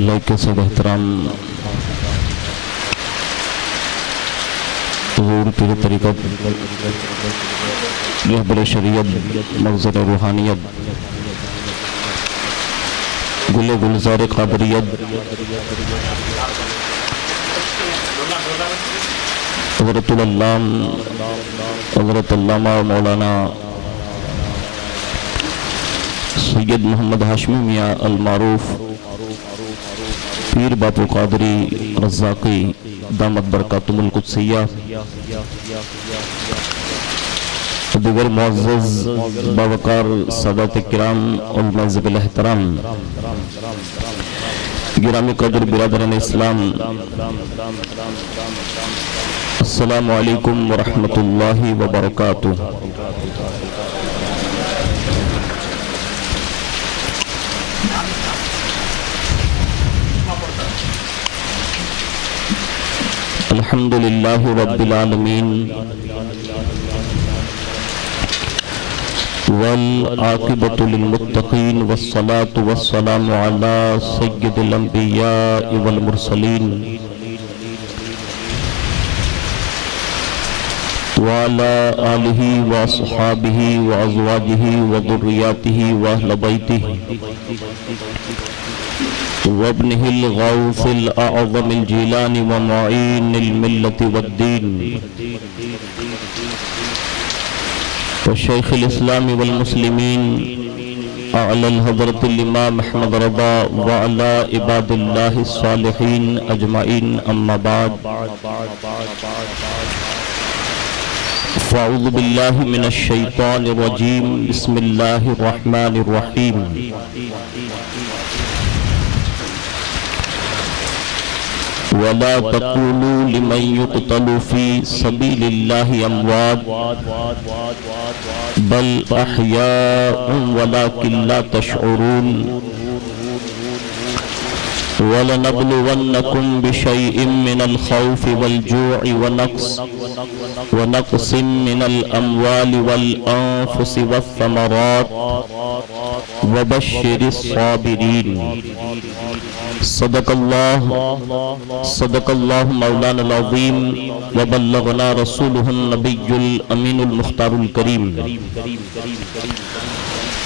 لائق صد احترام حضور پیر طریقت رہبر شریعت مغزر روحانیت گل گلزار قادریت حضرت علامہ مولانا سید محمد ہاشمی میاں المعروف پیر باپو قادری رزاقی دامت برکاتم القدسیہ، دیگر معزز باوقار سادات کرام علماء ذوی الاحترام، گرامی قدر برادران اسلام، السلام علیکم ورحمۃ اللہ وبرکاتہ۔ الحمدللہ رب العالمین والعاقبۃ للمتقین والصلاة والسلام علی سید الانبیاء والمرسلین وعلى آلہ واصحابہ وازواجہ وذریاتہ واہل بیتہ وابنہ الغوث الاعظم الجیلان ومعین الملت والدین وشیخ الاسلام والمسلمین اعلی الحضرت الامام احمد رضا وعلى عباد اللہ الصالحین اجمعین، اما بعد فاعوذ باللہ من الشیطان الرجیم، بسم اللہ الرحمن الرحیم۔ وَلَا تَقُولُوا لِمَنْ يُقْتَلُ فِي سَبِيلِ اللَّهِ أَمْوَاتٌ بَلْ أَحْيَاءٌ وَلَكِنْ لَا تَشْعُرُونَ وَلَنَبْلُوَنَّكُمْ بِشَيْءٍ مِّنَ الْخَوْفِ وَالْجُوعِ وَنَقْصٍ مِّنَ الْأَمْوَالِ وَالْأَنفُسِ وَالثَّمَرَاتِ وَبَشِّرِ الصَّابِرِينَ۔ صدق اللہ مولانا العظیم وبلغنا رسولہ النبی الامین المختار الکریم،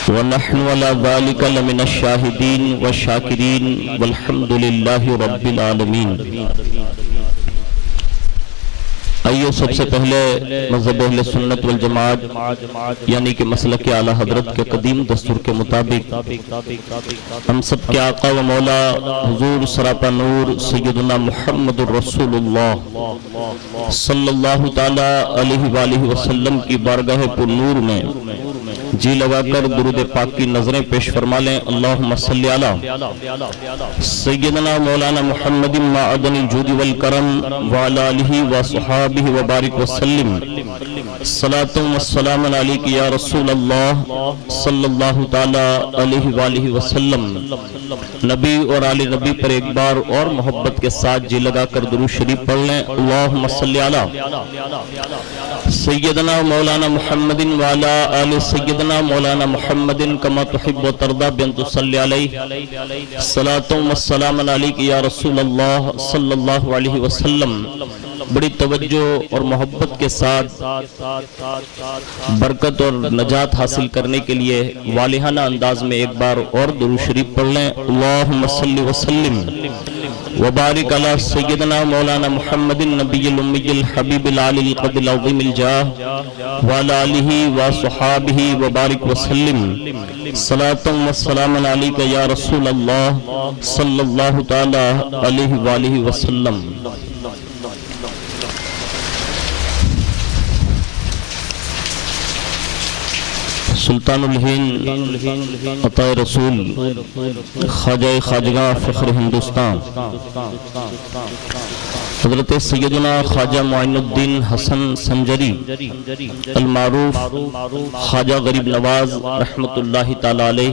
ونحن على ذلك لمن الشاہدین والشاکرین والحمد للہ رب العالمین۔ آئیے سب سے پہلے مذہب اہل سنت والجماعت یعنی کہ مسلک اعلی حضرت کے قدیم دستور کے مطابق ہم سب کے آقا و مولا حضور سراپا نور سیدنا محمد الرسول اللہ صلی اللہ تعالی علیہ وآلہ وسلم کی بارگاہ پر نور میں جی لگا کر درود پاک کی نظریں پیش فرما لیں۔ اللہم صلی علی سیدنا مولانا محمد معدن الجود والکرم وعلی آلہ وصحابہ وبارک وسلم، صلاۃ والسلام علیک یا رسول اللہ صلی اللہ تعالی علیہ وآلہ وسلم۔ نبی اور آل نبی پر ایک بار اور محبت کے ساتھ جی لگا کر درود شریف پڑھ لیں۔ اللہم صلی علی سیدنا مولانا محمد وعلی آل سیدنا مولانا محمد کما تحب و ترضى بأن تصلی علیہ، صلاۃ والسلام علیک یا رسول اللہ صلی اللہ علیہ وسلم۔ بڑی توجہ اور محبت کے ساتھ برکت اور نجات حاصل کرنے کے لیے والہانہ انداز میں ایک بار اور درود شریف پڑھ لیں۔ اللہم صلی وسلم وبارک علی سیدنا مولانا محمد النبی الامی الحبیب العالی القدر العظیم الجاہ وعلی آلہ وصحابہ وبارک وسلم، صلاۃ والسلام علیک یا رسول اللہ صلی اللہ تعالی علیہ وآلہ وسلم۔ سلطان الہند عطا رسول خواجہ خواجگاں فخر ہندوستان حضرت سیدنا خواجہ معین الدین حسن سنجری المعروف خواجہ غریب نواز رحمت اللہ تعالی علیہ،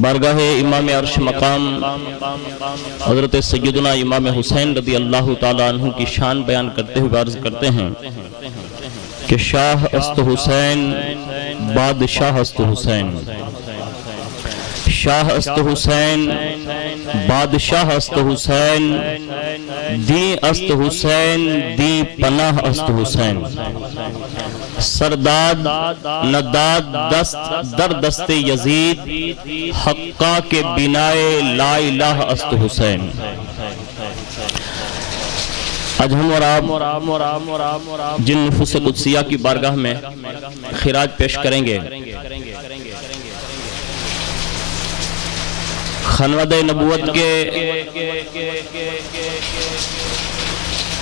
بارگاہ امام عرش مقام حضرت سیدنا امام حسین رضی اللہ تعالی عنہ کی شان بیان کرتے ہوئے عرض کرتے ہیں کہ شاہ است حسین بادشاہ است حسین، شاہ است حسین بادشاہ است حسین دی است حسین دی پناہ است حسین سرداد نداد دست در دست یزید حقا کے بنائے لا الہ است حسین۔ آج ہم اور آپ جن نفوس قدسیہ کی بارگاہ میں خراج پیش کریں گے، خانوادہ نبوت کے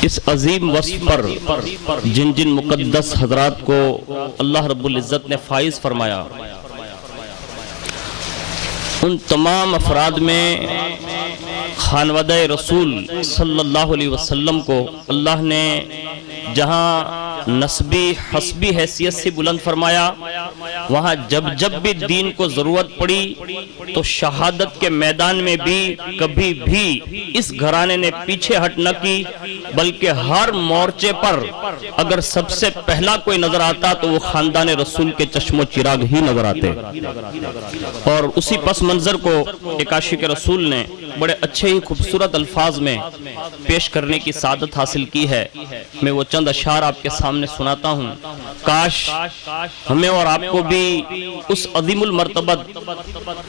اس عظیم وصف پر جن جن مقدس حضرات کو اللہ رب العزت نے فائز فرمایا، ان تمام افراد میں خانوادہ رسول صلی اللہ علیہ وسلم کو اللہ نے جہاں نسبی حسبی حیثیت سے بلند فرمایا، وہاں جب جب بھی دین کو ضرورت پڑی تو شہادت کے میدان میں بھی کبھی بھی اس گھرانے نے پیچھے ہٹ نہ کی، بلکہ ہر مورچے پر اگر سب سے پہلا کوئی نظر آتا تو وہ خاندان رسول کے چشم و چراغ ہی نظر آتے۔ اور اسی پس منظر کو ایک عاشق رسول نے بڑے اچھے ہی خوبصورت الفاظ میں پیش کرنے کی سعادت حاصل کی ہے۔ میں وہ چند اشعار آپ کے سامنے سناتا ہوں۔ کاش ہمیں اور آپ کو بھی اس عظیم المرتبت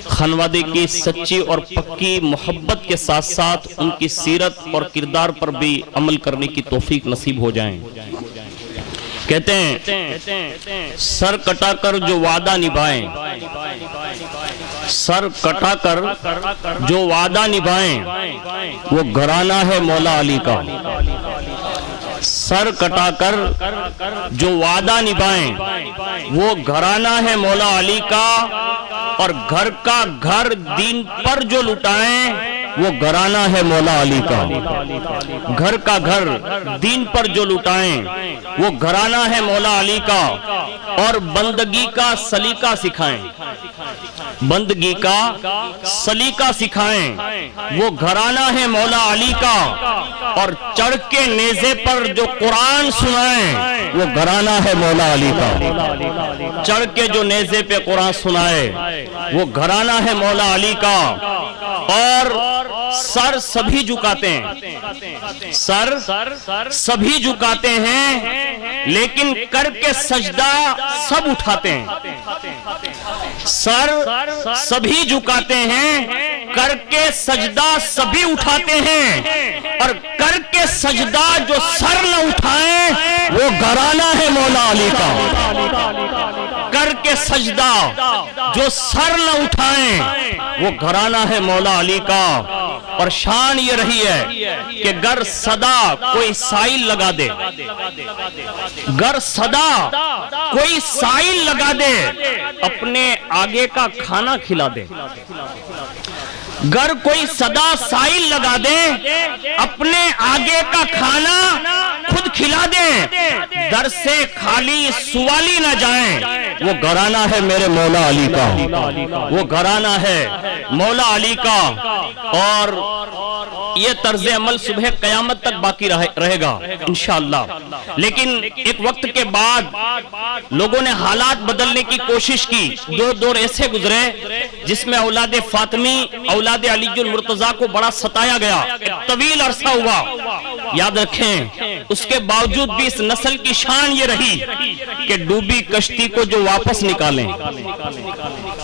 خانوادے کی سچی اور پکی محبت کے ساتھ ساتھ ان کی سیرت اور کردار پر بھی عمل کرنے کی توفیق نصیب ہو جائیں۔ کہتے ہیں سر کٹا کر جو وعدہ نبھائیں، سر کٹا کر جو وعدہ نبھائیں وہ گھرانہ ہے مولا علی کا۔ سر کٹا کر جو وعدہ نبھائیں وہ گھرانہ ہے مولا علی کا، اور گھر کا گھر دین پر جو لٹائیں وہ گھرانہ ہے مولا علی کا۔ گھر کا گھر دین پر جو لٹائیں وہ گھرانہ ہے مولا علی کا، اور بندگی کا سلیقہ سکھائیں، بندگی کا سلیقہ سکھائیں وہ گھرانہ ہے مولا علی کا، اور چڑھ کے نیزے پر جو قرآن سنائیں وہ گھرانہ ہے مولا علی کا۔ چڑھ کے جو نیزے پہ قرآن سنائے وہ گھرانہ ہے مولا علی کا، اور سر سبھی جھکاتے ہیں، سر سبھی جھکاتے ہیں لیکن کر کے سجدہ سب اٹھاتے ہیں۔ سر سبھی جھکاتے ہیں، کر کے سجدہ سبھی اٹھاتے ہیں، اور کر کے سجدہ جو سر نہ اٹھائیں وہ گھرانہ ہے مولا علی کا۔ کر کے سجدہ جو سر نہ اٹھائیں وہ گھرانہ ہے مولا علی کا۔ اور شان یہ رہی ہے کہ گر صدا کوئی سائل لگا دے، گر صدا کوئی سائل لگا دے اپنے آگے کا کھانا کھلا دے، گر کوئی صدا سائل لگا دے اپنے آگے کا کھانا خود کھلا دے، در سے خالی سوالی نہ جائیں وہ گھرانہ ہے میرے مولا علی کا، وہ گھرانہ ہے مولا علی کا۔ اور یہ طرز عمل صبح قیامت تک باقی رہے گا انشاءاللہ۔ لیکن ایک وقت کے بعد لوگوں نے حالات بدلنے کی کوشش کی، دو دور ایسے گزرے جس میں اولاد فاطمی اولاد علی المرتضیٰ کو بڑا ستایا گیا، ایک طویل عرصہ ہوا۔ یاد رکھیں اس کے باوجود بھی اس نسل کی شان یہ رہی کہ ڈوبی کشتی کو جو واپس نکالیں،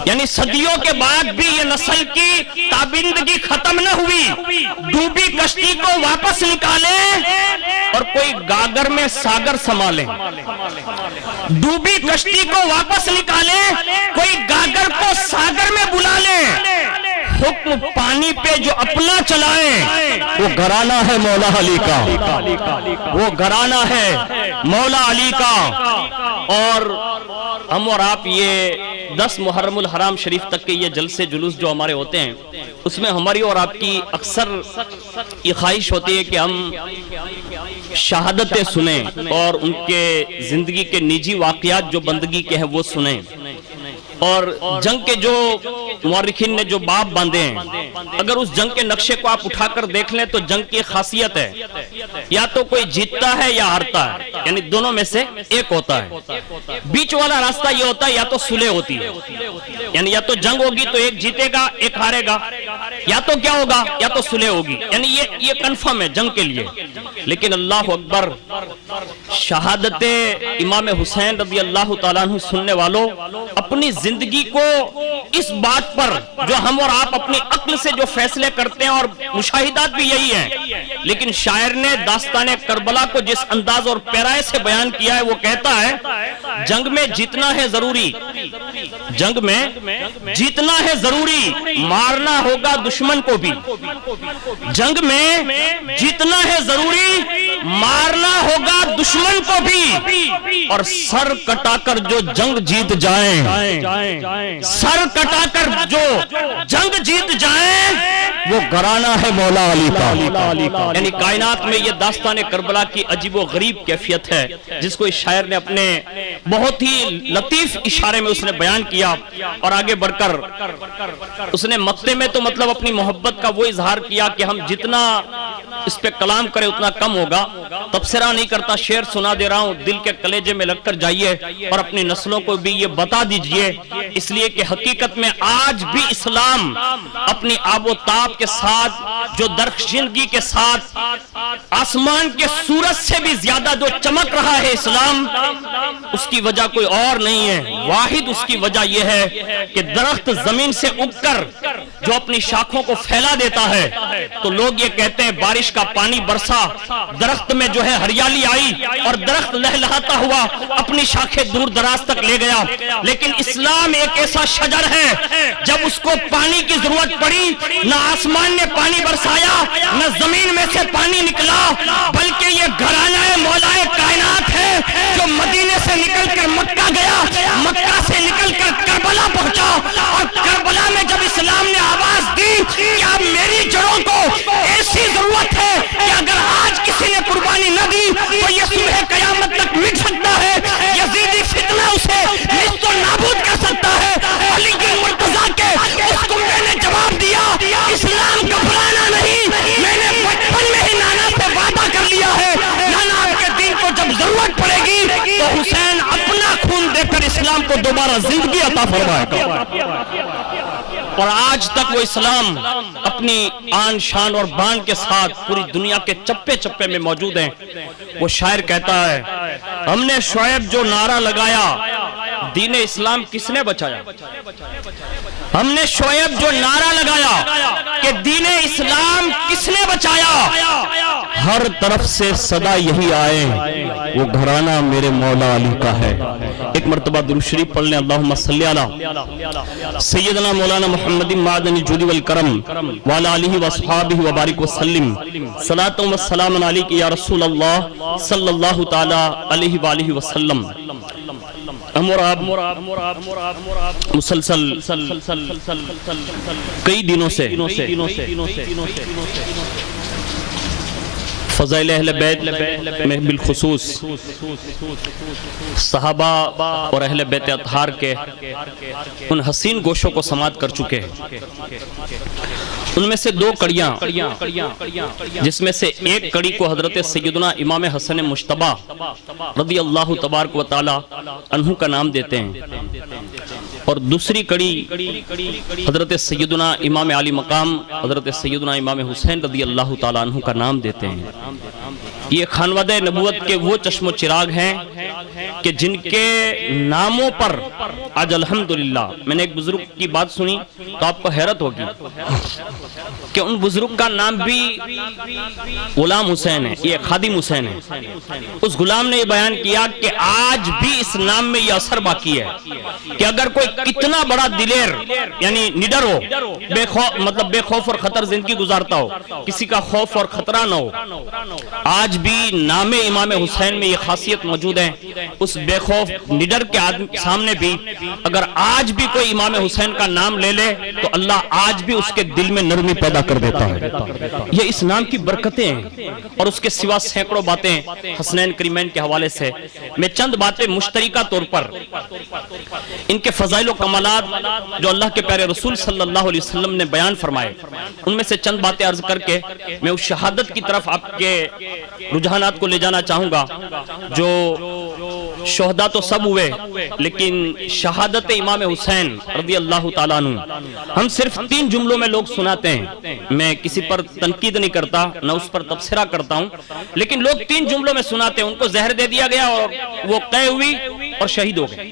یعنی صدیوں کے بعد بھی یہ نسل کی تابندگی ختم نہ ہوئی، ڈوبی کشتی کو واپس نکالیں اور کوئی گاگر میں ساگر سنبھالیں، ڈوبی کشتی کو واپس نکالیں کوئی گاگر کو ساگر میں بلا لیں، حکم پانی پہ جو اپنا چلائیں وہ گھرانہ ہے مولا علی کا، وہ گھرانہ ہے مولا علی کا۔ اور ہم اور آپ یہ 10 محرم الحرام شریف تک کے یہ جلسے جلوس جو ہمارے ہوتے ہیں اس میں ہماری اور آپ کی اکثر یہ خواہش ہوتی ہے کہ ہم شہادتیں سنیں اور ان کے زندگی کے نجی واقعات جو بندگی کے ہیں وہ سنیں، اور جنگ کے جو مورخین نے جو باب باندھے ہیں، اگر اس جنگ کے نقشے کو آپ اٹھا کر دیکھ لیں تو جنگ کی خاصیت ہے یا تو کوئی جیتتا ہے یا ہارتا ہے، یعنی دونوں میں سے ایک ہوتا ہے۔ بیچ والا راستہ یہ ہوتا ہے یا تو صلح ہوتی ہے، یعنی یا تو جنگ ہوگی تو ایک جیتے گا ایک ہارے گا، یا تو کیا ہوگا یا تو صلح ہوگی، یعنی یہ کنفرم ہے جنگ کے لیے۔ لیکن اللہ اکبر، شہادت امام حسین رضی اللہ تعالیٰ عنہ سننے والوں، اپنی زندگی کو اس بات پر جو ہم اور آپ اپنی عقل سے جو فیصلے کرتے ہیں اور مشاہدات بھی یہی ہیں، لیکن شاعر نے داستان کربلا کو جس انداز اور پیرائے سے بیان کیا ہے وہ کہتا ہے جنگ میں جیتنا ہے ضروری، جنگ میں جیتنا ہے ضروری، مارنا ہوگا دشمن کو بھی، جنگ میں جیتنا ہے ضروری، مارنا ہوگا دشمن کو بھی، اور سر کٹا کر جو جنگ جیت جائیں، سر کٹا کر جو جنگ جیت جائیں وہ گھرانہ ہے مولا علی کا۔ یعنی کائنات میں یہ داستان کربلا کی عجیب و غریب کیفیت ہے جس کو اس شاعر نے اپنے بہت ہی لطیف اشارے میں اس نے بیان کیا، اور آگے بڑھ کر اس نے مقطع میں تو مطلب اپنی محبت کا وہ اظہار کیا کہ ہم جتنا اس پہ کلام کرے اتنا کم ہوگا، تبصرہ نہیں کرتا، شعر سنا دے رہا ہوں، دل کے کلیجے میں لگ کر جائیے اور اپنی نسلوں کو بھی یہ بتا دیجئے، اس لیے کہ حقیقت میں آج بھی اسلام اپنی آب و تاب کے ساتھ، جو درخشندگی کے ساتھ آسمان کے سورج سے بھی زیادہ جو چمک رہا ہے اسلام، اس کی وجہ کوئی اور نہیں ہے، واحد اس کی وجہ یہ ہے کہ درخت زمین سے اگ کر جو اپنی شاخوں کو پھیلا دیتا ہے تو لوگ یہ کہتے ہیں بارش کا پانی برسا، درخت میں جو ہے ہریالی آئی اور درخت لہلہاتا ہوا اپنی شاخیں دور دراز تک لے گیا، لیکن اسلام ایک ایسا شجر ہے جب اس کو پانی کی ضرورت پڑی نہ آسمان نے پانی برسایا نہ زمین میں سے پانی نکلا، بلکہ یہ گھرانہ مولا کائنات ہے جو مدینے سے نکل کر مکہ گیا، مکہ سے نکل کر کربلا پہنچا، اور کربلا میں جب اسلام نے آواز دی کہ اب میری جڑوں کو ایسی ضرورت ہے کہ اگر آج کسی نے قربانی نہ دی تو یہ صبح قیامت تک مٹ سکتا ہے، یزیدی فتنہ اسے نیست و نابود کر سکتا ہے، علی مرتضیٰ کے اس کنبے نے جواب دیا اسلام گھبرانا نہیں، میں نے بچپن میں ہی نانا سے وعدہ کر لیا ہے، نانا آپ کے دین کو جب ضرورت پڑے گی تو حسین اپنا خون دے کر اسلام کو دوبارہ زندگی عطا فرمائے گا۔ اور آج تک وہ اسلام اپنی آن شان اور بان کے ساتھ پوری دنیا کے چپے چپے میں موجود ہیں۔ وہ شاعر کہتا ہے ہم نے شعیب جو نعرہ لگایا دین اسلام کس نے بچایا، ہم نے شعیب جو نعرہ لگایا کہ دین اسلام کس نے بچایا، ہر طرف سے صدا یہی آئے وہ گھرانہ میرے مولا علی کا ہے۔ ایک مرتبہ درود شریف پڑھ لیں، اللہم صلی علی سیدنا مولانا محمد معدن الجود والکرم وعلی آلہ واصحابہ وبارک وسلم، صلاۃ و سلام علیک یا رسول اللہ صلی اللہ تعالی علیہ وآلہ وسلم۔ ہم اور آپ مسلسل کئی دنوں سے فضائل اہل بیت میں بالخصوص صحابہ اور اہل بیت اطہار کے ان حسین گوشوں کو سماعت کر چکے ہیں۔ ان میں سے دو کڑیاں، جس میں سے ایک کڑی کو حضرت سیدنا امام حسن مجتبی رضی اللہ تبارک و تعالی عنہ کا نام دیتے ہیں، اور دوسری کڑی حضرت سیدنا امام علی مقام حضرت سیدنا امام حسین رضی اللہ تعالی عنہ کا نام دیتے ہیں۔ یہ خانوادہ نبوت کے وہ چشم و چراغ ہیں کہ جن کے ناموں پر آج الحمدللہ، میں نے ایک بزرگ کی بات سنی تو آپ کو حیرت ہوگی کہ ان بزرگ کا نام بھی غلام حسین ہے، یہ خادم حسین ہے۔ اس غلام نے یہ بیان کیا کہ آج بھی اس نام میں یہ اثر باقی ہے کہ اگر کوئی کتنا بڑا دلیر یعنی نڈر ہو، بے خوف اور خطر زندگی گزارتا ہو، کسی کا خوف اور خطرہ نہ ہو، آج بھی نام امام حسین میں یہ خاصیت موجود ہے اس بے خوف نڈر کے سامنے بھی اگر آج بھی کوئی امام حسین کا نام لے لے تو اللہ آج بھی اس کے دل میں نرمی پیدا کر دیتا ہے. یہ اس نام کی برکتیں ہیں اور اس کے سوا سینکڑوں باتیں حسنین کریمین کے حوالے سے. میں چند باتیں مشترکہ طور پر ان کے فضائل و کمالات جو اللہ کے پیارے رسول صلی اللہ علیہ وسلم نے بیان فرمائے ان میں سے چند باتیں عرض کر کے میں اس شہادت کی طرف آپ کے رجحانات کو لے جانا چاہوں گا. جو شہداء تو سب ہوئے لیکن شہادت امام حسین رضی اللہ تعالیٰ عنہ ہم صرف 3 جملوں میں لوگ سناتے ہیں. میں کسی پر تنقید نہیں کرتا نہ اس پر تبصرہ کرتا ہوں لیکن لوگ 3 جملوں میں سناتے ہیں. ان کو زہر دے دیا گیا اور وہ قید ہوئی اور شہید ہو گئے.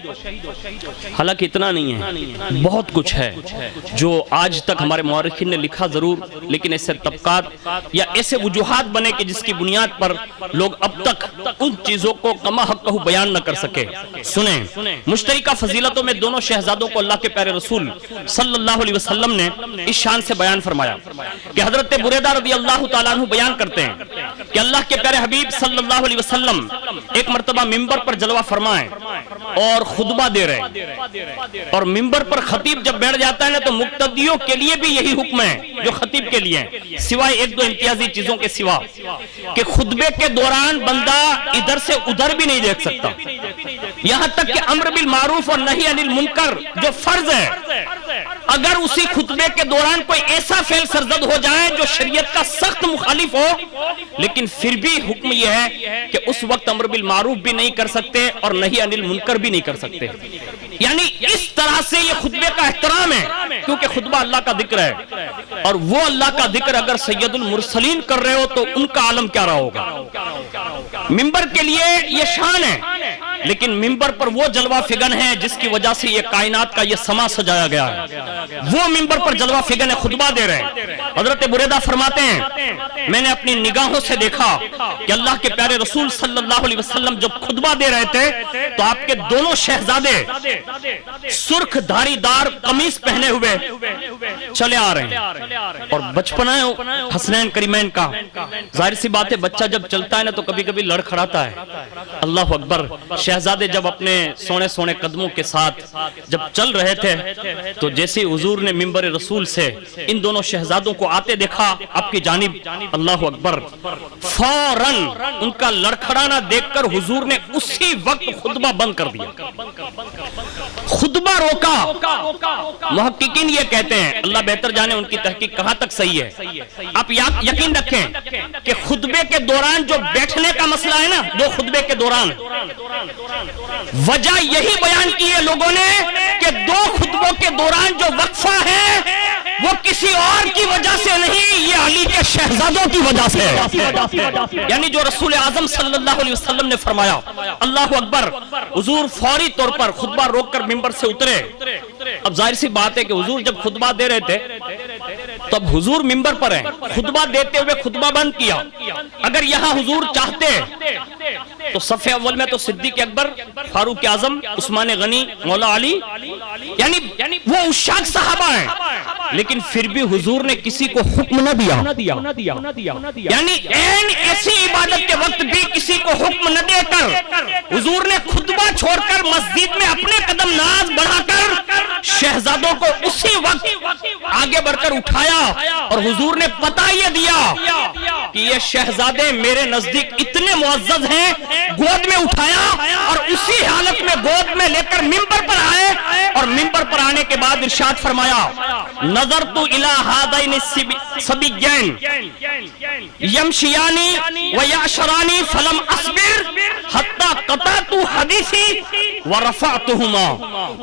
حالانکہ اتنا نہیں ہے, بہت کچھ ہے جو آج تک ہمارے مورخین نے لکھا ضرور لیکن ایسے طبقات یا ایسے وجوہات بنے کہ جس کی بنیاد پر لوگ اب تک ان چیزوں کو کما حق بیان نہ کر سکے. سنیں, مشترکہ فضیلتوں میں دونوں شہزادوں کو اللہ کے پیارے رسول صلی اللہ علیہ وسلم نے اس شان سے بیان فرمایا کہ حضرت بریدہ رضی اللہ تعالیٰ عنہ بیان کرتے ہیں کہ اللہ کے پیارے حبیب صلی اللہ علیہ وسلم ایک مرتبہ منبر پر جلوہ فرمائیں اور خطبہ دے رہے, اور منبر پر خطیب جب بیٹھ جاتا ہے نا تو مقتدیوں کے لیے بھی یہی حکم ہے جو خطیب کے لیے ہیں, سوائے 1-2 امتیازی چیزوں کے سوا, کہ خطبے کے دوران بندہ ادھر سے ادھر بھی نہیں دیکھ سکتا. یہاں تک کہ امر بالمعروف اور نہی عن المنکر جو فرض ہے, اگر اسی خطبے کے دوران کوئی ایسا فعل سرزد ہو جائے جو شریعت کا سخت مخالف ہو لیکن پھر بھی حکم یہ ہے کہ اس وقت امر بالمعروف بھی نہیں کر سکتے اور نہی عن المنکر بھی نہیں کر سکتے. یعنی اس طرح سے یہ خطبے کا احترام ہے کیونکہ خطبہ اللہ کا ذکر ہے, اور وہ اللہ کا ذکر اگر سید المرسلین کر رہے ہو تو ان کا عالم کیا رہا ہوگا. منبر کے لیے یہ شان ہے لیکن منبر پر وہ جلوہ فگن ہے جس کی وجہ سے یہ کائنات کا یہ سما سجایا گیا ہے. وہ منبر پر جلوہ فگن ہے, خطبہ دے رہے ہیں. حضرت بریدہ فرماتے ہیں میں نے اپنی نگاہوں سے دیکھا کہ اللہ کے پیارے رسول صلی اللہ علیہ وسلم جب خطبہ دے رہے تھے تو آپ کے دونوں شہزادے سرخ دھاری دار قمیص پہنے ہوئے چلے آ رہے ہیں. اور بچپنا حسنین کریمین کا, ظاہر سی بات ہے بچہ جب چلتا ہے نا تو کبھی کبھی لڑکھڑاتا ہے. اللہ اکبر, شہزادے جب اپنے سونے سونے قدموں کے ساتھ جب چل رہے تھے تو جیسے حضور نے منبر رسول سے ان دونوں شہزادوں کو آتے دیکھا آپ کی جانب, اللہ اکبر, فوراً ان کا لڑکھڑانا دیکھ کر حضور نے اسی وقت خطبہ بند کر دیا, خطبہ روکا. محققین یہ کہتے ہیں, اللہ بہتر جانے ان کی تحقیق کہاں تک صحیح ہے, آپ یقین رکھیں کہ خطبے کے دوران جو بیٹھنے کا مسئلہ ہے نا, دو خطبے کے دوران وجہ یہی بیان کی ہے لوگوں نے کہ 2 خطبوں کے دوران جو وقفہ ہے وہ کسی اور کی وجہ سے نہیں, یہ علی کے شہزادوں کی وجہ سے ہے. یعنی جو رسول اعظم صلی اللہ علیہ وسلم نے فرمایا, اللہ اکبر, حضور فوری طور پر خطبہ روک کر منبر سے اترے. اب ظاہر سی بات ہے کہ حضور جب خطبہ دے رہے تھے تو اب حضور منبر پر ہیں, خطبہ دیتے ہوئے خطبہ بند کیا. اگر یہاں حضور چاہتے تو صف اول میں تو صدیق اکبر, فاروق اعظم, عثمان غنی, مولا علی, یعنی وہ عشاق صحابہ ہیں, لیکن پھر بھی حضور نے کسی کو حکم نہ دیا. یعنی ایسی عبادت کے وقت بھی کسی کو حکم نہ دے کر حضور نے خطبہ چھوڑ کر مسجد میں اپنے قدم ناز بڑھا کر شہزادوں کو اسی وقت آگے بڑھ کر اٹھایا, اور حضور نے پتہ یہ دیا کہ یہ شہزادے میرے نزدیک اتنے معزز ہیں, گود میں اٹھایا اور اسی حالت میں گود میں لے کر منبر پر آئے, اور منبر پر آنے کے بعد ارشاد فرمایا, نظرت الی ہذین الصبیین یمشیانی ویعشرانی فلم اصبر حتی قطعت حدیثی ورفعتہما.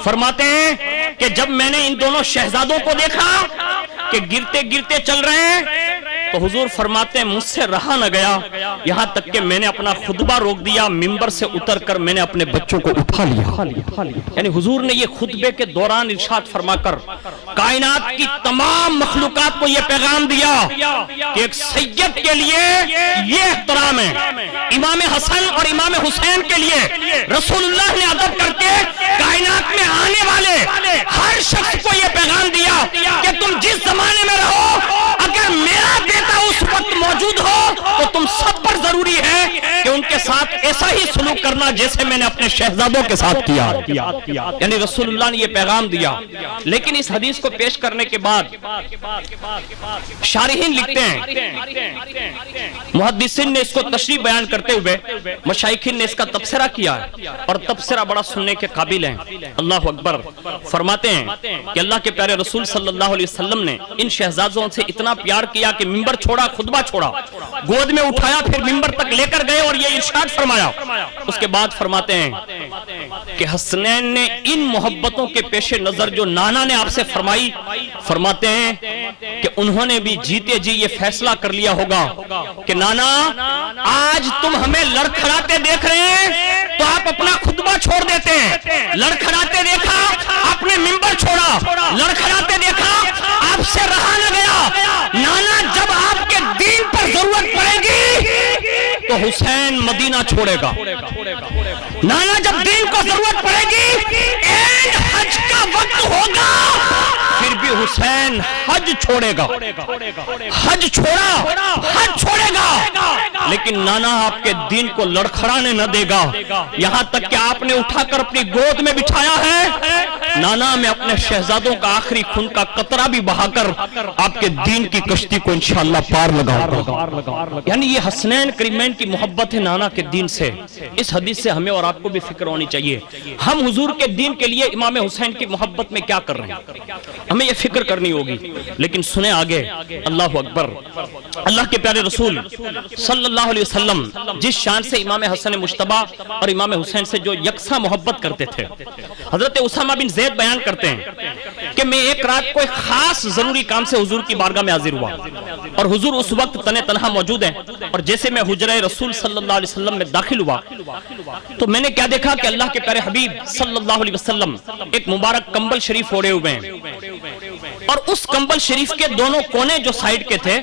فرماتے ہیں کہ جب میں نے ان دونوں شہزادوں کو دیکھا کہ گرتے گرتے چل رہے ہیں تو حضور فرماتے ہیں مجھ سے رہا نہ گیا, یہاں تک کہ میں نے اپنا خطبہ روک دیا, منبر سے اتر کر میں نے اپنے بچوں کو اٹھا لیا. یعنی حضور نے یہ خطبے کے دوران ارشاد فرما کر کائنات کی تمام مخلوقات کو یہ پیغام دیا کہ ایک سید کے لیے یہ احترام ہے, امام حسن اور امام حسین کے لیے رسول اللہ نے ادب کر کے کائنات میں آنے والے ہر شخص کو یہ پیغام دیا کہ تم جس زمانے میں رہو, اگر میرا بیٹا اس وقت موجود ہو تو تم سب پر ضروری ہے کہ ان کے ساتھ ایسا ہی سلوک کرنا جیسے میں نے اپنے شہزادوں کے ساتھ کیا ہے. یعنی رسول اللہ نے یہ پیغام دیا. لیکن اس حدیث کو پیش کرنے کے بعد شارحین لکھتے ہیں, محدثین نے اس کو تشریح بیان کرتے ہوئے مشائخین نے اس کا تبصرہ کیا ہے, اور تبصرہ بڑا سننے کے قابل ہے. اللہ اکبر. فرماتے ہیں کہ اللہ کے پیارے رسول صلی اللہ علیہ وسلم نے ان شہزادوں سے اتنا پیار کیا کہ ممبر چھوڑا, خطبہ چھوڑا, گود میں اٹھایا, پھر ممبر تک لے کر گئے اور یہ ارشاد فرمایا. اس کے بعد فرماتے ہیں کہ حسنین نے ان محبتوں کے پیش نظر جو نانا نے آپ سے فرمائی, فرماتے ہیں کہ انہوں نے بھی جیتے جی یہ فیصلہ کر لیا ہوگا کہ نانا آج تم ہمیں لڑکھڑاتے دیکھ رہے ہیں تو آپ اپنا خطبہ چھوڑ دیتے ہیں. لڑکھڑاتے دیکھا آپ نے ممبر چھوڑا, لڑکھڑاتے دیکھا آپ سے رہا نہ گیا. نانا جب آپ کے دین پر ضرورت پڑے گی تو حسین مدینہ چھوڑے گا. نانا جب دین کو ضرورت پڑے گی, اینڈ حج کا وقت ہوگا, پھر بھی حسین حج چھوڑے گا. حج چھوڑا, حج چھوڑے گا, لیکن نانا آپ کے دین کو لڑکھڑانے نہ دے گا. یہاں تک کہ آپ نے اٹھا کر اپنی گود میں بٹھایا ہے. نانا میں اپنے شہزادوں کا آخری خون کا قطرہ بھی بہا کر آپ کے دین کی کشتی کو انشاءاللہ پار لگاؤں گا. یعنی یہ حسنین کریمین کی محبت ہے نانا کے دین سے. اس حدیث سے ہمیں اور آپ کو بھی فکر ہونی چاہیے. ہم حضور کے دین کے لیے امام حسین کی محبت میں کیا کر رہے ہیں, ہمیں یہ فکر کرنی ہوگی. لیکن سنیں آگے. اللہ اکبر. اللہ کے پیارے رسول صلی اللہ علیہ وسلم جس شان سے امام حسن مجتبی اور امام حسین سے جو یکساں محبت کرتے تھے, حضرت اسامہ بن زید بیان کرتے ہیں کہ میں ایک رات کو ایک خاص ضروری کام سے حضور کی بارگاہ میں حاضر ہوا, اور حضور اس وقت تنے تنہا موجود ہیں. اور جیسے میں حجرہ رسول صلی اللہ علیہ وسلم میں داخل ہوا تو میں نے کیا دیکھا کہ اللہ کے پیارے حبیب صلی اللہ علیہ وسلم ایک مبارک کمبل شریف اوڑھے ہوئے ہیں, اور اس کمبل شریف کے دونوں کونے جو سائیڈ کے تھے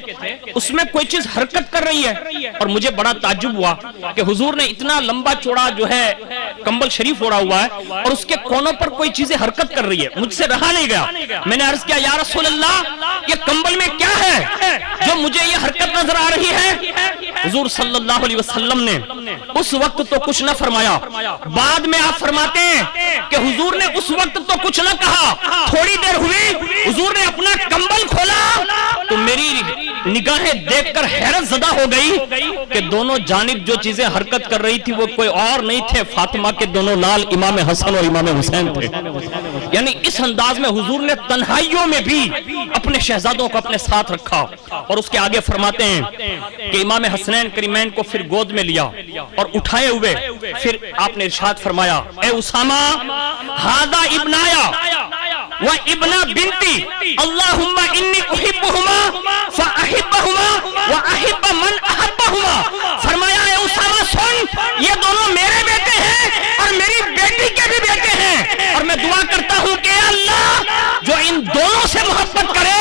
اس میں کوئی چیز حرکت کر رہی ہے. اور مجھے بڑا تعجب ہوا کہ حضور نے اتنا لمبا چوڑا جو ہے کمبل شریف اوڑھا ہوا ہے اور اس کے کونوں پر کوئی چیزیں حرکت کر رہی ہے. مجھ سے رہا نہیں گیا. میں نے عرض کیا یا رسول اللہ یہ کمبل میں کیا ہے جو مجھے یہ حرکت نظر آ رہی ہے؟ حضور صلی اللہ علیہ وسلم نے اس وقت تو کچھ نہ فرمایا. بعد میں آپ فرماتے ہیں کہ حضور نے اس وقت تو کچھ نہ کہا. تھوڑی دیر ہوئی حضور نے اپنا کمبل کھولا تو میری نگاہیں دیکھ کر حیرت زدہ ہو گئی کہ دونوں جانب جو چیزیں حرکت کر رہی تھی وہ کوئی اور نہیں تھے, فاطمہ کے دونوں لال امام حسن اور امام حسین تھے. یعنی اس انداز میں حضور نے تنہائیوں میں بھی اپنے شہزادوں کو اپنے ساتھ رکھا. اور اس کے آگے فرماتے ہیں کہ امام حسنین کریمین کو پھر گود میں لیا اور اٹھائے ہوئے پھر آپ نے ارشاد فرمایا, اے اسامہ ھذا ابنایا و ابنا بنتی اللہم انی احبہما فاحبہما و احب من احبہما. فرمایا اے اسامہ سن, یہ دونوں میرے بیٹے ہیں اور میری بیٹی کے بھی بیٹے ہیں, اور میں دعا کرتا ہوں کہ اللہ جو ان دونوں سے محبت کرے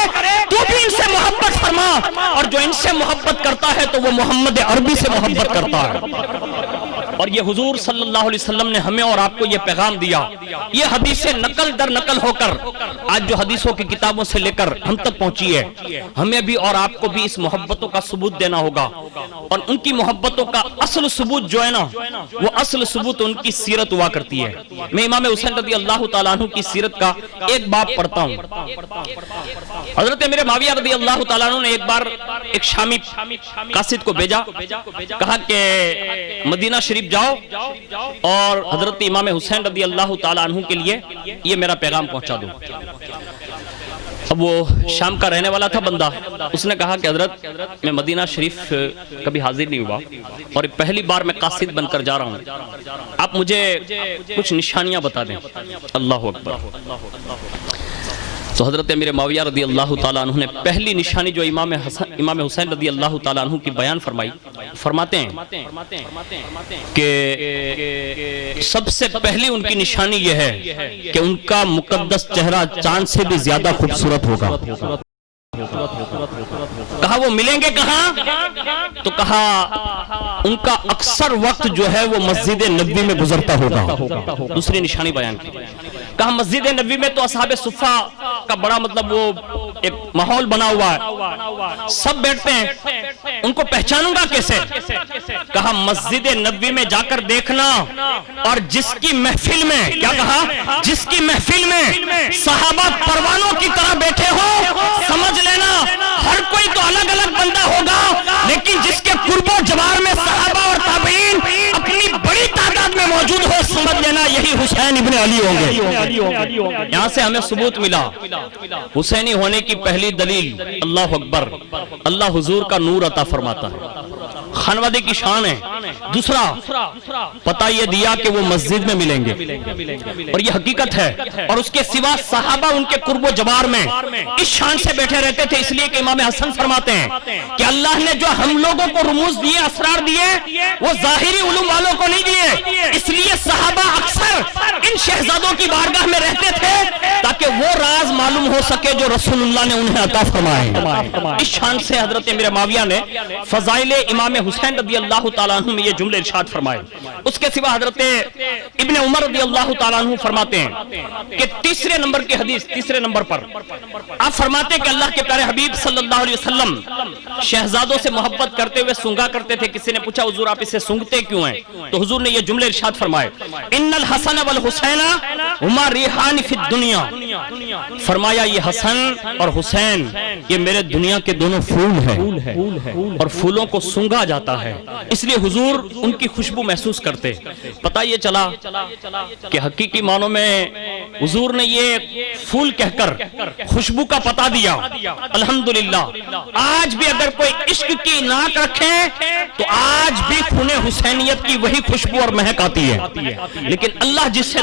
تو بھی ان سے محبت فرما, اور جو ان سے محبت کرتا ہے تو وہ محمد عربی سے محبت کرتا ہے. اور یہ حضور صلی اللہ علیہ وسلم نے ہمیں اور آپ کو یہ پیغام دیا. یہ حدیثیں نقل در نقل ہو کر آج جو حدیثوں کی کتابوں سے لے کر ہم تک پہنچی ہے, ہمیں بھی اور آپ کو بھی اس محبتوں کا ثبوت دینا ہوگا. اور ان کی محبتوں کا اصل ثبوت جو ہے نا, وہ اصل ثبوت ان کی سیرت ہوا کرتی ہے. میں امام حسین رضی اللہ تعالیٰ عنہ کی سیرت کا ایک باب پڑھتا ہوں. حضرت میرے معاویہ رضی اللہ تعالیٰ عنہ نے ایک بار ایک شامی قاصد کو بھیجا, کہا کہ مدینہ شریف جاؤ اور حضرت امام حسین رضی اللہ تعالیٰ عنہ کے لیے یہ میرا پیغام پہنچا دو. اب وہ شام کا رہنے والا تھا بندہ, اس نے کہا کہ حضرت میں مدینہ شریف کبھی حاضر نہیں ہوا اور پہلی بار میں قاصد بن کر جا رہا ہوں, آپ مجھے کچھ نشانیاں بتا دیں. اللہ اکبر. تو حضرت امیر معاویہ رضی اللہ تعالیٰ عنہ نے پہلی نشانی جو امام حسین رضی اللہ تعالیٰ عنہ کی بیان فرمائی, فرماتے ہیں کہ سب سے پہلی ان کی نشانی یہ ہے کہ ان کا مقدس چہرہ چاند سے بھی زیادہ خوبصورت ہوگا. کہا وہ ملیں گے کہاں؟ تو کہا ان کا اکثر وقت جو ہے وہ مسجد نبوی میں گزرتا ہوگا. دوسری نشانی بیان کی. کہا مسجد نبوی میں تو اصحاب صفہ کا بڑا مطلب وہ ایک ماحول بنا ہوا ہے, سب بیٹھتے ہیں, ان کو پہچانوں گا کیسے؟ کہا مسجد نبوی میں جا کر دیکھنا, اور جس کی محفل میں, کیا کہا, جس کی محفل میں صحابہ پروانوں کی طرح بیٹھے ہو, سمجھ لینا ہر کوئی تو الگ الگ بندہ ہوگا, لیکن جس کے قرب و جوار میں صحابہ اور تابعین اپنی بڑی تعداد میں موجود ہو, سمجھ لینا یہی حسین ابن علی ہوں گے. یہاں سے ہمیں ثبوت ملا حسینی ہونے کی پہلی دلیل, اللہ اکبر, اللہ حضور کا نور عطا فرماتا ہے, خانوادے کی شان ہے. دوسرا پتہ یہ دیا کہ وہ مسجد میں ملیں گے, اور یہ حقیقت ہے. اور اس کے سوا صحابہ ان کے قرب و جوار میں اس شان سے بیٹھے رہتے تھے, اس لیے کہ امام حسن فرماتے ہیں کہ اللہ نے جو ہم لوگوں کو رموز دیے, اسرار دیے, وہ ظاہری علوم والوں کو نہیں دیے. اس لیے صحابہ اکثر ان شہزادوں کی بارگاہ میں رہتے تھے تاکہ وہ راز معلوم ہو سکے جو رسول اللہ نے انہیں عطا فرمائے. اس شان سے حضرت امیر معاویہ نے فضائل امام حسین رضی اللہ تعالیٰ عنہ میں یہ جملے ارشاد فرمائے. اس کے سوا حضرت ابن عمر رضی اللہ تعالیٰ عنہ فرماتے ہیں کہ تیسرے نمبر کی حدیث, تیسرے نمبر پر آپ فرماتے ہیں کہ اللہ کے پیارے حبیب صلی اللہ علیہ وسلم شہزادوں سے محبت کرتے ہوئے سونگا کرتے تھے. کسی نے پوچھا حضور آپ اسے سونگتے کیوں ہیں؟ تو حضور نے یہ جملے ارشاد فرمائے, ان الحسن والحسین ہما ریحان فی الدنیا. فرمایا یہ حسن اور حسین یہ میرے دنیا کے دونوں پھول ہیں, اور پھولوں کو سونگا جاتا ہے, اس لیے حضور ان کی خوشبو محسوس کرتے. پتہ یہ چلا کہ حقیقی معنوں میں حضور نے یہ پھول کہہ کر خوشبو کا پتہ دیا. الحمدللہ آج بھی اگر کوئی عشق کی ناک رکھے تو آج بھی خون حسینیت کی وہی خوشبو اور مہک آتی ہے. لیکن اللہ جس سے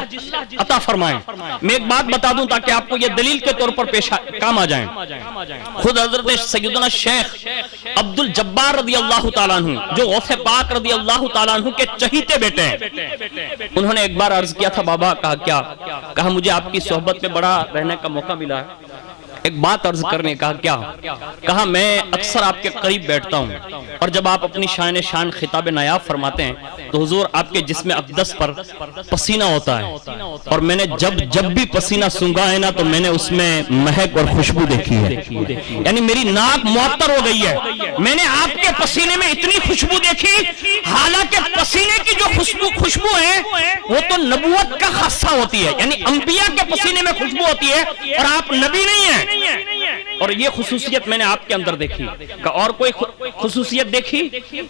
عطا فرمائے, میں ایک بات بتا دوں تاکہ آپ کو یہ دلیل کے طور پر پیش کام آ جائیں. خود حضرت سیدنا شیخ عبد الجبار رضی اللہ تعالیٰ عنہ جو غوث پاک رضی اللہ تعالیٰ عنہ کے چہیتے بیٹے ہیں, انہوں نے ایک بار عرض کیا تھا بابا. کہا کیا؟ کہا مجھے آپ کی صحبت میں بڑا رہنے کا موقع ملا ہے, ایک بات عرض کرنے. کہا کیا؟ کہا میں اکثر آپ کے قریب بیٹھتا ہوں, اور جب آپ اپنی شان خطاب نایاب فرماتے ہیں تو حضور آپ کے جسم اقدس پر پسینہ ہوتا ہے, اور میں نے جب بھی پسینہ سونگا ہے نا تو میں نے اس میں مہک اور خوشبو دیکھی ہے. یعنی میری ناک معطر ہو گئی ہے, میں نے آپ کے پسینے میں اتنی خوشبو دیکھی, حالانکہ پسینے کی جو خوشبو ہے وہ تو نبوت کا خاصہ ہوتی ہے, یعنی انبیاء کے پسینے میں خوشبو ہوتی ہے, اور آپ نبی نہیں ہیں. اور یہ خصوصیت میں نے آپ کے اندر دیکھی. کہ اور کوئی خصوصیت دیکھی؟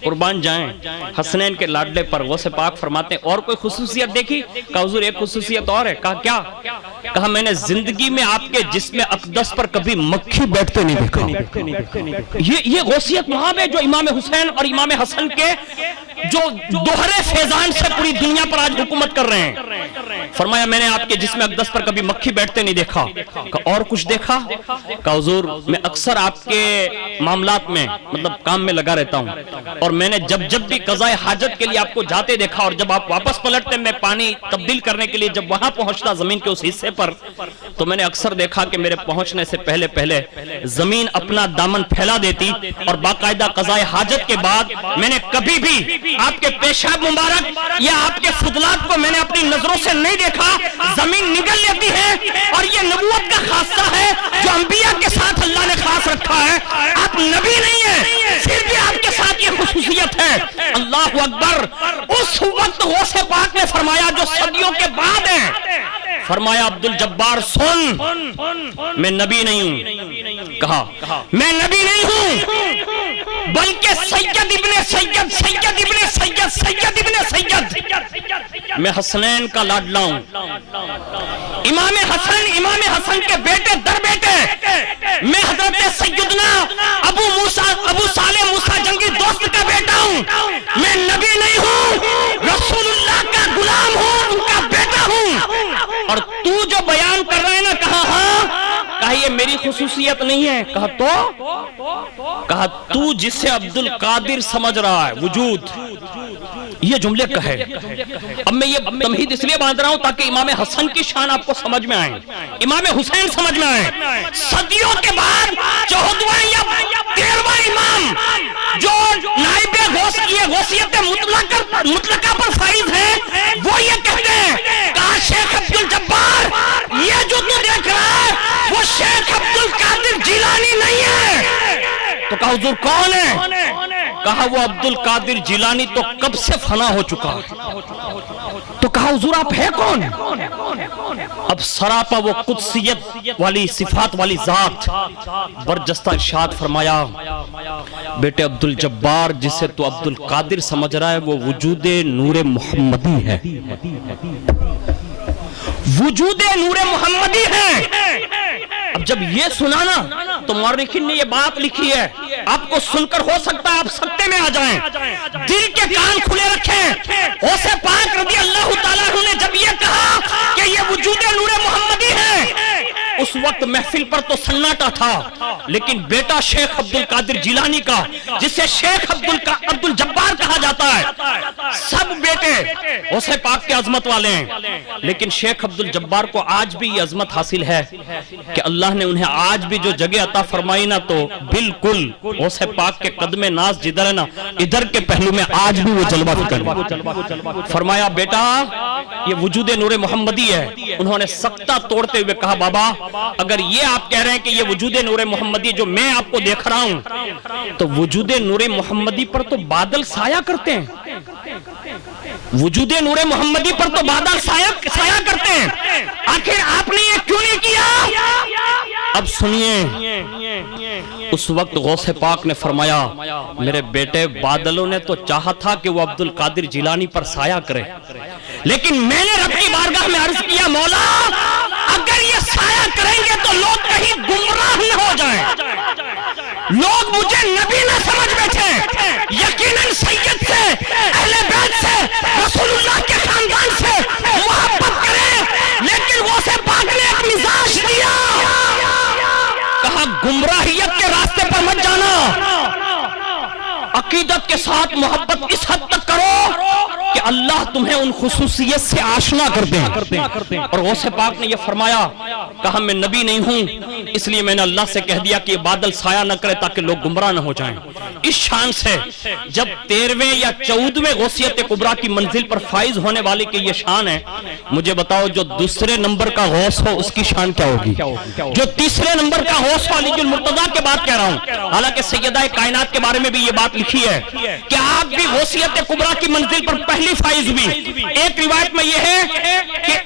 قربان جائیں حسنین کے لاڈلے پر غوث پاک فرماتے ہیں اور کوئی خصوصیت دیکھی؟ کہا حضور ایک خصوصیت اور ہے. کہا کیا؟ کہا میں نے زندگی میں آپ کے جسم اقدس پر کبھی مکھی بیٹھتے نہیں دیکھا. یہ غوثیت وہاں ہے جو امام حسین اور امام حسن کے جو دوہرے فیضان سے پوری دنیا پر آج حکومت کر رہے ہیں. فرمایا میں نے آپ کے جسم اقدس پر کبھی مکھی بیٹھتے نہیں دیکھا. اور کچھ دیکھا؟ کہا حضور میں اکثر آپ کے معاملات میں مطلب کام میں لگا رہتا ہوں, اور میں نے جب بھی قضائے حاجت کے لیے آپ کو جاتے دیکھا, اور جب آپ واپس پلٹتے میں پانی تبدیل کرنے کے لیے جب وہاں پہنچتا زمین کے اس حصے پر, تو میں نے اکثر دیکھا کہ میرے پہنچنے سے پہلے زمین اپنا دامن پھیلا دیتی, اور باقاعدہ قضائے حاجت کے بعد میں نے کبھی بھی آپ کے پیشاب مبارک یا آپ کے فضلات کو میں نے اپنی نظروں سے نہیں دیکھا. زمین نگل لیتی ہے, اور یہ نبوت کا خاصہ ہے جو انبیاء کے ساتھ اللہ نے خاص رکھا ہے. آپ نبی نہیں ہیں, پھر بھی آپ کے ساتھ یہ خصوصیت ہے. اللہ اکبر. اس وقت غوث پاک نے فرمایا جو صدیوں کے بعد ہیں, فرمایا عبد الجبار سن, میں نبی نہیں ہوں. کہا میں نبی نہیں ہوں بلکہ سید ابن سید, میں حسنین کا لاڈلا ہوں. امام حسن کے بیٹے در بیٹے, میں حضرت سیدنا ابو صالح موسیٰ جنگی دوست کا بیٹا ہوں. میں نبی نہیں ہوں, رسول اللہ کا غلام ہوں, ان کا بیٹا ہوں. اور تو جو بیان کر رہے ہیں نا, کہا ہاں, کہا یہ میری خصوصیت نہیں ہے. کہا تو؟ کہا تو جسے عبد القادر سمجھ رہا ہے وجود, یہ جملے کہے. اب میں یہ تمہید اس لیے باندھ رہا ہوں تاکہ امام حسن کی شان آپ کو سمجھ میں آئے, امام حسین سمجھ میں آئے. صدیوں کے بعد 14 مطلقہ پر فائز ہیں وہ یہ کہتے ہیں کہا شیخ عبد الجبار یہ جو تو دیکھ رہا ہے وہ شیخ عبد القادر جیلانی نہیں ہے۔ تو کہا حضور کون ہے؟ کہا وہ عبد القادر جیلانی تو کب سے فنا ہو چکا۔ تو کہا حضور آپ ہے کون؟ اب سراپا وہ قدسیت والی صفات والی ذات برجستہ ارشاد فرمایا بیٹے عبد الجبار جسے تو عبد القادر سمجھ رہا ہے وہ وجود نور محمدی ہے، وجود نور محمدی ہے۔ اب جب یہ سنا نا تو مورخین نے یہ بات لکھی ہے، آپ کو سن کر ہو سکتا ہے آپ سکتے میں آ جائیں، دل کے کان کھلے رکھیں۔ غوث پاک رضی اللہ تعالیٰ عنہ نے جب یہ کہا کہ یہ وجود نور محمدی ہے، اس وقت محفل پر تو سناٹا تھا، لیکن بیٹا شیخ عبد القادر جیلانی کا جسے شیخ عبد الجبار کہا جاتا ہے، سب بیٹے غوث پاک کے عظمت والے ہیں، لیکن شیخ عبد الجبار کو آج بھی یہ عظمت حاصل ہے کہ اللہ نے انہیں آج بھی جو جگہ عطا فرمائی نا تو بالکل غوث پاک کے قدم ناز جدھر ہے نا ادھر کے پہلو میں آج بھی وہ جلوہ فکر فرمایا بیٹا یہ وجود نور محمدی ہے۔ انہوں نے سکتہ توڑتے ہوئے کہا بابا اگر یہ آپ کہہ رہے ہیں کہ یہ وجود نور محمدی جو میں آپ کو دیکھ رہا ہوں تو وجود نور محمدی پر تو بادل سایہ کرتے ہیں، وجود نور محمدی پر تو بادل سایہ کرتے ہیں، آخر آپ نے یہ کیوں نہیں کیا؟ اب سنیے اس وقت غوث پاک نے فرمایا میرے بیٹے بادلوں نے تو چاہا تھا کہ وہ عبد القادر جیلانی پر سایہ کرے، لیکن میں نے رب کی بارگاہ میں عرض کیا مولا اگر یہ سایہ کریں گے تو لوگ کہیں گمراہ نہ ہو جائیں، لوگ مجھے نبی نہ سمجھ بیٹھے، یقیناً سید سے اہل بیت سے رسول اللہ کے خاندان سے محبت کریں، لیکن غوث پاک نے ایک مزاج دیا، کہا گمراہیت کے راستے پر مت جانا، عقیدت کے ساتھ محبت اس حد تک کرو کہ اللہ تمہیں ان خصوصیت سے آشنا کر دیں۔ اور غوث پاک نے یہ فرمایا کہا میں نبی نہیں ہوں اس لیے میں نے اللہ سے کہہ دیا کہ یہ بادل سایہ نہ کرے تاکہ لوگ گمراہ نہ ہو جائیں۔ اس شان سے جب 13ویں یا 14ویں غوثیت کبریٰ کی منزل پر فائز ہونے والے کی یہ شان ہے، مجھے بتاؤ جو دوسرے نمبر کا غوث ہو اس کی شان کیا ہوگی؟ جو تیسرے نمبر کا غوث ہو علی المرتضیٰ کے بات کہہ رہا ہوں، حالانکہ سیدہ کائنات کے بارے میں بھی یہ بات لکھی ہے کہ آپ بھی غوثیت کبریٰ کی منزل پر پہلی فائز ہوئی۔ ایک روایت میں یہ ہے کہ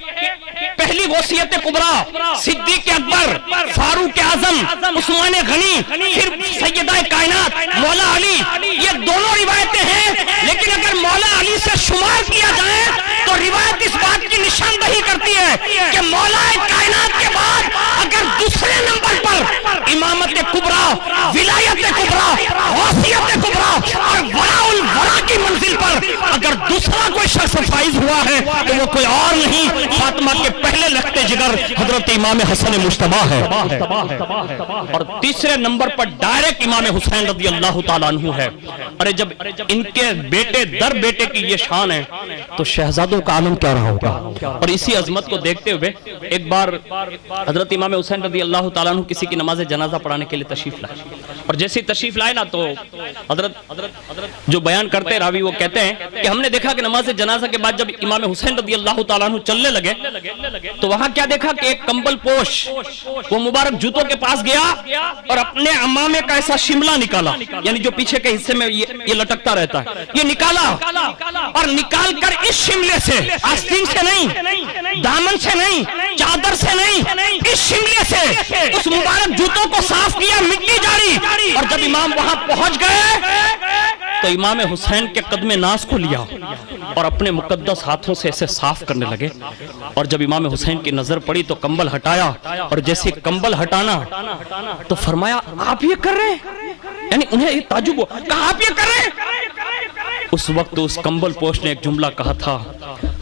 پہلی غوثیت کبریٰ صدیق اکبر، فاروق اعظم، عثمان غنی، پھر سیدہ کائنات مولا علی، یہ دونوں روایتیں ہیں، لیکن اگر مولا علی سے شمار کیا جائے تو روایت اس بات کی نشاندہی کرتی ہے کہ مولا کائنات کے بعد اگر دوسرے نمبر پر امامت کبریٰ، ولایت کبریٰ، غوثیت کبریٰ اور وراء الورا کی منزل پر اگر دوسرا کوئی شخص فائز ہوا ہے تو وہ کوئی اور نہیں فاطمہ کے پہلے لخت جگر حضرت امام حسن مجتبیٰ ہے، اور تیسرے نمبر پر ڈائریکٹ امام حسین رضی اللہ تعالیٰ عنہ ہے۔ ارے جب ان کے بیٹے در بیٹے کی یہ شان ہے تو شہزادوں کا عالم کیا رہا ہوگا؟ اور اسی عظمت کو دیکھتے ہوئے ایک بار حضرت امام حسین رضی اللہ تعالیٰ عنہ کسی کی نماز جنازہ پڑھانے کے لیے تشریف لائے، اور جیسے تشریف لائے نا تو حضرت جو بیان کرتے راوی وہ کہتے ہیں کہ ہم نے دیکھا کہ نماز جنازہ کے بعد جب امام حسین رضی اللہ تعالیٰ عنہ چلنے لگے تو وہاں کیا دیکھا کہ ایک کمبل پوش وہ مبارک جوتوں کے پاس گیا اور اپنے عمامے کا ایسا شملہ نکالا، یعنی جو پیچھے کے حصے میں یہ لٹکتا رہتا ہے، یہ نکالا اور نکال کر اس شملے سے، آستین سے نہیں، دامن سے نہیں، چادر سے نہیں، اس شملے سے اس مبارک جوتوں کو صاف کیا، مٹی جاری، اور جب امام وہاں پہنچ گئے تو امام حسین کے قدم ناز کو لیا اور اپنے مقدس ہاتھوں سے اسے صاف کرنے لگے، اور جب امام حسین کی نظر پڑی تو کمبل ہٹایا، اور جیسے کمبل ہٹانا تو فرمایا آپ یہ کر رہے ہیں، یعنی انہیں یہ تعجب ہوا، کہا آپ یہ کر رہے ہیں؟ اس وقت اس کمبل پوش نے ایک جملہ کہا تھا،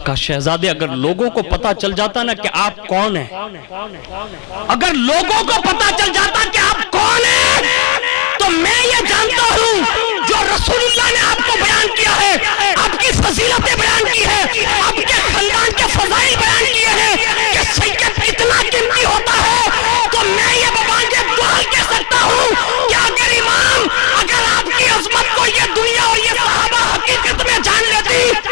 کہا شہزادے اگر لوگوں کو پتا چل جاتا نا کہ آپ کون ہیں، اگر لوگوں کو پتا چل جاتا کہ آپ کون ہیں تو میں یہ جانتا ہوں جو رسول اللہ نے آپ کو بیان کیا ہے، آپ کی فضیلتیں بیان کی ہے، آپ کے خاندان کے فضائل بیان کیے ہیں کہ سید اتنا قیمتی ہوتا ہے، تو میں یہ ببانجے دعا کہہ سکتا ہوں کہ اگر امام اگر آپ کی عظمت کو یہ دنیا اور یہ صحابہ حقیقت میں جان لیتی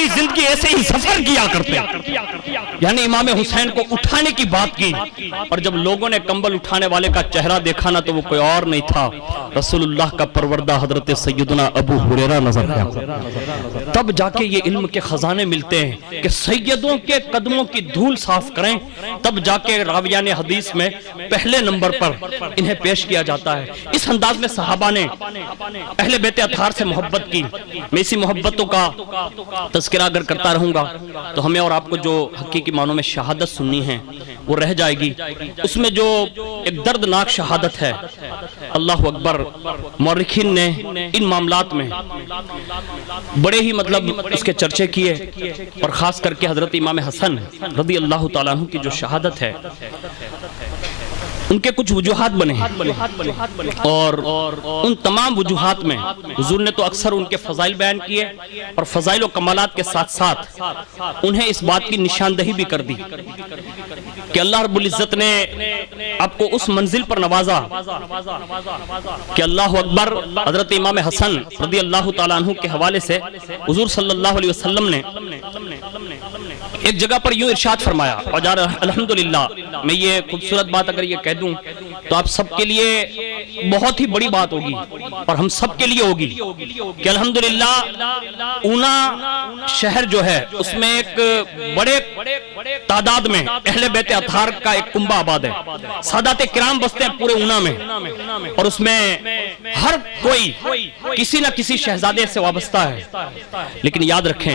پوری زندگی ایسے ہی سفر کیا کرتے. یعنی امام حسین کو اٹھانے کی بات کی, اور جب لوگوں نے کمبل اٹھانے والے کا چہرہ دیکھا نا تو وہ کوئی اور نہیں تھا, رسول اللہ کا پروردہ حضرت سیدنا ابو ہریرہ نظر آیا. تب جا کے یہ علم کے خزانے ملتے ہیں کہ سیدوں کے قدموں کی دھول صاف کریں, تب جا کے راویان حدیث میں پہلے نمبر پر انہیں پیش کیا جاتا ہے. اس انداز میں صحابہ نے اہل بیت اطہار سے محبت کی. میں اسی محبتوں کا تذکرہ اگر کرتا رہوں گا تو ہمیں اور آپ کو جو حقیقی معنوں میں شہادت سننی ہے وہ رہ جائے گی. اس میں جو ایک دردناک شہادت ہے, اللہ اکبر, مورخین نے ان معاملات میں بڑے ہی مطلب اس کے چرچے کیے, اور خاص کر کے حضرت امام حسن رضی اللہ تعالیٰ عنہ کی جو شہادت ہے ان کے کچھ وجوہات بنے ہیں, اور ان تمام وجوہات میں حضور نے تو اکثر ان کے فضائل بیان کیے, اور فضائل و کمالات کے ساتھ ساتھ انہیں اس بات کی نشاندہی بھی کر دی کہ اللہ رب العزت نے آپ کو اس منزل پر نوازا کہ اللہ اکبر. حضرت امام حسن رضی اللہ تعالیٰ عنہ کے حوالے سے حضور صلی اللہ علیہ وسلم نے ایک جگہ پر یوں ارشاد فرمایا, اور الحمدللہ میں یہ خوبصورت بات اگر یہ کہہ دوں تو آپ سب کے لیے بہت ہی بڑی بات ہوگی, اور ہم سب کے لیے ہوگی کہ الحمدللہ اونا شہر جو ہے اس میں ایک بڑے تعداد میں اہل بیت اطہار کا ایک کنبہ آباد ہے. سادات کرام بستے ہیں پورے اونا میں, اور اس میں ہر کوئی کسی نہ کسی شہزادے سے وابستہ ہے. لیکن یاد رکھیں,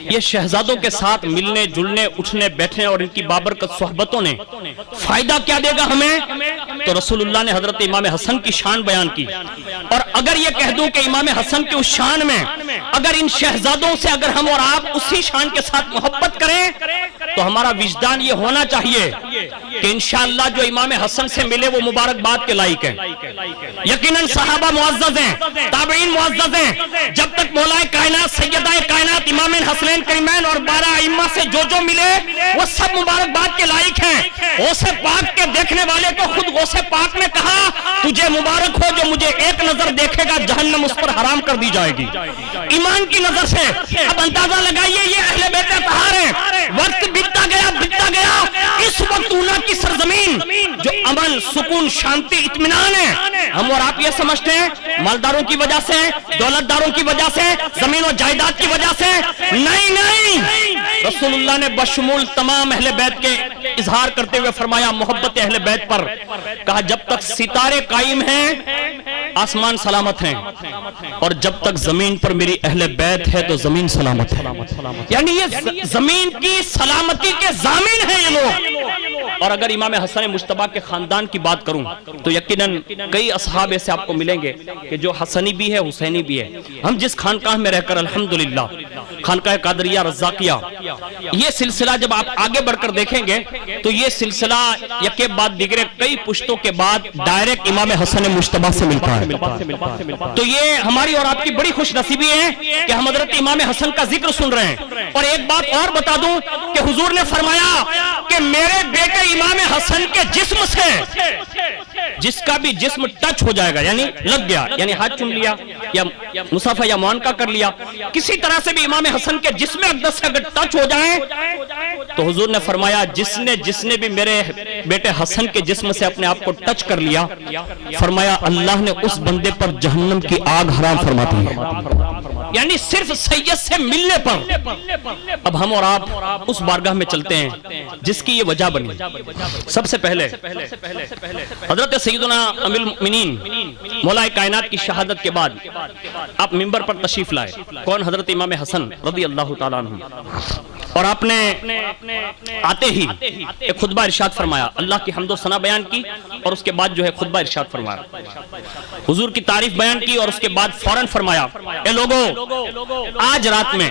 یہ شہزادوں کے ساتھ ملنے جلنے اٹھنے بیٹھنے اور ان کی بابرکت صحبتوں نے فائدہ کیا دے گا ہمیں؟ تو رسول اللہ نے حضرت امام حسن کی شان بیان کی, اور اگر یہ کہہ دوں کہ امام حسن کی اس شان میں اگر ان شہزادوں سے اگر ہم اور آپ اسی شان کے ساتھ محبت کریں تو ہمارا وجدان یہ ہونا چاہیے کہ انشاءاللہ جو امام حسن سے ملے وہ مبارکباد کے لائق ہیں. یقیناً صحابہ معزز ہیں, تابعین معزز ہیں, جب تک مولا کائنات سیدہ کائنات امام حسنین کریمین اور 12 ائمہ سے جو ملے وہ سب مبارکباد کے لائق ہیں. غوث پاک کے دیکھنے والے کو خود غوث پاک نے کہا تجھے مبارک ہو جو مجھے ایک نظر دیکھے گا, جہنم اس پر حرام کر دی جائے گی. ایمان کی نظر سے اب اندازہ لگائیے یہ اہل بیت اطہار ہیں. وقت بتتا گیا, اس وقت اونا کی سرزمین جو امن سکون شانتی اطمینان ہے, ہم اور آپ یہ سمجھتے ہیں مالداروں کی وجہ سے, دولت داروں کی وجہ سے, زمین و جائیداد کی وجہ سے, نہیں. رسول اللہ نے بشمول تمام اہل بیت کے اظہار کرتے ہوئے فرمایا محبت اہل بیت پر, کہا جب تک ستارے قائم ہیں آسمان سلامت ہیں, اور جب تک زمین پر میری اہل بیت ہے تو زمین سلامت ہے. یعنی یہ زمین کی سلامتی کے ضامن ہیں یہ لوگ. اور اگر امام حسن مجتبی کے خاندان کی بات کروں تو یقیناً کئی اصحاب ایسے آپ کو ملیں گے کہ جو حسنی بھی ہے حسینی بھی ہے. ہم جس خانقاہ میں رہ کر الحمدللہ خانقاہ قادریہ رزاقیہ, یہ سلسلہ جب آپ آگے بڑھ کر دیکھیں گے تو یہ سلسلہ یکے بعد دیگرے کئی پشتوں کے بعد ڈائریکٹ امام حسن مجتبی سے ملتا ہے. تو یہ ہماری اور آپ کی بڑی خوش نصیبی ہے کہ ہم حضرت امام حسن کا ذکر سن رہے ہیں. اور ایک بات اور بتا دوں کہ حضور نے فرمایا کہ میرے بیٹے امام حسن کے جسم سے جس کا بھی جسم ٹچ ہو جائے گا, یعنی لگ گیا, یعنی ہاتھ چوم لیا یا مصافحہ یا معانقہ کر لیا, کسی طرح سے بھی امام حسن کے جسم اقدس سے اگر ٹچ ہو جائے تو حضور نے فرمایا جس نے بھی میرے بیٹے حسن کے جسم سے اپنے آپ کو ٹچ کر لیا, فرمایا اللہ نے اس بندے پر جہنم کی آگ حرام فرما دی ہے. یعنی صرف سید سے ملنے پر. اب ہم اور آپ اس بارگاہ میں چلتے ہیں جس کی یہ وجہ بنی. سب سے پہلے حضرت سیدنا امیر المؤمنین مولا کائنات کی شہادت کے بعد آپ منبر پر تشریف لائے. کون؟ حضرت امام حسن رضی اللہ تعالیٰ عنہ. اور آپ نے آتے ہی ایک خطبہ ارشاد فرمایا, اللہ کی حمد و ثنا بیان کی, اور اس کے بعد جو ہے خطبہ ارشاد فرمایا, حضور کی تعریف بیان کی, اور اس کے بعد فوراً فرمایا اے لوگو آج رات میں,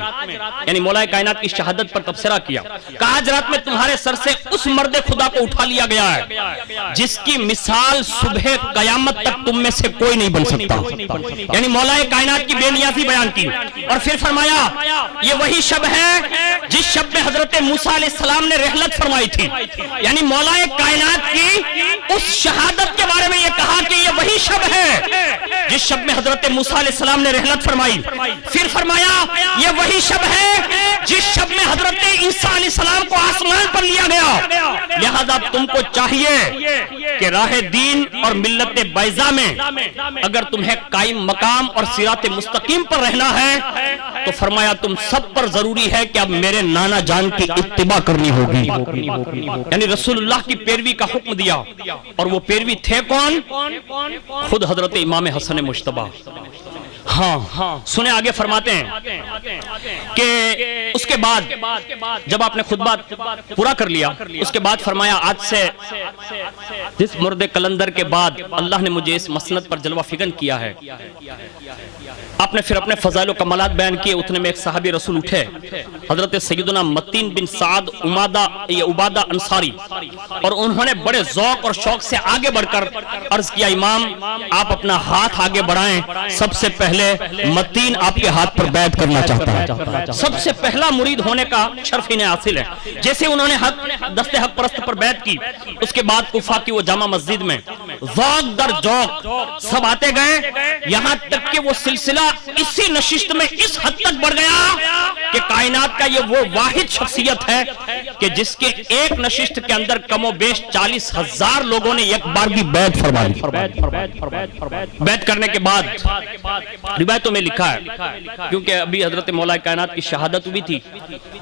یعنی مولا کائنات کی شہادت پر تبصرہ کیا, کہ آج رات میں تمہارے سر سے اس مرد خدا کو اٹھا لیا گیا ہے جس کی مثال صبح قیامت تک تم میں سے کوئی نہیں بن سکتا. یعنی مولا کائنات کی بے نیازی بیان کی, اور پھر فرمایا یہ وہی شب ہے جس شب میں حضرت موسیٰ علیہ السلام نے رحلت فرمائی تھی، یعنی مولا کائنات کی اس شہادت کے بارے میں یہ کہا کہ یہ وہی شب ہے جس شب میں حضرت موسیٰ علیہ السلام نے رحلت فرمائی. پھر فرمایا یہ وہی شب ہے جس شب میں حضرت عیسیٰ علیہ السلام کو آسمان پر لیا گیا. لہذا تم کو چاہیے کہ راہ دین اور ملت بیضا میں اگر تمہیں قائم مقام اور صراط مستقیم پر رہنا ہے تو فرمایا تم سب پر ضروری ہے کہ اب میرے نانا جان کی اتباع کرنی ہوگی. یعنی رسول اللہ کی پیروی کا حکم دیا، اور وہ پیروی تھے کون؟ خود حضرت امام حسن مجتبی. ہاں سنیں آگے فرماتے ہیں کہ اس کے بعد جب آپ نے خطبہ پورا کر لیا، اس کے بعد فرمایا آج سے جس مرد کلندر کے بعد اللہ نے مجھے اس مسند پر جلوہ فکن کیا ہے. آپ نے پھر اپنے فضائل و کمالات بیان کیے. اتنے میں ایک صحابی رسول اٹھے، حضرت سیدنا متین بن سعد عبادہ انصاری، اور انہوں نے بڑے ذوق اور شوق سے آگے بڑھ کر عرض کیا امام آپ اپنا ہاتھ آگے بڑھائیں، سب سے پہلے متین آپ کے ہاتھ پر بیعت کرنا چاہتا ہے. سب سے پہلا مرید ہونے کا شرف انہیں حاصل ہے. جیسے انہوں نے دست حق پرست پر بیعت کی، اس کے بعد کوفہ کی وہ جامع مسجد میں ذوق در ذوق سب آتے گئے، یہاں تک کہ وہ سلسلہ اسی نشست میں اس حد تک بڑھ گیا کہ کائنات کا یہ وہ واحد شخصیت ہے کہ جس کے ایک نشست کے اندر کم و بیش 40,000 لوگوں نے ایک بار بھی بیعت فرمائی. بیعت کرنے کے بعد روایتوں میں لکھا ہے، کیونکہ ابھی حضرت مولا کائنات کی شہادت ہوئی تھی،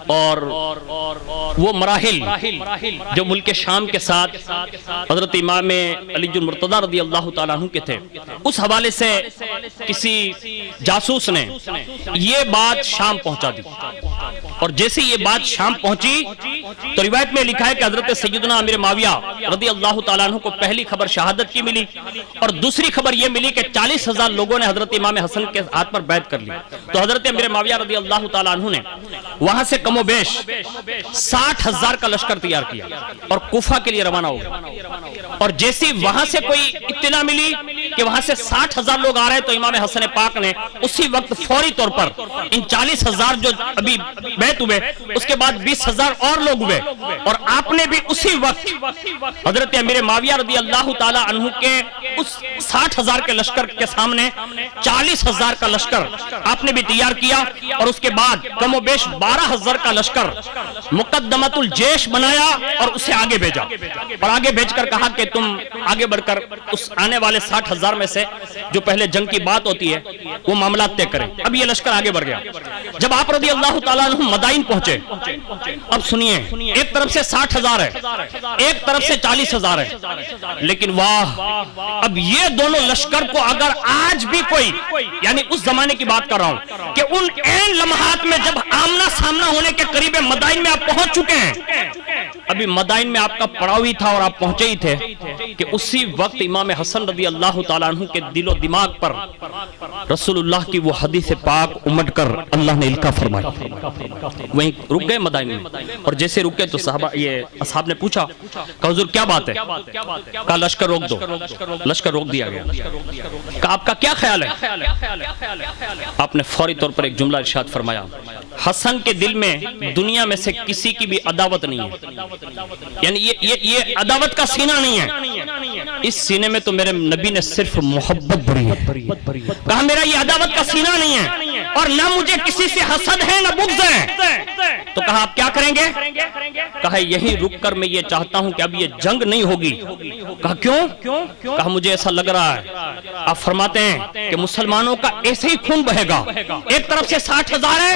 اور وہ مراحل جو ملک شام کے ساتھ حضرت امام علی المرتضی رضی اللہ تعالیٰ عنہ کے تھے، اس حوالے سے کسی جاسوس نے یہ بات شام پہنچا دی، اور جیسے یہ بات شام پہنچی تو روایت میں لکھا ہے کہ حضرت سیدنا امیر معاویہ رضی اللہ تعالیٰ عنہ کو پہلی خبر شہادت کی ملی، اور دوسری خبر یہ ملی کہ 40,000 لوگوں نے حضرت امام حسن کے ہاتھ پر بیعت کر لی. تو حضرت امیر معاویہ رضی اللہ تعالیٰ عنہ نے وہاں سے کم و بیش 60,000 کا لشکر تیار کیا اور کوفہ کے لیے روانہ ہو گئے. اور جیسی وہاں سے کوئی اطلاع ملی کہ وہاں سے 60,000 لوگ آ رہے تو امام حسن پاک نے اسی وقت فوری طور پر ان 40,000 جو ابھی بیعت ہوئے اس کے بعد 20,000 اور لوگ ہوئے، اور آپ نے بھی اسی وقت حضرت امیر معاویہ رضی اللہ تعالی عنہ کے اس 60,000 کے لشکر کے سامنے 40,000 کا لشکر آپ نے بھی تیار کیا، اور اس کے بعد کم و بیش 12,000 کا لشکر مقدمت الجیش بنایا اور اسے آگے بھیجا، اور آگے بھیج کر کہا کہ تم آگے بڑھ کر اس آنے والے 60,000 میں سے جو پہلے جنگ کی بات ہوتی ہے وہ معاملات طے کریں. اب یہ لشکر آگے بڑھ گیا. جب آپ رضی اللہ تعالیٰ عنہ مدائن پہنچے، اب سنیے ایک طرف سے 60,000 ہے، ایک طرف سے 40,000 ہے، لیکن واہ اب یہ دونوں لشکر کو اگر آج بھی کوئی، یعنی اس زمانے کی بات کر رہا ہوں کہ ان این لمحات میں جب آمنا سامنا ہونے کے قریب مدائن میں آپ پہنچ چکے ہیں، ابھی مدائن میں آپ کا پڑاؤ ہی تھا اور آپ پہنچے ہی تھے کہ اسی وقت امام حسن رضی اللہ تعالیٰ عنہ کے دل و دماغ پر رسول اللہ کی وہ حدیث پاک امٹ کر اللہ نے القا فرمائی. وہیں رک گئے مدائن میں، اور جیسے رکے تو اصحاب نے پوچھا کہ حضور کیا بات ہے؟ کہا لشکر روک دو. لشکر روک دیا گیا. کہا آپ کا کیا خیال ہے؟ آپ نے فوری طور پر ایک جملہ ارشاد فرمایا، حسن کے دل میں دنیا میں سے کسی کی بھی عداوت نہیں ہے، یعنی یہ عداوت کا سینہ نہیں ہے، اس سینے میں تو میرے نبی نے صرف محبت بھری ہے. کہا میرا یہ عداوت کا سینہ نہیں ہے اور نہ مجھے کسی سے حسد ہے نہ بغض ہے. تو کہا آپ کیا کریں گے؟ کہا یہیں رک کر میں یہ چاہتا ہوں کہ اب یہ جنگ نہیں ہوگی. کہا کیوں؟ کہا مجھے ایسا لگ رہا ہے آپ فرماتے ہیں کہ مسلمانوں کا ایسے ہی خون بہے گا، ایک طرف سے 60,000 ہے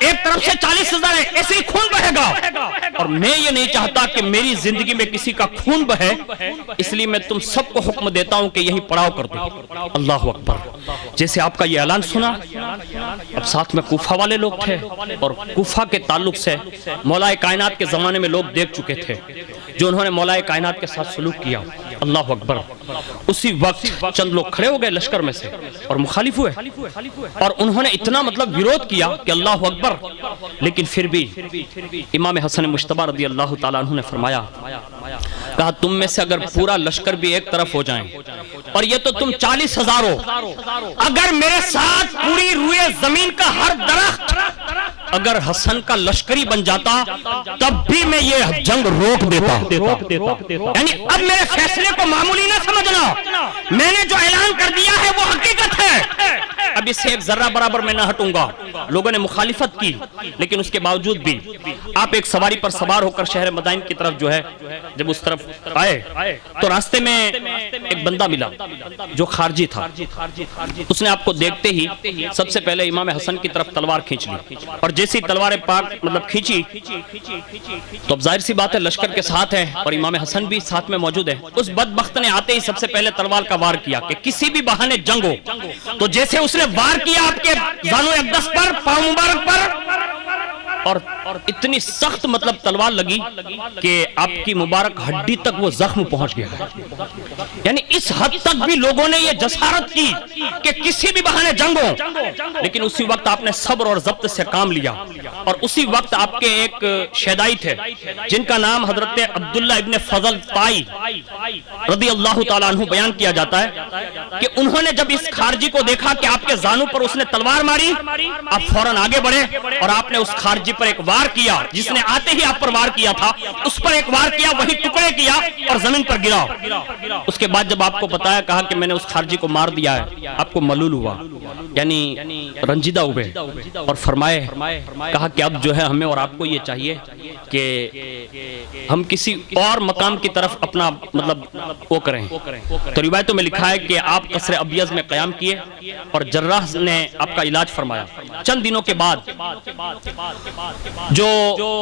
ایک طرف سے 40,000 ہے، ایسے ہی خون بہے گا، اور میں یہ نہیں چاہتا کہ میری زندگی میں کسی کا خون بہے، اس لیے میں تم سب کو حکم دیتا ہوں کہ یہی پڑاؤ کر دو. اللہ اکبر. جیسے آپ کا یہ اعلان سنا، اب ساتھ میں کوفہ والے لوگ تھے، اور کوفہ کے تعلق سے مولا کائنات کے زمانے میں لوگ دیکھ چکے تھے جو انہوں نے مولا کائنات کے ساتھ سلوک کیا. اللہ اکبر. اسی وقت چند لوگ کھڑے ہو گئے لشکر میں سے اور مخالف ہوئے، اور انہوں نے اتنا مطلب ویرود کیا کہ اللہ اکبر. لیکن پھر بھی امام حسن مجتبی رضی اللہ تعالیٰ عنہ نے فرمایا، کہا تم میں سے اگر پورا لشکر بھی ایک طرف ہو جائیں اور یہ تو تم 40,000 ہو، اگر میرے ساتھ پوری روئے زمین کا ہر درخت اگر حسن کا لشکری بن جاتا تب بھی میں یہ جنگ روک دیتا. یعنی اب میرے فیصلے کو معمولی نہ سمجھنا, میں نے جو اعلان کر دیا ہے وہ حقیقت ہے, اب اس سے ایک ذرہ برابر میں نہ ہٹوں گا. لوگوں نے مخالفت کی لیکن اس کے باوجود بھی آپ ایک سواری پر سوار ہو کر شہر مدائن کی طرف جو ہے جب اس طرف آئے تو راستے میں ایک بندہ ملا جو خارجی تھا. اس نے آپ کو دیکھتے ہی سب سے پہلے امام حسن کی طرف تلوار کھینچ لی, اور جیسی تلوار پاک مطلب کھینچی تو اب ظاہر سی بات ہے لشکر کے ساتھ ہے اور امام حسن بھی ساتھ میں موجود ہے. اس بدبخت نے آتے ہی سب سے پہلے تلوار کا وار کیا کہ کسی بھی بہانے جنگ ہو. تو جیسے اس نے وار کیا آپ کے زانو اقدس پر, پاؤں مبارک پر, اور اتنی سخت مطلب تلوار لگی کہ آپ کی مبارک ہڈی تک وہ زخم پہنچ گیا. یعنی اس حد تک بھی لوگوں نے یہ جسارت کی کہ کسی بھی بہانے جنگ ہو, لیکن اسی وقت آپ نے صبر اور ضبط سے کام لیا. اور اسی وقت آپ کے ایک شیدائی تھے جن کا نام حضرت عبداللہ ابن فضل طائی رضی اللہ تعالیٰ عنہ بیان کیا جاتا ہے کہ انہوں نے جب اس خارجی کو دیکھا کہ آپ کے زانو پر اس نے تلوار ماری, آپ فوراً آگے بڑھے اور آپ نے اس خارجی پر ایک وار کیا. جس نے آتے ہی آپ پر وار کیا تھا اس پر ایک وار کیا, وہی ٹکڑے کیا اور زمین پر گرا. اس کے بعد جب آپ کو بتایا, کہا کہ میں نے اس خارجی کو مار دیا ہے, آپ کو ملول ہوا, یعنی رنجیدہ ہوئے, اور فرمائے کہا کہ اب جو ہے ہمیں اور آپ کو یہ چاہیے کہ ہم کسی اور مقام کی طرف اپنا مطلب وہ کریں. تو روایتوں میں لکھا ہے کہ آپ قصر ابیض میں قیام کیے اور جراح نے آپ کا علاج فرمایا. چند دنوں کے بعد جو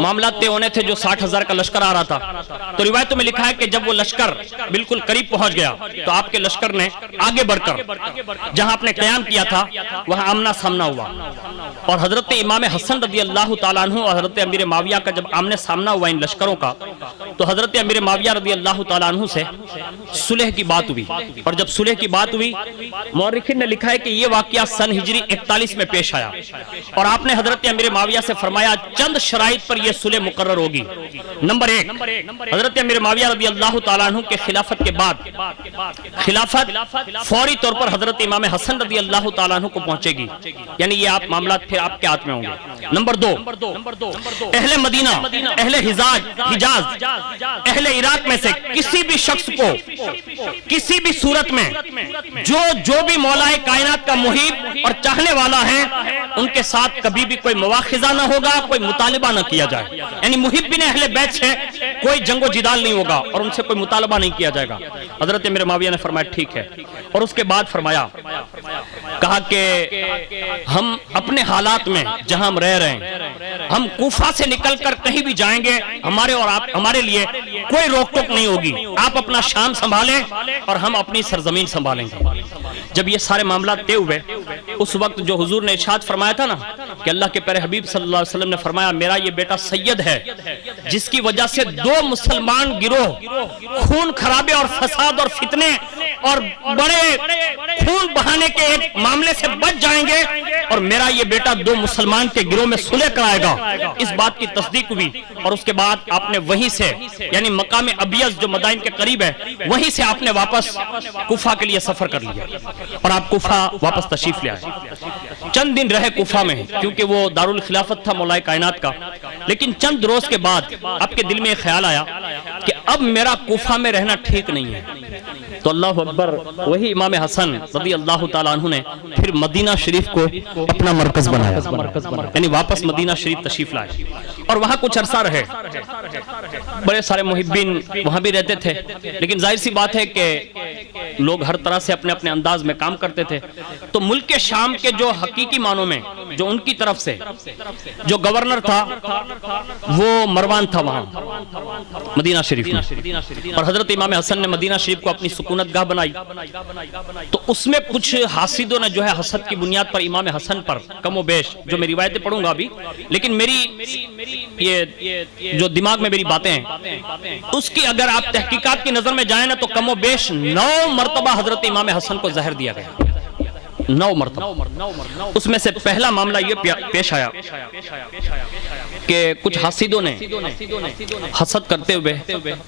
معاملات طے ہونے تھے, جو 60,000 کا لشکر آ رہا تھا, تو روایتوں میں لکھا ہے کہ جب وہ لشکر بالکل قریب پہنچ گیا تو آپ کے لشکر نے آگے بڑھ کر جہاں آپ نے قیام کیا تھا وہاں آمنا سامنا ہوا. اور حضرت امام حسن رضی اللہ تعالیٰ عنہ اور حضرت امیر معاویہ کا جب آمنے سامنا ہوا ان لشکروں کا, تو حضرت امیر معاویہ رضی اللہ تعالیٰ عنہ سے صلح کی بات ہوئی. اور جب صلح کی بات ہوئی, مورخین نے لکھا ہے کہ یہ واقعہ سن ہجری 41 میں پیش آیا, اور آپ نے حضرت امیر معاویہ سے فرمایا چند شرائط پر یہ صلح مقرر ہوگی. نمبر 1, حضرت امیر معاویہ رضی اللہ تعالیٰ عنہ کے خلافت کے بعد خلافت فوری طور پر حضرت امام حسن رضی اللہ تعالیٰ عنہ کو پہنچے گی, یعنی یہ آپ معاملات پھر آپ کے ہاتھ میں ہوں گے. نمبر 2, اہل مدینہ, اہل حجاز, اہل عراق میں سے کسی بھی شخص کو کسی بھی صورت میں جو بھی مولائے کائنات کا محب اور چاہنے والا ہے, ان کے ساتھ کبھی بھی کوئی مواخذہ نہ ہوگا, کوئی مطالبہ نہ کیا جائے. یعنی محبین اہل بیت سے کوئی جنگ و جدال نہیں ہوگا اور ان سے کوئی مطالبہ نہیں کیا جائے گا. حضرت امیر معاویہ نے فرمایا ٹھیک ہے. اور اس کے بعد فرمایا, کہا کہ ہم اپنے حالات میں جہاں ہم رہ رہے ہیں, ہم کوفہ سے نکل کر کہیں بھی جائیں گے, ہمارے اور آپ ہمارے لیے کوئی روک ٹوک نہیں ہوگی. آپ اپنا شام سنبھالیں اور ہم اپنی سرزمین سنبھالیں گے. جب یہ سارے معاملات طے ہوئے, اس وقت جو حضور نے ارشاد فرمایا تھا نا کہ اللہ کے پیارے حبیب صلی اللہ علیہ وسلم نے فرمایا میرا یہ بیٹا سید ہے جس کی وجہ سے 2 مسلمان گروہ خون خرابے اور فساد اور فتنے اور بڑے خون بہانے کے ایک معاملے سے بچ جائیں گے, اور میرا یہ بیٹا 2 مسلمان کے گروہ میں صلح کرائے گا. اس بات کی تصدیق ہوئی, اور اس کے بعد آپ نے وہیں سے یعنی مقام ابیض جو مدائن کے قریب ہے وہیں سے آپ نے واپس کوفہ کے لیے سفر کر لیا, اور آپ کوفہ واپس تشریف لے آئے. چند دن رہے کوفہ میں کیونکہ وہ دارالخلافت تھا مولائے کائنات کا, لیکن چند روز کے بعد آپ کے دل میں ایک خیال آیا کہ اب میرا کوفہ میں رہنا ٹھیک نہیں ہے. تو اللہ اکبر, وہی امام حسن رضی اللہ تعالیٰ عنہ نے پھر مدینہ شریف کو اپنا مرکز بنایا, یعنی واپس مدینہ شریف تشریف لائے اور وہاں کچھ عرصہ رہے. بڑے سارے محبین وہاں بھی رہتے تھے, لیکن ظاہر سی بات ہے کہ لوگ ہر طرح سے اپنے اپنے انداز میں کام کرتے تھے. تو ملک شام کے جو حقیقی معنوں میں جو ان کی طرف سے جو گورنر تھا وہ مروان تھا وہاں مدینہ شریف میں, اور حضرت امام حسن نے مدینہ شریف کو اپنی سکونت گاہ بنائی. تو اس میں کچھ حاسدوں نے جو ہے حسد کی بنیاد پر امام حسن پر کم و بیش, جو میں روایتیں پڑھوں گا ابھی, لیکن میری یہ جو دماغ میں میری باتیں ہیں اس کی اگر آپ تحقیقات کی نظر میں جائیں نا تو کم و بیش 9 مرتبہ حضرت امام حسن کو زہر دیا گیا, 9 مرتبہ. اس میں سے پہلا معاملہ یہ پیش آیا کہ کچھ حاسدوں نے حسد کرتے ہوئے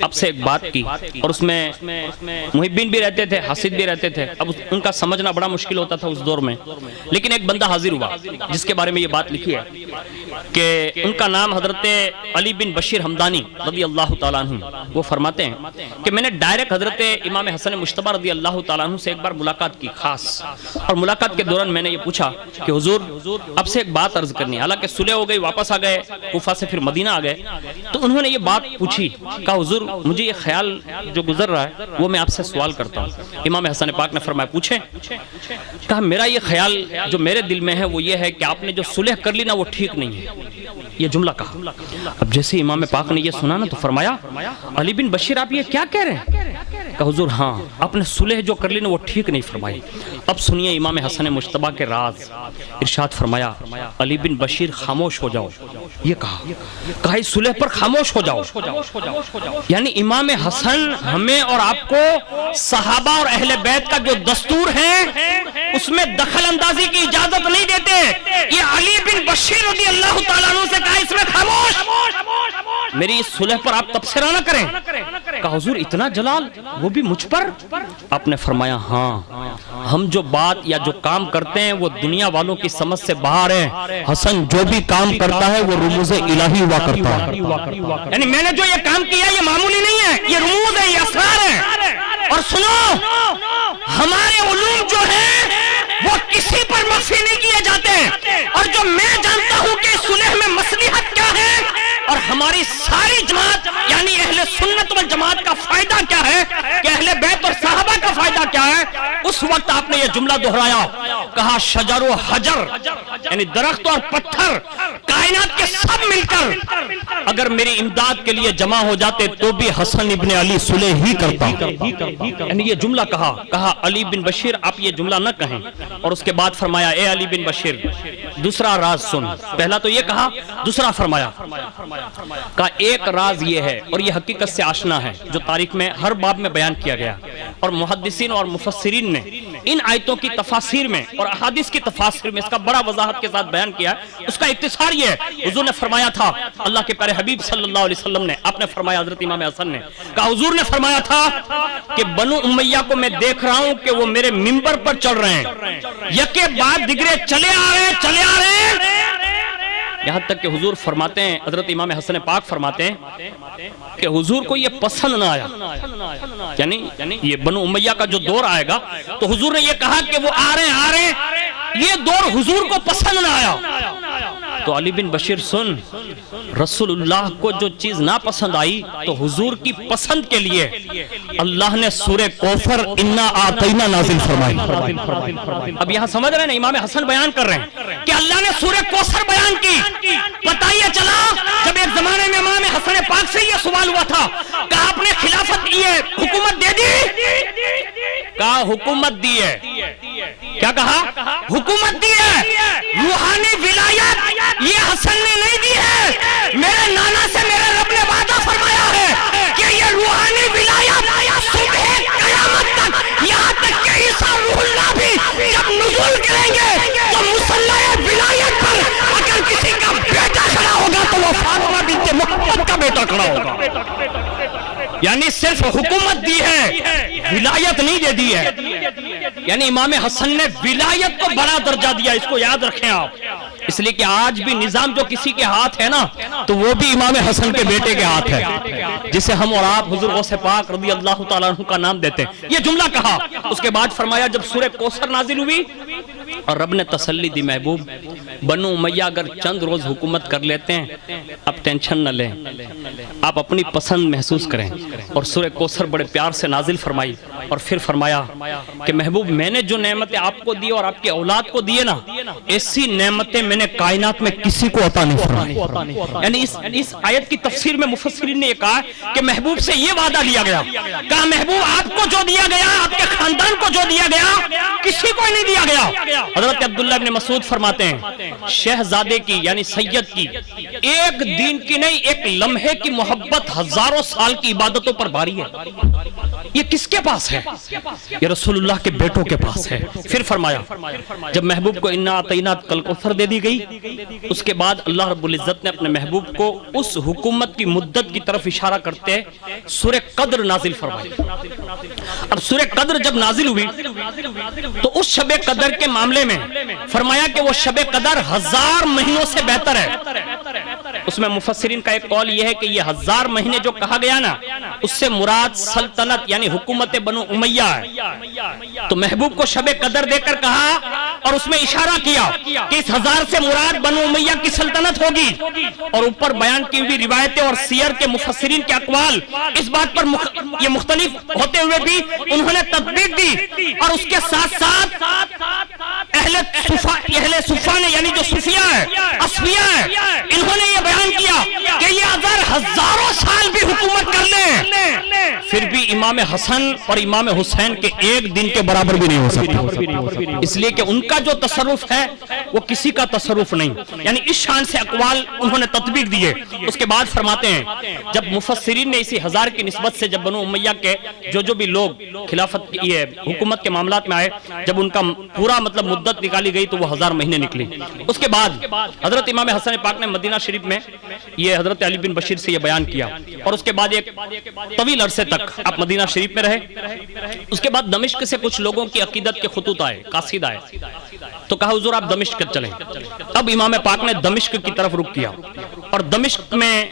اب سے ایک بات کی, اور اس میں محبین بھی رہتے تھے, حاسد بھی رہتے تھے. اب ان کا سمجھنا بڑا مشکل ہوتا تھا اس دور میں, لیکن ایک بندہ حاضر ہوا جس کے بارے میں یہ بات لکھی ہے کہ ان کا نام حضرت علی بن بشیر حمدانی رضی اللہ تعالیٰ عنہ، وہ فرماتے ہیں کہ میں نے ڈائریکٹ حضرت امام حسن مجتبی رضی اللہ تعالیٰ عنہ سے ایک بار ملاقات کی خاص، اور ملاقات کے دوران میں نے یہ پوچھا کہ حضور اب سے ایک بات عرض کرنی ہے، حالانکہ صلح ہو گئی، واپس آ گئے کوفہ سے، پھر مدینہ آ گئے، تو انہوں نے یہ بات پوچھی، کہا حضور مجھے یہ خیال جو گزر رہا ہے وہ میں آپ سے سوال کرتا ہوں۔ امام حسن پاک نے فرمایا پوچھیں؟ کہا میرا یہ خیال جو میرے دل میں ہے وہ یہ ہے کہ آپ نے جو صلح کر لی نا وہ ٹھیک نہیں ہے، یہ جملہ کہا۔ اب جیسے امام پاک نے یہ سنا نا تو فرمایا علی بن بشیر آپ یہ کیا کہہ رہے ہیں؟ کہا حضور ہاں آپ نے صلح جو کر لی نا وہ ٹھیک نہیں فرمائی۔ اب سنیے امام حسن مجتبی کے راز، ارشاد فرمایا علی بن بشیر خاموش ہو جاؤ، یہ کہا اس صلح پر خاموش ہو جاؤ، یعنی امام حسن ہمیں اور آپ کو صحابہ اور اہل بیت کا جو دستور ہے اس میں دخل اندازی کی اجازت نہیں دیتے، یہ علی بن بشیر رضی اللہ تعالیٰ عنہ سے کہا اس میں خاموش، میری اس صلح پر آپ تبصرہ نہ کریں۔ کہا حضور اتنا جلال وہ بھی مجھ پر؟ آپ نے فرمایا ہاں ہم جو بات یا جو کام کرتے ہیں وہ دنیا والوں کی سمجھ سے باہر ہے، حسن جو بھی کام کرتا ہے وہ رموز الہی ہوا کرتا ہے، یعنی میں نے جو یہ کام کیا یہ معمولی نہیں ہے، یہ رموز ہے، یہ اسرار ہے۔ اور سنو ہمارے علوم جو ہیں وہ کسی پر مخفی نہیں کیے جاتے، اور جو میں جانتا ہوں کہ صلح میں مصلحت کیا ہے اور ہماری ساری جماعت یعنی اہل سنت والجماعت کا فائدہ کیا ہے کہ اہل بیت اور صحابہ کا فائدہ کیا ہے، اس وقت آپ نے یہ جملہ دہرایا، کہا شجر و حجر یعنی درخت اور پتھر کائنات کے سب مل کر اگر میری امداد کے لیے جمع ہو جاتے تو بھی حسن ابن علی صلح ہی کرتا، یعنی یہ جملہ کہا علی بن بشیر آپ یہ جملہ نہ کہیں، اور اس کے بعد فرمایا اے علی بن بشیر دوسرا راز سن، پہلا تو یہ کہا، دوسرا فرمایا کہا ایک راز یہ ہے اور یہ حقیقت سے آشنا ہے جو تاریخ میں ہر باب میں بیان کیا گیا، اور محدثین اور مفسرین نے ان آیتوں کی تفاسیر میں اور احادیث کی تفاسیر میں اس کا بڑا وضاحت کے ساتھ بیان کیا ہے، اس کا اختصار یہ ہے، حضور نے فرمایا تھا، اللہ کے پیارے حبیب صلی اللہ علیہ وسلم نے، آپ نے فرمایا حضرت امام حسن نے کہا حضور نے فرمایا تھا کہ بنو امیہ کو میں دیکھ رہا ہوں کہ وہ میرے منبر پر چڑھ رہے ہیں، یکے بعد دیگرے چلے آ رہے ہیں، یہاں تک کہ حضور فرماتے ہیں، حضرت امام حسن پاک فرماتے ہیں کہ حضور کو یہ پسند نہ آیا، یعنی یہ بنو امیہ کا جو دور آئے گا تو حضور نے یہ کہا کہ وہ آ رہے ہیں، یہ دور حضور کو پسند نہ آیا۔ تو علی بن بشیر سن، رسول اللہ کو جو چیز نہ پسند آئی تو حضور کی پسند کے لیے اللہ نے سورہ کوثر انا آتینا نازل فرمائی۔ اب یہاں سمجھ رہے ہیں امام حسن بیان کر رہے ہیں کہ اللہ نے سورہ کوثر بیان کی، پتہ یہ چلا جب ایک زمانے میں امام حسن پاک سے یہ سوال ہوا تھا کہ آپ نے خلافت یہ حکومت دے دی، کہا حکومت دی ہے، کیا کہا حکومت دی ہے، روحانی ولایت یہ حسن نے نہیں دی ہے، میرے نانا سے میرے رب نے وعدہ فرمایا ہے کہ یہ روحانی ولایت صبح قیامت تک، یہاں تک کہ عیسیٰ روح اللہ بھی جب نزول کریں گے تو مصلی ولایت پر اگر کسی کا بیٹا کھڑا ہوگا تو وہ فاطمہ بنت محمد کا بیٹا کھڑا ہوگا، یعنی صرف حکومت دی ہے، ولایت نہیں دے دی ہے، یعنی امام حسن نے ولایت کو بڑا درجہ دیا، اس کو یاد رکھیں آپ، اس لیے کہ آج بھی نظام جو کسی کے ہاتھ ہے نا تو وہ بھی امام حسن کے بیٹے کے ہاتھ ہے، جسے ہم اور آپ حضور غوث پاک رضی اللہ تعالیٰ عنہ کا نام دیتے ہیں۔ یہ جملہ کہا، اس کے بعد فرمایا جب سورہ کوثر نازل ہوئی اور رب نے تسلی دی محبوب بنو امیہ اگر چند روز حکومت کر لیتے ہیں اب ٹینشن نہ لیں، آپ اپنی پسند محسوس کریں، اور سورہ کوثر بڑے پیار سے نازل فرمائی، اور پھر فرمایا کہ محبوب میں نے جو نعمتیں آپ کو دی اور آپ کی اولاد کو دیے نا ایسی نعمتیں میں نے کائنات میں کسی کو عطا نہیں فرمائی، یعنی اس آیت کی تفسیر میں مفسرین نے یہ کہا کہ محبوب سے یہ وعدہ لیا گیا، کہا محبوب آپ کو جو دیا گیا، آپ کے خاندان کو جو دیا گیا کسی کو نہیں دیا گیا۔ حضرت عبداللہ ابن مسعود فرماتے ہیں شہزادے کی یعنی سید کی ایک دن کی نہیں ایک لمحے کی محبت ہزاروں سال کی عبادتوں پر بھاری ہے، یہ کس کے پاس ہے؟ یہ رسول اللہ کے بیٹوں کے پاس ہے۔ پھر فرمایا جب محبوب کو انا اعطیناک الکوثر دے دی گئی اس کے بعد اللہ رب العزت نے اپنے محبوب کو اس حکومت کی مدت کی طرف اشارہ کرتے سورہ قدر نازل فرمائی، اور سورہ قدر جب نازل ہوئی تو اس شب قدر کے معاملے معاملے میں فرمایا کہ وہ شب قدر 1000 مہینوں سے بہتر ہے. اس میں مفسرین کا ایک قول یہ ہے کہ یہ 1000 مہینے جو کہا گیا نا اس سے مراد سلطنت یعنی حکومت بنو امیہ ہے. تو محبوب کو شب قدر دے کر کہا اور اس میں اشارہ کیا کہ اس 1000 سے مراد بنو امیہ کی سلطنت ہوگی. اور اوپر بیان کی ہوئی روایتیں اور سیر کے مفسرین کے اقوال اس بات پر یہ مختلف ہوتے ہوئے بھی انہوں نے تطبیق دی. اور اس کے ساتھ ساتھ اہل صفا نے یعنی جو صوفیاء ہے اصفیاء ہے انہوں نے یہ بیان کیا کہ یہ اگر ہزاروں سال بھی حکومت کر لیں پھر بھی امام حسن اور امام حسین کے ایک دن کے برابر بھی نہیں ہو سکتا. اس لیے کہ ان کا جو تصرف ہے وہ کسی کا تصرف نہیں. یعنی اس شان سے اقوال انہوں نے تطبیق دیے. اس کے بعد فرماتے ہیں جب مفسرین نے اسی 1000 کی نسبت سے جب بنو امیہ کے جو بھی لوگ خلافت یہ حکومت کے معاملات میں آئے جب ان کا پورا مطلب مدت نکالی گئی تو وہ 1000 مہینے نکلی. اس کے بعد حضرت امام حسن پاک نے مدینہ شریف میں یہ حضرت علی بن بشیر سے یہ بیان کیا اور اس کے بعد ایک طویل عرصے تک آپ مدینہ شریف میں رہے. اس کے بعد دمشق سے کچھ لوگوں کی عقیدت کے خطوط آئے قاصد آئے تو کہا حضور آپ دمشق چلیں. اب امام پاک نے دمشق کی طرف رخ کیا اور دمشق میں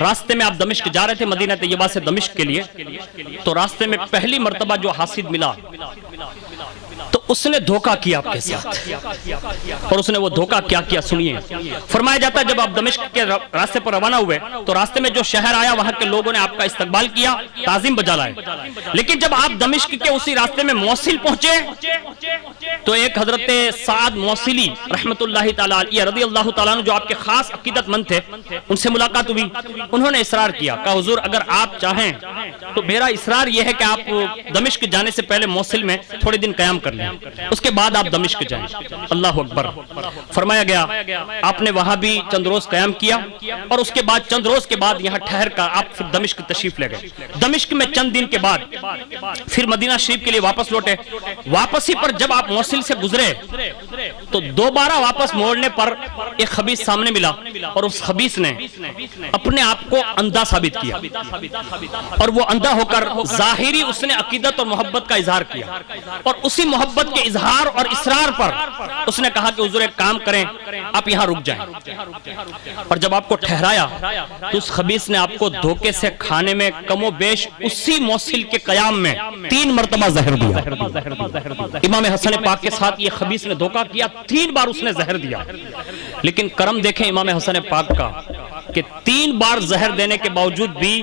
راستے میں آپ دمشق جا رہے تھے مدینہ طیبہ سے دمشق کے لیے تو راستے میں پہلی مرتبہ جو حاسد ملا تو اس نے دھوکہ کیا آپ کے ساتھ. اور اس نے وہ دھوکہ کیا کیا سنیے. فرمایا جاتا ہے جب آپ دمشق کے راستے پر روانہ ہوئے تو راستے میں جو شہر آیا وہاں کے لوگوں نے آپ کا استقبال کیا تعظیم بجا لائے. لیکن جب آپ دمشق کے اسی راستے میں موصل پہنچے تو ایک حضرت سعد موصلی رحمت اللہ تعالی علیہ رضی اللہ تعالیٰ عنہ جو آپ کے خاص عقیدت مند تھے ان سے ملاقات ہوئی. انہوں نے اصرار کیا کہا حضور اگر آپ چاہیں تو میرا اصرار یہ ہے کہ آپ دمشق جانے سے پہلے موصل میں تھوڑے دن قیام کر لیں اس کے بعد آپ دمشق جائیں. اللہ اکبر. فرمایا گیا آپ نے وہاں بھی چند روز قیام کیا اور اس کے بعد چند روز کے بعد یہاں ٹھہر کر آپ پھر دمشق تشریف لے گئے. دمشق میں چند دن کے بعد پھر مدینہ شریف کے لیے واپس لوٹے. واپسی پر جب آپ موصل سے گزرے تو دوبارہ واپس موڑنے پر ایک خبیث سامنے ملا اور اس خبیث نے اپنے آپ کو اندھا ثابت کیا اور وہ اندھا ہو کر ظاہری اس نے عقیدت اور محبت کا اظہار کیا اور اسی محبت کے اظہار اور اصرار پر اس نے کہا کہ حضور ایک کام کریں آپ یہاں رک جائیں. اور جب آپ کو ٹھہرایا تو اس خبیث نے آپ کو دھوکے سے کھانے میں کم و بیش اسی موصل کے قیام میں 3 مرتبہ زہر دیا. امام حسن پاک کے ساتھ یہ خبیث نے دھوکہ کیا 3 بار اس نے زہر دیا. لیکن کرم دیکھیں امام حسن پاک کا کہ 3 بار زہر دینے کے باوجود بھی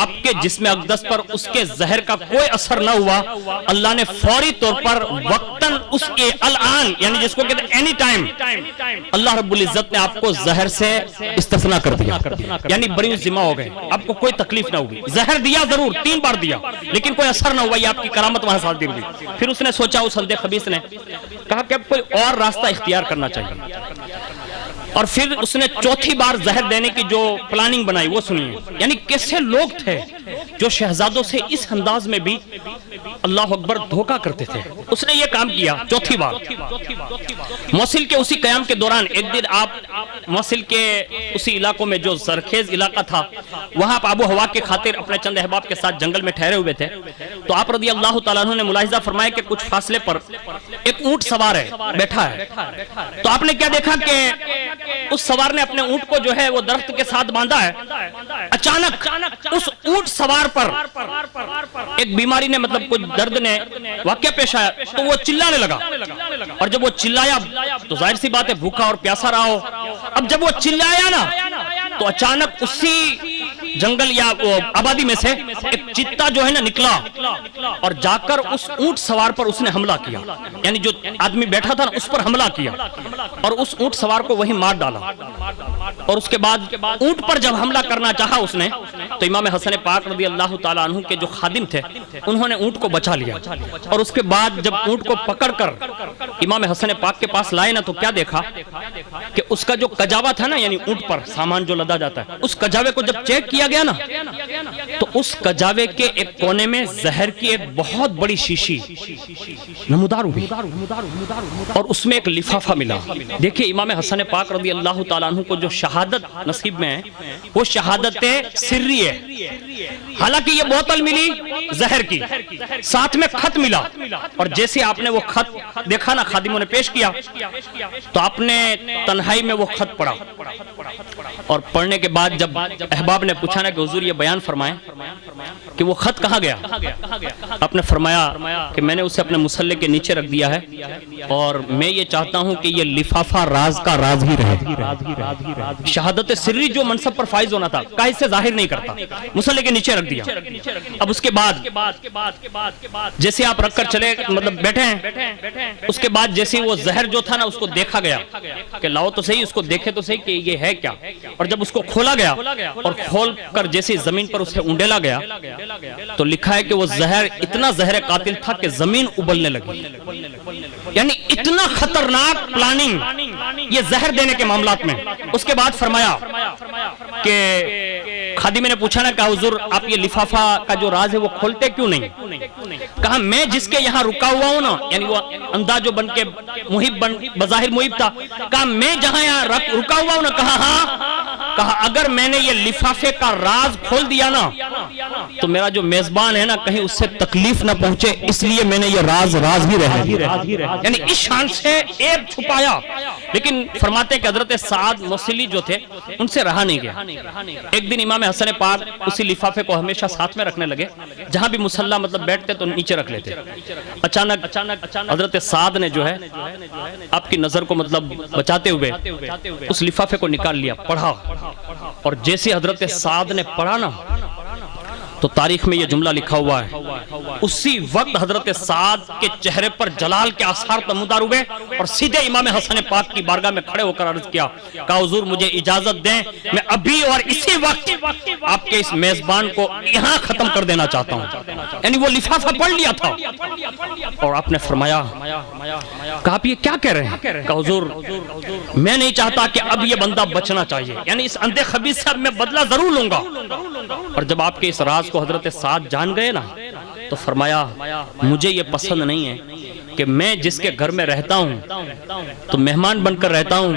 آپ کے جسم اقدس پر اس کے زہر کا کوئی اثر نہ ہوا. اللہ نے فوری طور پر وقتاً اس کے الان یعنی جس کو کہتے ہیں اینی ٹائم اللہ رب العزت نے آپ کو زہر سے استثناء کر دیا یعنی بری ذمہ ہو گئے. آپ کو کوئی تکلیف نہ ہوگی. زہر دیا ضرور 3 بار دیا لیکن کوئی اثر نہ ہوا. یہ آپ کی کرامت وہاں صادر ہوئی. پھر اس نے سوچا اس اندھے خبیث نے کہا کہ اب کوئی اور راستہ اختیار کرنا چاہیے اور پھر اس نے چوتھی بار زہر دینے کی جو پلاننگ بنائی وہ سنیے. یعنی کیسے لوگ تھے جو شہزادوں سے اس انداز میں بھی اللہ اکبر دھوکہ کرتے تھے. اس نے یہ کام کیا چوتھی بار موصل کے اسی قیام کے دوران. ایک دن آپ موصل کے اسی علاقوں میں جو زرخیز علاقہ تھا وہاں آپ آب و ہوا کے خاطر اپنے چند احباب کے ساتھ جنگل میں ٹھہرے ہوئے تھے تو آپ رضی اللہ تعالیٰ عنہ نے ملاحظہ فرمایا کہ کچھ فاصلے پر ایک اونٹ سوار ہے بیٹھا ہے. تو آپ نے کیا دیکھا کہ اس سوار نے اپنے اونٹ کو جو ہے وہ درخت کے ساتھ باندھا ہے. اچانک اس اونٹ سوار پر ایک بیماری نے مطلب کچھ درد نے واقعہ پیش آیا تو وہ چلانے لگا اور جب وہ چلایا تو ظاہر سی بات ہے بھوکا اور پیاسا رہا ہو. اب جب وہ چلایا نا تو اچانک اسی جنگل یا آبادی میں سے ایک چیتا جو ہے نا نکلا اور جا کر اس اونٹ سوار پر اس نے حملہ کیا. یعنی جو آدمی بیٹھا تھا نا اس پر حملہ کیا اور اس اونٹ سوار کو وہی مار ڈالا. اور اس کے بعد اونٹ پر جب حملہ کرنا چاہا اس نے تو امام حسن پاک رضی اللہ تعالیٰ عنہ کے جو خادم تھے انہوں نے اونٹ کو بچا لیا. اور اس کے بعد جب اونٹ کو پکڑ کر امام حسن پاک کے پاس لائے نا تو کیا دیکھا کہ اس کا جو کجاوا تھا نا یعنی اونٹ پر سامان جو لدا جاتا ہے اس کجاوے کو جب چیک کیا گیا نا تو اس کجاوے کے ایک کونے میں زہر کی ایک بہت بڑی شیشی نمودار ہوئی اور اس میں ایک لفافہ ملا. دیکھیں امام حسن پاک رضی اللہ تعالیٰ عنہ کو جو شہادت نصیب میں ہے وہ شہادت سری ہے. حالانکہ یہ بوتل ملی زہر کی ساتھ میں خط ملا اور جیسے آپ نے وہ خط دیکھا نا خادموں نے پیش کیا تو آپ نے تنہائی میں وہ خط پڑھا، اور پڑھنے کے بعد جب احباب نے پوچھا نا کہ حضور یہ بیان فرمائیں کہ وہ خط کہاں گیا، آپ نے فرمایا کہ میں نے اسے اپنے مصلے کے نیچے رکھ دیا ہے، اور میں یہ چاہتا ہوں کہ یہ لفافہ راز کا راز ہی رہے۔ شہادت سری جو منصب پر فائز ہونا تھا کہیں سے ظاہر نہیں کرتا، مصلے کے نیچے رکھ دیا۔ اب اس کے بعد جیسے آپ رکھ کر چلے مطلب بیٹھے ہیں، اس کے بعد جیسے وہ زہر جو تھا نا اس کو دیکھا گیا کہ لاؤ تو صحیح، اس کو دیکھے تو صحیح کہ یہ ہے کیا، اور جب اس کو کھولا گیا اور کھول کر جیسے زمین پر اسے اونڈیلا گیا تو لکھا ہے کہ وہ زہر اتنا زہر قاتل تھا کہ زمین ابلنے لگی، یعنی اتنا خطرناک پلاننگ یہ زہر دینے کے معاملات میں۔ اس کے بعد فرمایا کہ خادم نے پوچھا نا کہ حضور آپ یہ لفافہ کا جو راز ہے وہ کھولتے کیوں نہیں؟ کہا میں جس کے یہاں رکا ہوا ہوں نا، یعنی وہ اندھا جو بن کے محب بظاہر محب تھا، کہا میں جہاں یہاں رکا ہوا ہوں نا، کہا ہاں، کہا اگر میں نے یہ لفافے کا راز کھول دیا نا تو میرا جو میزبان ہے نا کہیں اس سے تکلیف نہ پہنچے، اس لیے میں نے یہ راز بھی رہے، یعنی اس شان سے عیب چھپایا۔ لیکن فرماتے ہیں کہ حضرت سعد موصلی جو تھے ان سے رہا نہیں گیا۔ ایک دن امام حسن پاک اسی لفافے کو ہمیشہ ساتھ میں رکھنے لگے، جہاں بھی مصلی مطلب بیٹھتے تو نیچے رکھ لیتے۔ اچانک حضرت سعد نے جو ہے آپ کی نظر کو مطلب بچاتے ہوئے اس لفافے کو نکال لیا، پڑھا، اور جیسے حضرت سعد نے پڑھا نا تو تاریخ میں یہ جملہ لکھا ہوا ہے، اسی وقت حضرت سعد کے چہرے پر جلال کے آثار نمودار ہوئے، اور سیدھے امام حسن پاک کی بارگاہ میں کھڑے ہو کر عرض کیا، کہا حضور مجھے اجازت دیں، میں ابھی اور اسی وقت آپ کے اس میزبان کو یہاں ختم کر دینا چاہتا ہوں۔ یعنی وہ لفافہ پڑھ لیا تھا، اور آپ نے فرمایا، کہا آپ یہ کیا کہہ رہے ہیں؟ کہا حضور میں نہیں چاہتا کہ اب یہ بندہ بچنا چاہیے، یعنی اس اندھے خبیث سے اب میں بدلہ ضرور لوں گا۔ اور جب آپ کے اس راز کو حضرت سعد جان گئے نا تو فرمایا مجھے یہ پسند نہیں ہے کہ میں جس کے گھر میں رہتا ہوں تو مہمان بن کر رہتا ہوں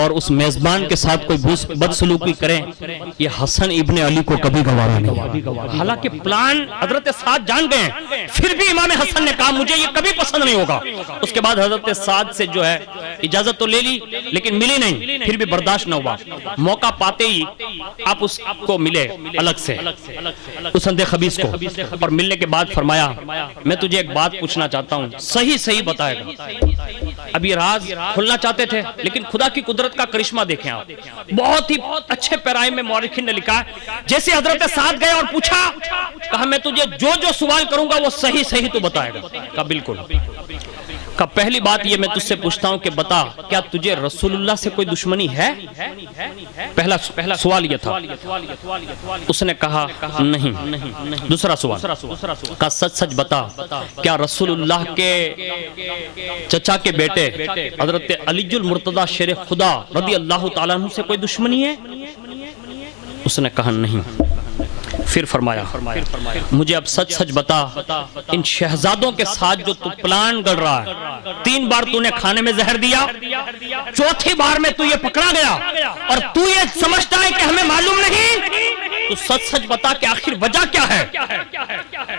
اور اس میزبان کے ساتھ کوئی بدسلوکی کرے، یہ حسن ابن علی کو کبھی گوارا نہیں۔ حالانکہ پلان حضرت سعد جان گئے ہیں، پھر بھی امام حسن نے کہا مجھے یہ کبھی پسند نہیں ہوگا۔ اس کے بعد حضرت سعد سے جو ہے اجازت تو لے لی لیکن ملی نہیں، پھر بھی برداشت نہ ہوا، موقع پاتے ہی آپ اس کو ملے الگ سے اس اندھے خبیث کو، اور ملنے کے بعد فرمایا میں تجھے ایک بات پوچھنا چاہتا ہوں، صحیح بتائے گا۔ اب یہ راز کھلنا چاہتے تھے لیکن خدا کی قدرت کا کرشمہ دیکھیں آپ، بہت ہی اچھے پیرائم میں مورخین نے لکھا ہے جیسے حضرت سعد گئے اور پوچھا، کہا میں تجھے جو سوال کروں گا وہ صحیح تو بتائے گا۔ کہا بالکل۔ کہا پہلی بات یہ میں تجھ سے پوچھتا ہوں کہ بتا کیا تجھے رسول اللہ سے کوئی دشمنی ہے؟ پہلا سوال یہ تھا۔ اس نے کہا نہیں۔ دوسرا سوال، کہا سچ بتا کیا رسول اللہ کے چچا کے بیٹے حضرت علی المرتضی شیر خدا رضی اللہ تعالیٰ عنہ سے کوئی دشمنی ہے؟ اس نے کہا نہیں۔ پھر فرمایا مجھے اب سچ بتا ان شہزادوں کے ساتھ جو تو پلان گڑ رہا ہے، 3 بار تو نے کھانے میں زہر دیا، 4تھی بار میں تو یہ پکڑا گیا اور تو یہ سمجھتا ہے کہ ہمیں معلوم نہیں، تو سچ بتا کہ آخر وجہ کیا ہے؟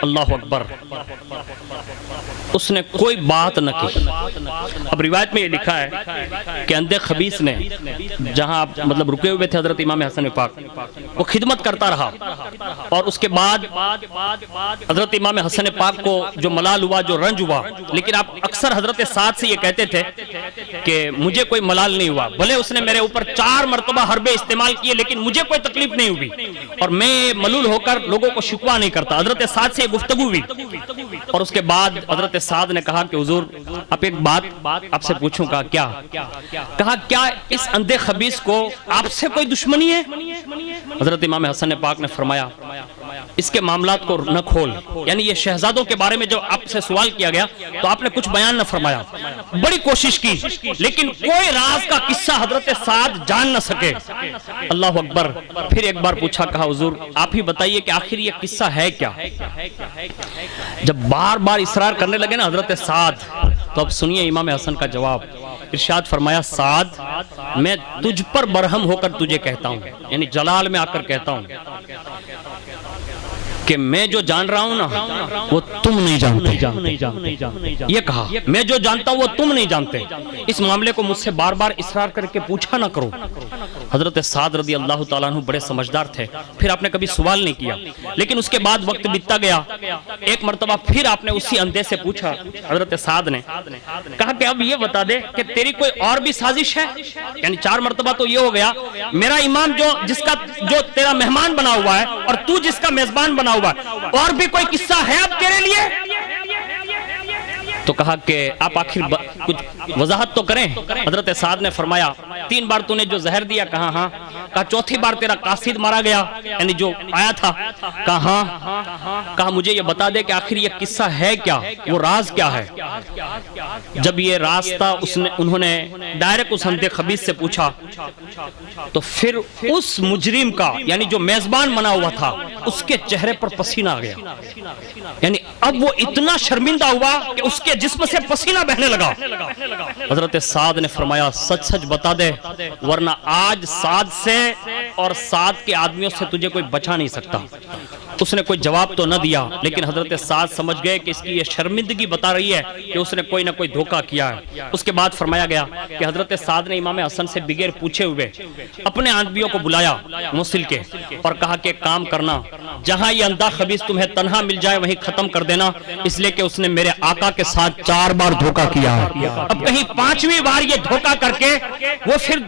اللہ اکبر۔ اس نے کوئی بات نہ کی۔ اب روایت میں یہ لکھا ہے کہ اندھے خبیث نے جہاں آپ مطلب رکے ہوئے تھے حضرت امام حسن پاک، وہ خدمت کرتا رہا، اور اس کے بعد حضرت امام حسن پاک کو جو ملال ہوا، جو رنج ہوا، لیکن آپ اکثر حضرت سعد سے یہ کہتے تھے کہ مجھے کوئی ملال نہیں ہوا، بھلے اس نے میرے اوپر 4 مرتبہ حربے استعمال کیے لیکن مجھے کوئی تکلیف نہیں ہوئی، اور میں ملول ہو کر لوگوں کو شکوہ نہیں کرتا۔ حضرت سعد سے یہ گفتگو ہوئی، اور اس کے بعد حضرت سعد نے کہا کہ حضور آپ ایک بات آپ سے پوچھوں گا کیا؟ کہا کیا اس اندھے خبیث کو آپ سے کوئی دشمنی ہے؟ حضرت امام حسن پاک نے فرمایا اس کے معاملات کو نہ کھول، یعنی یہ شہزادوں کے بارے میں جو آپ سے سوال کیا گیا تو آپ نے کچھ بیان نہ فرمایا، بڑی کوشش کی لیکن کوئی راز کا قصہ حضرت سعد جان نہ سکے۔ اللہ اکبر۔ پھر ایک بار پوچھا، کہا حضور آپ ہی بتائیے کہ آخر یہ قصہ ہے کیا؟ جب بار بار اصرار کرنے لگے نا حضرت سعد، تو اب سنیے امام حسن کا جواب۔ ارشاد فرمایا سعد میں تجھ پر برہم ہو کر تجھے کہتا ہوں، یعنی جلال میں آ کر کہتا ہوں کہ میں جو جان رہا ہوں نا وہ تم نہیں جانتے. یہ کہا میں جو جانتا ہوں وہ تم نہیں جانتے. اس معاملے کو مجھ سے بار بار اصرار کر کے پوچھا نہ کرو. حضرت سعد رضی اللہ تعالیٰ عنہ بڑے سمجھدار تھے. پھر آپ نے کبھی سوال نہیں کیا. لیکن اس کے بعد وقت بیتتا گیا. ایک مرتبہ پھر آپ نے اسی اندھے سے پوچھا. حضرت سعد نے کہا کہ اب یہ بتا دے کہ تیری کوئی اور بھی سازش ہے. یعنی 4 مرتبہ تو یہ ہو گیا میرا امام جو تیرا مہمان بنا ہوا ہے اور تو جس کا میزبان بنا ہوا ہے, اور بھی کوئی قصہ ہے اب تیرے لیے؟ تو کہا کہ آپ آخر کچھ وضاحت تو کریں. حضرت سعد نے فرمایا 3 بار تو نے جو زہر دیا. کہا ہاں. کہا 4تھی بار تیرا قاصد مارا گیا یعنی جو آیا تھا. کہا ہاں. کہا مجھے یہ بتا دے کہ آخر یہ قصہ ہے کیا, وہ راز کیا ہے؟ جب یہ راز تھا انہوں نے ڈائریکٹ اس اندھے خبیث سے پوچھا تو پھر اس مجرم کا یعنی جو میزبان بنا ہوا تھا اس کے چہرے پر پسینہ آ گیا. یعنی اب وہ اتنا شرمندہ ہوا کہ اس کے جسم سے پسینہ بہنے لگا. حضرت سعد نے فرمایا سچ سچ بتا دے ورنہ آج سعد سے اور سعد کے آدمیوں سے تجھے کوئی بچا نہیں سکتا. اس نے کوئی جواب تو نہ دیا لیکن حضرت سعد سمجھ گئے کہ اس کی یہ شرمندگی بتا رہی ہے کہ اس نے کوئی نہ کوئی دھوکہ کیا ہے. اس کے بعد فرمایا گیا کہ حضرت سعد نے امام حسن سے بغیر پوچھے ہوئے اپنے آدمیوں کو بلایا موصل کے اور کہا کہ کام کرنا, جہاں یہ اندھا خبیث تمہیں تنہا مل جائے وہیں ختم کر دینا, اس لیے کہ اس نے میرے آقا کے ساتھ 4 بار دھوکہ کیا ہے. اب کہیں 5ویں بار یہ دھوکہ کر کے وہ پھر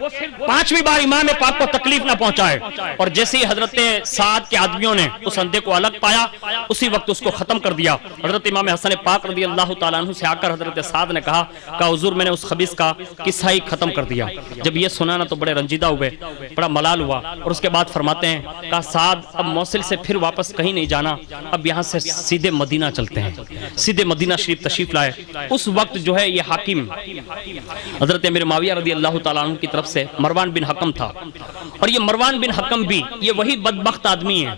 5ویں بار امام پاک کو تکلیف نہ پہنچائے. اور جیسے ہی حضرت سعد کے آدمیوں نے اس اندھے کو الگ پایا اسی وقت اس کو ختم کر دیا. حضرت امام حسن پاک رضی اللہ تعالیٰ عنہ سے آ کر حضرت سعد نے کہا کہ حضور میں نے اس خبیث کا قصہ ہی ختم کر دیا. جب یہ سنا نا تو بڑے رنجیدہ ہوئے, بڑا ملال ہوا. اور اس کے بعد فرماتے ہیں کہ سعد اب موصل سے پھر واپس کہیں نہیں جانا, اب یہاں سے سیدھے مدینہ چلتے ہیں. سیدھے مدینہ شریف تشریف لائے. اس وقت جو ہے یہ حاکم حضرت امیر معاویہ رضی اللہ تعالیٰ عنہ کی طرف سے مروان بن حکم تھا. اور یہ مروان بن حکم بھی یہ وہی بدبخت آدمی ہے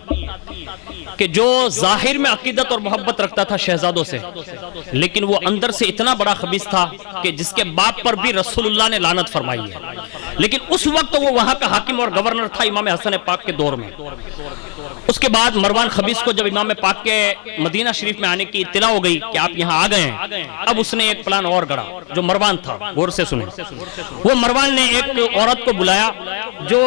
کہ جو ظاہر میں عقیدت اور محبت رکھتا تھا شہزادوں سے, لیکن وہ اندر سے اتنا بڑا خبیث تھا کہ جس کے باپ پر بھی رسول اللہ نے لعنت فرمائی ہے. لیکن اس وقت وہ وہاں کا حاکم اور گورنر تھا امام حسن پاک کے دور میں. اس کے بعد مروان خبیث کو جب امام پاک کے مدینہ شریف میں آنے کی اطلاع ہو گئی کہ آپ یہاں آ گئے ہیں, اب اس نے ایک پلان اور گڑا. جو مروان تھا, غور سے سنیں, وہ مروان نے ایک عورت کو بلایا جو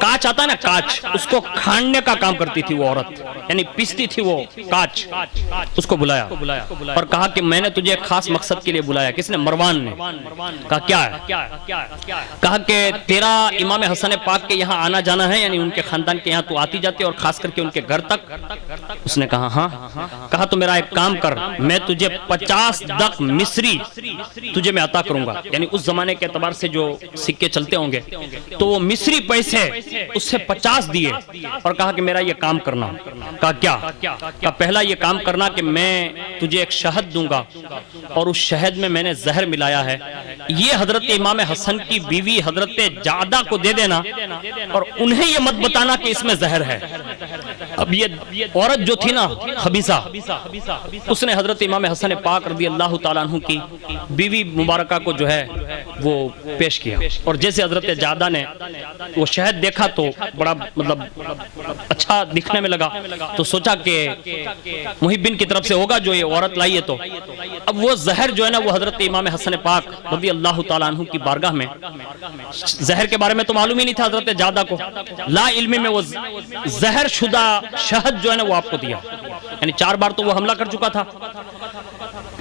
کاچ آتا ہے نا, کاچ, اس کو کھاننے کا کام کرتی تھی وہ عورت, یعنی پیستی تھی وہ کاچ. اس کو بلایا اور کہا کہ میں نے تجھے ایک خاص مقصد کے لیے بلایا. کس نے؟ مروان نے. کہا کیا ہے؟ کہا کہ تیرا امام حسن پاک کے یہاں آنا جانا ہے, یعنی ان کے خاندان کے یہاں تو آتی جاتی اور خاص کر کے ان کے گھر تک. اس نے کہا ہاں. کہا تو میرا ایک کام کر, میں تجھے 50 دق مصری تجھے میں عطا کروں گا. یعنی اس زمانے کے اعتبار سے جو سکے چلتے ہوں گے تو وہ مصری پیسے اس سے 50 دیے اور کہا کہ میرا یہ کام کرنا. کہا کیا؟ کہا پہلا یہ کام کرنا کہ میں تجھے ایک شہد دوں گا اور اس شہد میں نے زہر ملایا ہے, یہ حضرت امام حسن کی بیوی حضرت جعدہ کو دے دینا اور انہیں یہ مت بتانا کہ اس میں زہر ہے. اب یہ عورت جو تھی نا خبیثہ, اس نے حضرت امام حسن پاک رضی اللہ تعالیٰ عنہ کی بیوی مبارکہ کو جو ہے وہ پیش کیا. اور جیسے حضرت جعدہ نے وہ شہد دیکھا تو بڑا مطلب اچھا دکھنے میں لگا, تو سوچا کہ محب بن کی طرف سے ہوگا جو یہ عورت لائی ہے. تو اب وہ زہر جو ہے نا وہ حضرت امام حسن پاک رضی اللہ تعالیٰ عنہ کی بارگاہ میں, زہر کے بارے میں تو معلوم ہی نہیں تھا حضرت جعدہ کو, لا علمی میں وہ زہر شدہ شہد جو ہے نا وہ آپ کو دیا. یعنی 4 بار تو وہ حملہ کر چکا تھا,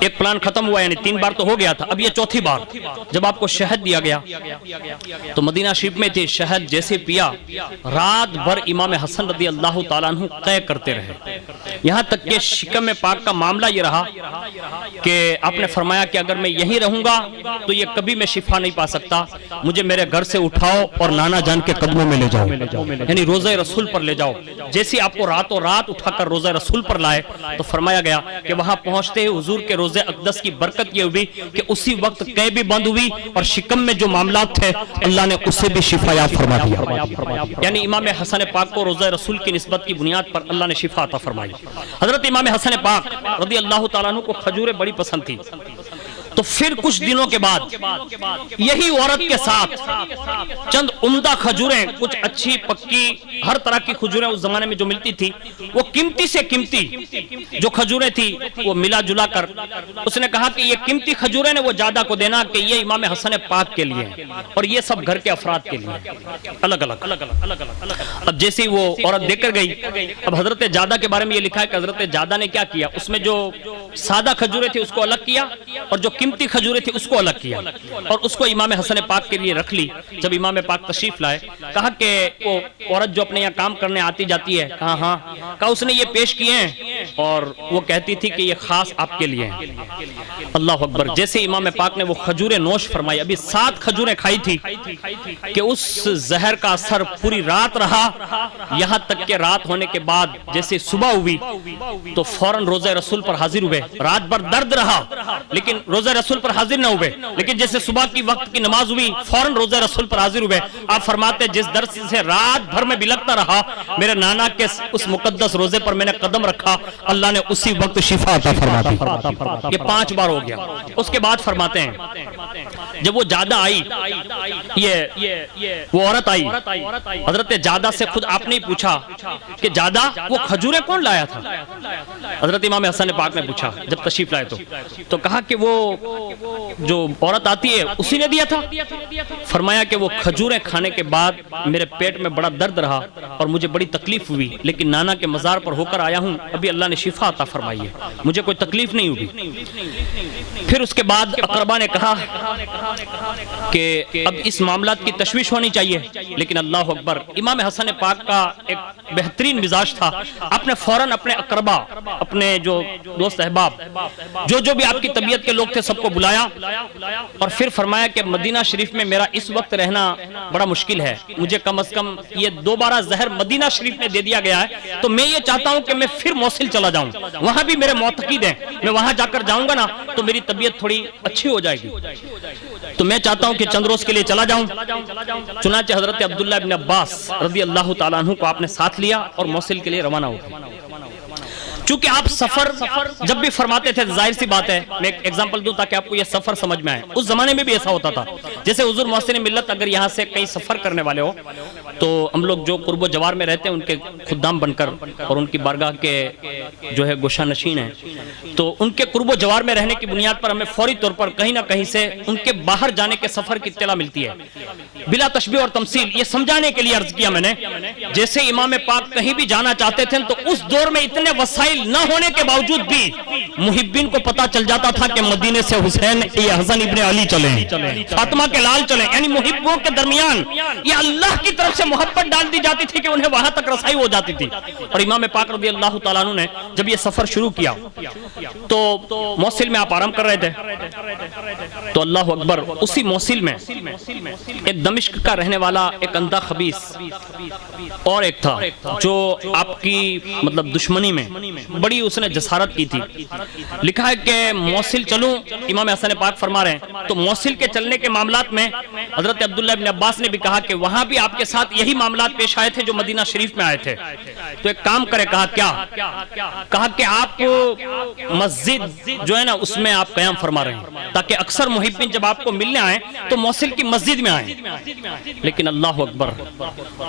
ایک پلان ختم ہوا, یعنی 3 بار تو ہو گیا تھا. اب یہ 4تھی بار جب آپ کو شہد دیا گیا تو مدینہ شریف میں تھے, شہد جیسے پیا رات بھر امام حسن رضی اللہ تعالیٰ عنہ قے کرتے رہے, یہاں تک کہ شکم پاک کا معاملہ یہ رہا کہ آپ نے فرمایا کہ اگر میں یہیں رہوں گا تو یہ کبھی میں شفا نہیں پا سکتا, مجھے میرے گھر سے اٹھاؤ اور نانا جان کے قدموں میں لے جاؤ, یعنی روزہ رسول پر لے جاؤ. جیسے آپ کو راتوں رات اٹھا کر روزہ رسول پر لائے تو فرمایا گیا کہ وہاں پہنچتے ہی حضور کے روزے اقدس کی برکت یہ ہوئی کہ اسی وقت قے بھی بند ہوئی اور شکم میں جو معاملات تھے اللہ نے اسے بھی شفا یاب فرما دیا. یعنی امام حسن پاک کو روزہ رسول کی نسبت کی بنیاد پر اللہ نے شفا عطا فرمائی. حضرت امام حسن پاک رضی اللہ تعالیٰ عنہ کو کھجوریں بڑی پسند تھی. تو پھر کچھ دنوں کے بعد یہی عورت کے ساتھ چند عمدہ کھجوریں، کچھ اچھی پکی ہر طرح کی کھجوریں اس زمانے میں جو ملتی تھی، وہ قیمتی سے قیمتی جو کھجوریں تھی وہ ملا جلا کر اس نے کہا کہ یہ قیمتی کھجوریں نے وہ جادہ کو دینا کہ یہ امام حسن پاک کے لیے اور یہ سب گھر کے افراد کے لیے الگ الگ۔ اب جیسے وہ عورت دے کر گئی، اب حضرت جادہ کے بارے میں یہ لکھا ہے کہ حضرت جادہ نے کیا کیا، اس میں جو سادہ کھجوریں تھی اس کو الگ کیا اور جو قیمتی کھجوریں تھی اس کو الگ کیا اور اس کو امام حسن پاک کے لیے رکھ لی۔ جب امام پاک تشریف لائے، کہا کہ وہ عورت جو اپنے یہاں کام کرنے آتی جاتی ہے، کہا ہاں، کہا اس نے یہ پیش کیے ہیں اور وہ کہتی تھی کہ یہ خاص آپ کے لیے ہیں۔ اللہ اکبر۔ جیسے امام پاک نے وہ کھجوریں نوش فرمائی، ابھی 7 کھجوریں کھائی تھی کہ اس زہر کا اثر پوری رات رہا، یہاں تک کہ رات ہونے کے بعد جیسے صبح ہوئی تو فوراً روزہ رسول پر حاضر ہوئے۔ رات بھر درد رہا لیکن روزہ رسول پر حاضر نہ ہوئے، لیکن جیسے صبح کی وقت کی نماز ہوئی فوراً روزہ رسول پر حاضر ہوئے۔ آپ فرماتے جس درد سے رات بھر میں بلکتا رہا، میرے نانا کے اس مقدس روزے پر میں نے قدم رکھا، اللہ نے اسی وقت شفا عطا فرما دی۔ یہ 5 بار ہو گیا۔ اس کے بعد فرماتے ہیں جب وہ جادہ آئی، وہ عورت آئی، حضرت جادہ سے خود آپ نے پوچھا کہ جادہ وہ کھجوریں کون لایا تھا؟ حضرت امام حسن پاک نے پوچھا جب تشریف لائے تو کہا کہ وہ جو عورت آتی ہے اسی نے دیا تھا۔ فرمایا کہ وہ کھجوریں کھانے کے بعد میرے پیٹ میں بڑا درد رہا اور مجھے بڑی تکلیف ہوئی، لیکن نانا کے مزار پر ہو کر آیا ہوں، ابھی اللہ نے شفا عطا فرمائی ہے، مجھے کوئی تکلیف نہیں ہوئی۔ پھر اس کے بعد اقربا نے کہا کہ اب اس معاملات کی تشویش ہونی چاہیے، لیکن اللہ اکبر، امام حسن پاک کا ایک بہترین مزاج تھا۔ آپ نے فوراً اپنے اقربا، اپنے جو دوست احباب، جو بھی آپ کی طبیعت کے لوگ تھے سب کو بلایا اور پھر فرمایا کہ مدینہ شریف میں میرا اس وقت رہنا بڑا مشکل ہے، مجھے کم از کم یہ 2 بار زہر مدینہ شریف میں دے دیا گیا ہے، تو میں یہ چاہتا ہوں کہ میں پھر موصل چلا جاؤں، وہاں بھی میرے معتقد ہیں، میں وہاں جا کر جاؤں گا نا تو میری طبیعت تھوڑی اچھی ہو جائے گی، تو میں چاہتا ہوں کہ چند روز کے لیے چلا جاؤں۔ چنانچہ حضرت عبداللہ ابن عباس رضی اللہ تعالیٰ عنہ کو آپ نے ساتھ لیا اور موصل کے لیے روانہ ہو گئے۔ چونکہ آپ سفر جب بھی فرماتے تھے، ظاہر سی بات ہے، میں ایک ایگزامپل دوں تاکہ آپ کو یہ سفر سمجھ میں آئے، اس زمانے میں بھی ایسا ہوتا تھا، جیسے حضور محسن ملت اگر یہاں سے کئی سفر کرنے والے ہو تو ہم لوگ جو قرب و جوار میں رہتے ہیں ان کے خدام بن کر اور ان کی بارگاہ کے جو ہے گوشہ نشین ہیں، تو ان کے قرب و جوار میں رہنے کی بنیاد پر ہمیں فوری طور پر کہیں نہ کہیں سے ان کے باہر جانے کے سفر کی اطلاع ملتی ہے۔ بلا تشبیہ اور تمثیل یہ سمجھانے کے لیے عرض کیا میں نے، جیسے امام پاک کہیں بھی جانا چاہتے تھے تو اس دور میں اتنے وسائل نہ ہونے کے باوجود بھی محبین کو پتا چل جاتا تھا کہ مدینے سے حسین یا حسن ابن علی چلے ہیں، فاطمہ کے لال چلیں، یعنی محبوں کے درمیان یہ اللہ کی طرف سے محبت ڈال دی جاتی تھی کہ انہیں وہاں تک رسائی ہو جاتی تھی۔ اور امام پاک رضی اللہ تعالیٰ عنہ نے جب یہ سفر شروع کیا تو موصل میں آپ آرام کر رہے تھے، تو اللہ اکبر، اسی موصل میں ایک دمشق کا رہنے والا ایک اندھا خبیث اور ایک تھا جو آپ کی مطلب دشمنی میں بڑی اس نے جسارت کی تھی۔ لکھا ہے کہ موصل چلوں، امام حسن پاک فرما رہے ہیں، تو موصل کے چلنے کے معاملات میں حضرت عبداللہ ابن عباس نے بھی کہا کہ وہاں بھی آپ کے ساتھ یہی معاملات پیش آئے تھے جو مدینہ شریف میں آئے تھے، تو ایک کام کرے، کہا کیا؟ کہا کہ آپ مسجد جو ہے نا اس میں آپ قیام فرما رہے ہیں تاکہ اکثر محبین جب آپ کو ملنے آئیں تو موصل کی مسجد میں آئیں۔ لیکن اللہ اکبر،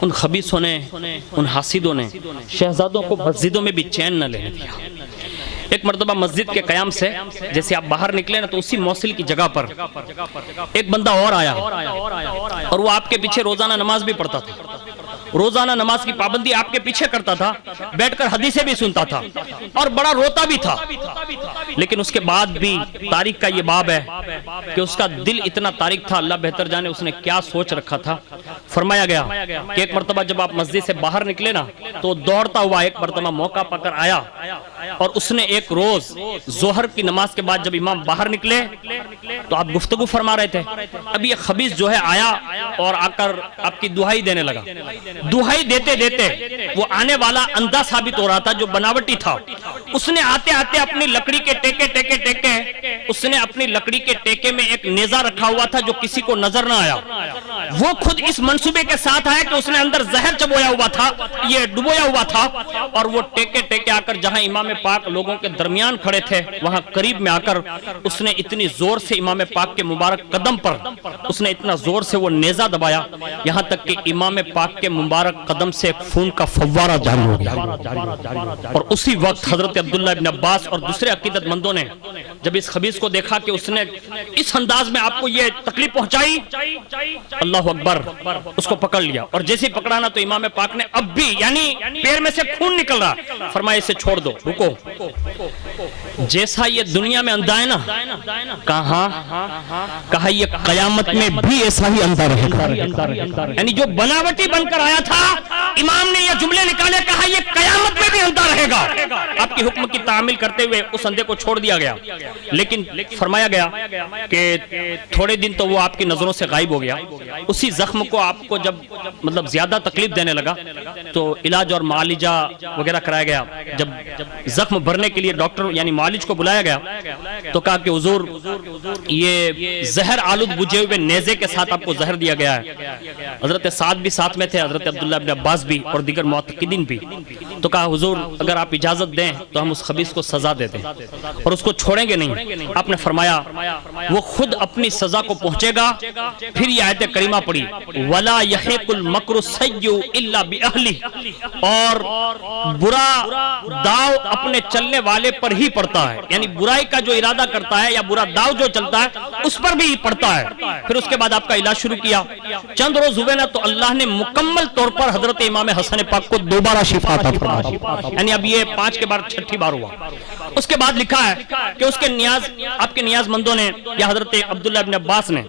ان خبیثوں نے، ان حاسدوں نے شہزادوں کو مسجدوں میں بھی چین نہ لینے دیا۔ ایک مرتبہ مسجد کے قیام سے جیسے آپ باہر نکلے نا تو اسی موصل کی جگہ پر ایک بندہ اور آیا اور وہ آپ کے پیچھے روزانہ نماز بھی پڑھتا تھا، روزانہ نماز کی پابندی آپ کے پیچھے کرتا تھا، بیٹھ کر حدیثیں بھی سنتا تھا اور بڑا روتا بھی تھا، لیکن اس کے بعد بھی تاریخ کا یہ باب ہے کہ اس کا دل اتنا تاریخ تھا، اللہ بہتر جانے اس نے کیا سوچ رکھا تھا۔ فرمایا گیا کہ ایک مرتبہ جب آپ مسجد سے باہر نکلے نا تو دوڑتا ہوا ایک مرتبہ موقع پا کر آیا اور اس نے ایک روز ظہر کی نماز کے بعد جب امام باہر نکلے تو آپ گفتگو فرما رہے تھے، اب یہ خبیث جو ہے آیا اور آ کر آپ کی دہائی دینے لگا۔ دہائی دیتے دیتے وہ آنے والا اندھا ثابت ہو رہا تھا جو بناوٹی تھا، اس نے آتے آتے اپنی لکڑی کے ٹیکے اس نے اپنی لکڑی کے ٹیکے میں ایک نیزہ رکھا ہوا تھا جو کسی کو نظر نہ آیا، وہ خود اس منصوبے کے ساتھ آیا کہ اس نے اندر زہر چبویا ہوا تھا، یہ ڈبویا ہوا تھا، اور وہ ٹیکے آ کر جہاں امام پاک لوگوں کے درمیان کھڑے تھے وہاں قریب میں آ کر اس نے اتنی زور سے امام پاک کے مبارک قدم پر اس نے اتنا زور سے وہ نیزہ دبایا یہاں تک کہ امام پاک کے مبارک قدم سے خون کا فوارہ جاری ہو گیا۔ اور اسی وقت حضرت عبداللہ ابن عباس اور دوسرے عقیدت مندوں نے جب اس خبیث کو دیکھا کہ اس نے اس انداز میں آپ کو یہ تکلیف پہنچائی، اللہ اکبر، اس کو پکڑ لیا اور جیسے پکڑانا تو امام پاک نے اب بھی یعنی پیر میں سے خون نکل رہا، فرمایا اسے چھوڑ دو، رکو۔ جیسا یہ دنیا میں اندھا ہے نا، کہا یہ قیامت میں بھی ایسا ہی اندھا رہے گا، یعنی جو بناوٹی بن کر آیا تھا امام نے یہ جملے نکالے، کہا یہ قیامت میں بھی اندھا رہے گا۔ آپ کی حکم کی تعمیل کرتے ہوئے اس اندھے کو چھوڑ دیا گیا، لیکن فرمایا گیا کہ تھوڑے دن تو وہ آپ کی نظروں سے غائب ہو گیا۔ اسی زخم کو آپ کو جب مطلب زیادہ تکلیف دینے لگا تو علاج اور معالجہ وغیرہ کرایا گیا۔ جب زخم بھرنے کے لیے ڈاکٹر یعنی معالج کو بلایا گیا تو کہا کہ حضور یہ زہر آلود بجھے ہوئے نیزے کے ساتھ آپ کو زہر دیا گیا ہے۔ حضرت سعد بھی ساتھ میں تھے، حضرت عبداللہ ابن عباس بھی اور دیگر معتقدین بھی۔ تو کہا حضور اگر آپ اجازت دیں تو ہم اس خبیث کو سزا دے دیں اور اس کو چھوڑیں گے نہیں۔ آپ نے فرمایا وہ خود اپنی سزا کو پہنچے گا۔ پھر یہ آیت کریمہ پڑھی وَلَا يَحِقُ الْمَكْرُ السَّيِّئُ إِلَّا بِأَهْلِهِ، اور برا داؤ اپنے چلنے والے پر ہی پڑتا ہے، یعنی برائی کا جو ارادہ کرتا ہے یا برا داؤ جو چلتا ہے اس پر بھی پڑتا ہے۔ پھر اس کے بعد آپ کا علاج شروع کیا، چند روز ہوئے نا تو اللہ نے مکمل طور پر حضرت امام حسن پاک کو دوبارہ شفا عطا فرمائی، یعنی اب یہ 5 کے بعد 6 بار ہوا۔ اس کے بعد لکھا ہے کہ اس کے نیاز آپ کے نیاز مندوں نے یا حضرت عبداللہ ابن عباس نے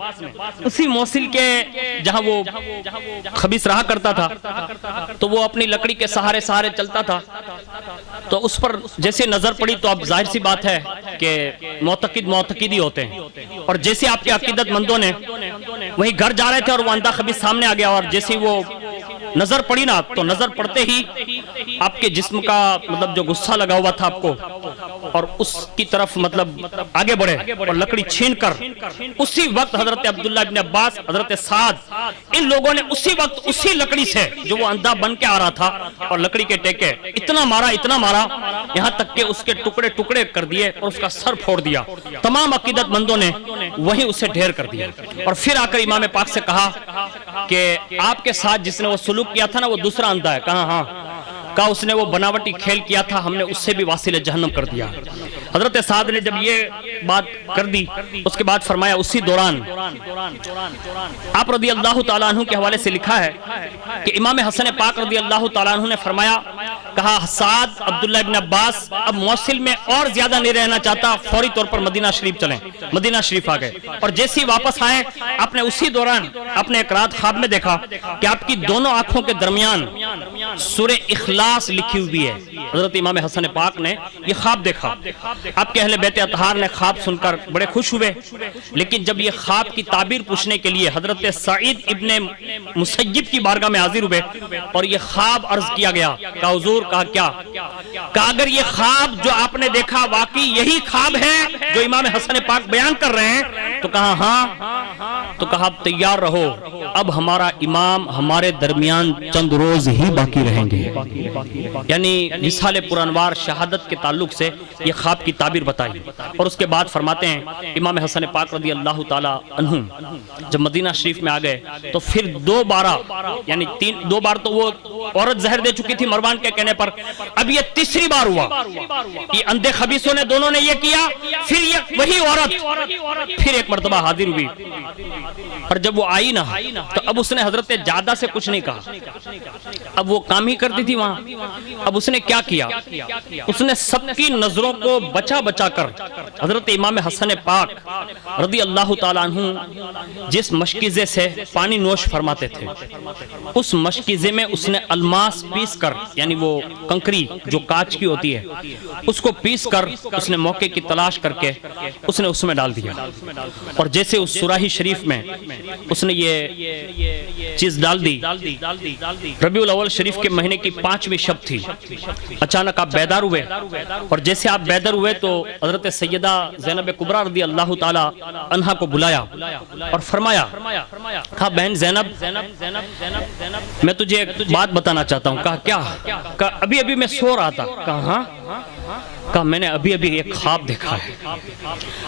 اسی موصل کے جہاں وہ خبیث رہا کرتا تھا تو وہ اپنی لکڑی کے سہارے سہارے چلتا تھا، تو اس پر جیسے نظر پڑی تو اب ظاہر سی بات ہے کہ معتقد ہی ہوتے ہیں، اور جیسے آپ کے عقیدت مندوں نے وہی گھر جا رہے تھے اور وہ اندھا خبیث سامنے آ گیا، اور جیسے وہ نظر پڑی نا تو نظر پڑتے ہی آپ کے جسم کا مطلب جو غصہ لگا ہوا تھا آپ کو اور اس کی طرف مطلب آگے بڑھے اور لکڑی چھین کر اسی وقت حضرت عبداللہ ابن عباس، حضرت سعد، ان لوگوں نے اسی وقت اسی لکڑی سے جو وہ اندھا بن کے آ رہا تھا اور لکڑی کے ٹیکے اتنا مارا یہاں تک کہ اس کے ٹکڑے ٹکڑے کر دیے اور اس کا سر پھوڑ دیا۔ تمام عقیدت مندوں نے وہی اسے ڈھیر کر دیا اور پھر آ کر امام پاک سے کہا کہ آپ کے ساتھ جس نے وہ سلوک کیا تھا نا وہ دوسرا اندھا ہے۔ کہا کہا اس نے وہ بناوٹی کھیل کیا تھا، ہم نے اس سے بھی واصل جہنم کر دیا۔ حضرت سعد نے جب یہ بات کر دی اس کے بعد فرمایا اسی دوران آپ رضی اللہ تعالیٰ عنہ کے حوالے سے لکھا ہے کہ امام حسن پاک رضی اللہ تعالیٰ عنہ نے فرمایا، کہا سعد عبداللہ ابن عباس اب موصل میں اور زیادہ نہیں رہنا چاہتا، فوری طور پر مدینہ شریف چلیں۔ مدینہ شریف آ گئے اور جیسے واپس آئے آپ نے اسی دوران اپنے ایک رات خواب میں دیکھا کہ آپ کی دونوں آنکھوں کے درمیان سورہ اخلاص لکھی ہوئی ہے۔ حضرت امام حسن پاک نے یہ خواب دیکھا، آپ کے اہل بیت اطہار نے خواب سن کر بڑے خوش ہوئے، لیکن جب یہ خواب کی تعبیر پوچھنے کے لیے حضرت سعید ابن مسیب کی بارگاہ میں حاضر ہوئے اور یہ خواب عرض کیا گیا، کہا حضور، کہا کیا؟ کہا اگر یہ خواب جو آپ نے دیکھا واقعی یہی خواب ہے جو امام حسن پاک بیان کر رہے ہیں تو کہا ہاں، تو کہا تیار رہو، اب ہمارا امام ہمارے درمیان چند روز ہی باقی رہیں گے۔ یعنی رسالہ پرانوار شہادت کے تعلق سے یہ خواب کی تعبیر بتائی اور اس کے بعد فرماتے ہیں امام حسن پاک رضی اللہ تعالی عنہ جب مدینہ شریف میں آ گئے تو پھر دو بار تو وہ عورت زہر دے چکی تھی مروان کے کہنے پر، اب یہ تیسری بار ہوا، یہ اندھے خبیثوں نے دونوں نے یہ کیا، پھر یہ وہی عورت پھر ایک مرتبہ حاضر ہوئی اور جب وہ آئی نا تو اب اس نے حضرت جادہ سے کچھ نہیں کہا، اب وہ کام ہی کرتی تھی وہاں۔ اب اس نے کیا کیا؟ اس نے سب کی نظروں کو بچا بچا کر حضرت امام حسن پاک رضی اللہ تعالیٰ عنہ جس مشکیزے سے پانی نوش فرماتے تھے اس مشکیزے میں اس نے الماس پیس کر، یعنی وہ کنکری جو کانچ کی ہوتی ہے اس کو پیس کر اس نے موقع کی تلاش کر کے اس نے اس میں ڈال دیا، اور جیسے اس سراہی شریف میں اس نے یہ چیز ڈال دی. ربیع الاول شریف کے مہینے کی 5ویں شب تھی. اچانک آپ بیدار ہوئے اور جیسے آپ بیدار ہوئے تو حضرت سیدہ زینب کبریٰ رضی اللہ تعالی عنہا کو بلایا اور فرمایا, کہا بہن زینب میں تجھے ایک بات بتانا چاہتا ہوں. کہا کیا؟ کہا ابھی ابھی میں سو رہا تھا. کہا ہاں؟ کہا میں نے ابھی ابھی ایک خواب دیکھا ہے.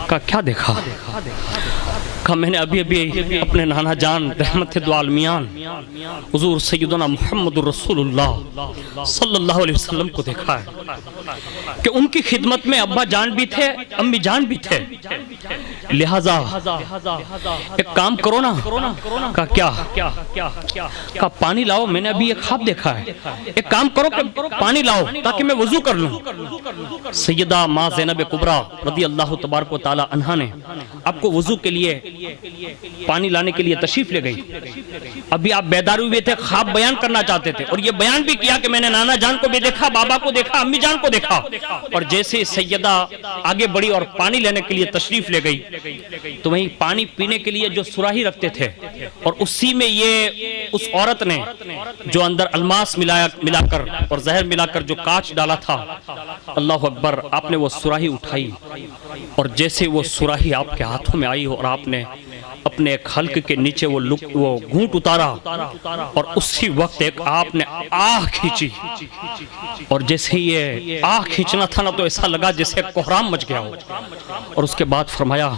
کہا کیا دیکھا؟ کہا میں نے ابھی ابھی اپنے نانا جان رحمت دو عالمیان حضور سیدنا محمد رسول اللہ صلی اللہ علیہ وسلم کو دیکھا ہے کہ ان کی خدمت میں ابا جان بھی تھے, امی جان بھی تھے, لہذا ایک کام کرو نا. کہا کیا؟ کہا پانی لاؤ, میں نے ابھی ایک خواب دیکھا ہے, ایک کام کرو کہ پانی لاؤ تاکہ میں وضو کر لوں. سیدہ ماں زینب کبریٰ رضی اللہ تبارک و تعالی عنہا نے آپ کو وضو کے لیے پانی لانے کے لیے تشریف لے گئی. ابھی آپ بیدار ہوئے تھے, خواب بیان کرنا چاہتے تھے اور یہ بیان بھی کیا کہ میں نے نانا جان کو بھی دیکھا, بابا کو دیکھا, امی جان کو دیکھا. اور جیسے سیدہ آگے بڑھی اور پانی لینے کے لیے تشریف لے گئی تو وہیں پانی پینے کے لیے جو سراہی رکھتے تھے اور اسی میں یہ اس عورت نے جو اندر الماس ملا کر اور زہر ملا کر جو کانچ ڈالا تھا, اللہ اکبر, آپ نے وہ سراہی اٹھائی اور جیسے وہ سراہی آپ کے ہاتھوں میں آئی اور آپ نے اپنے ایک حلق کے نیچے وہ گھونٹ اتارا اور اسی وقت ایک آپ نے آہ کھینچی اور جیسے یہ آہ کھینچنا تھا نا تو ایسا لگا جیسے کوہرام مچ گیا ہو. اور اس کے بعد فرمایا,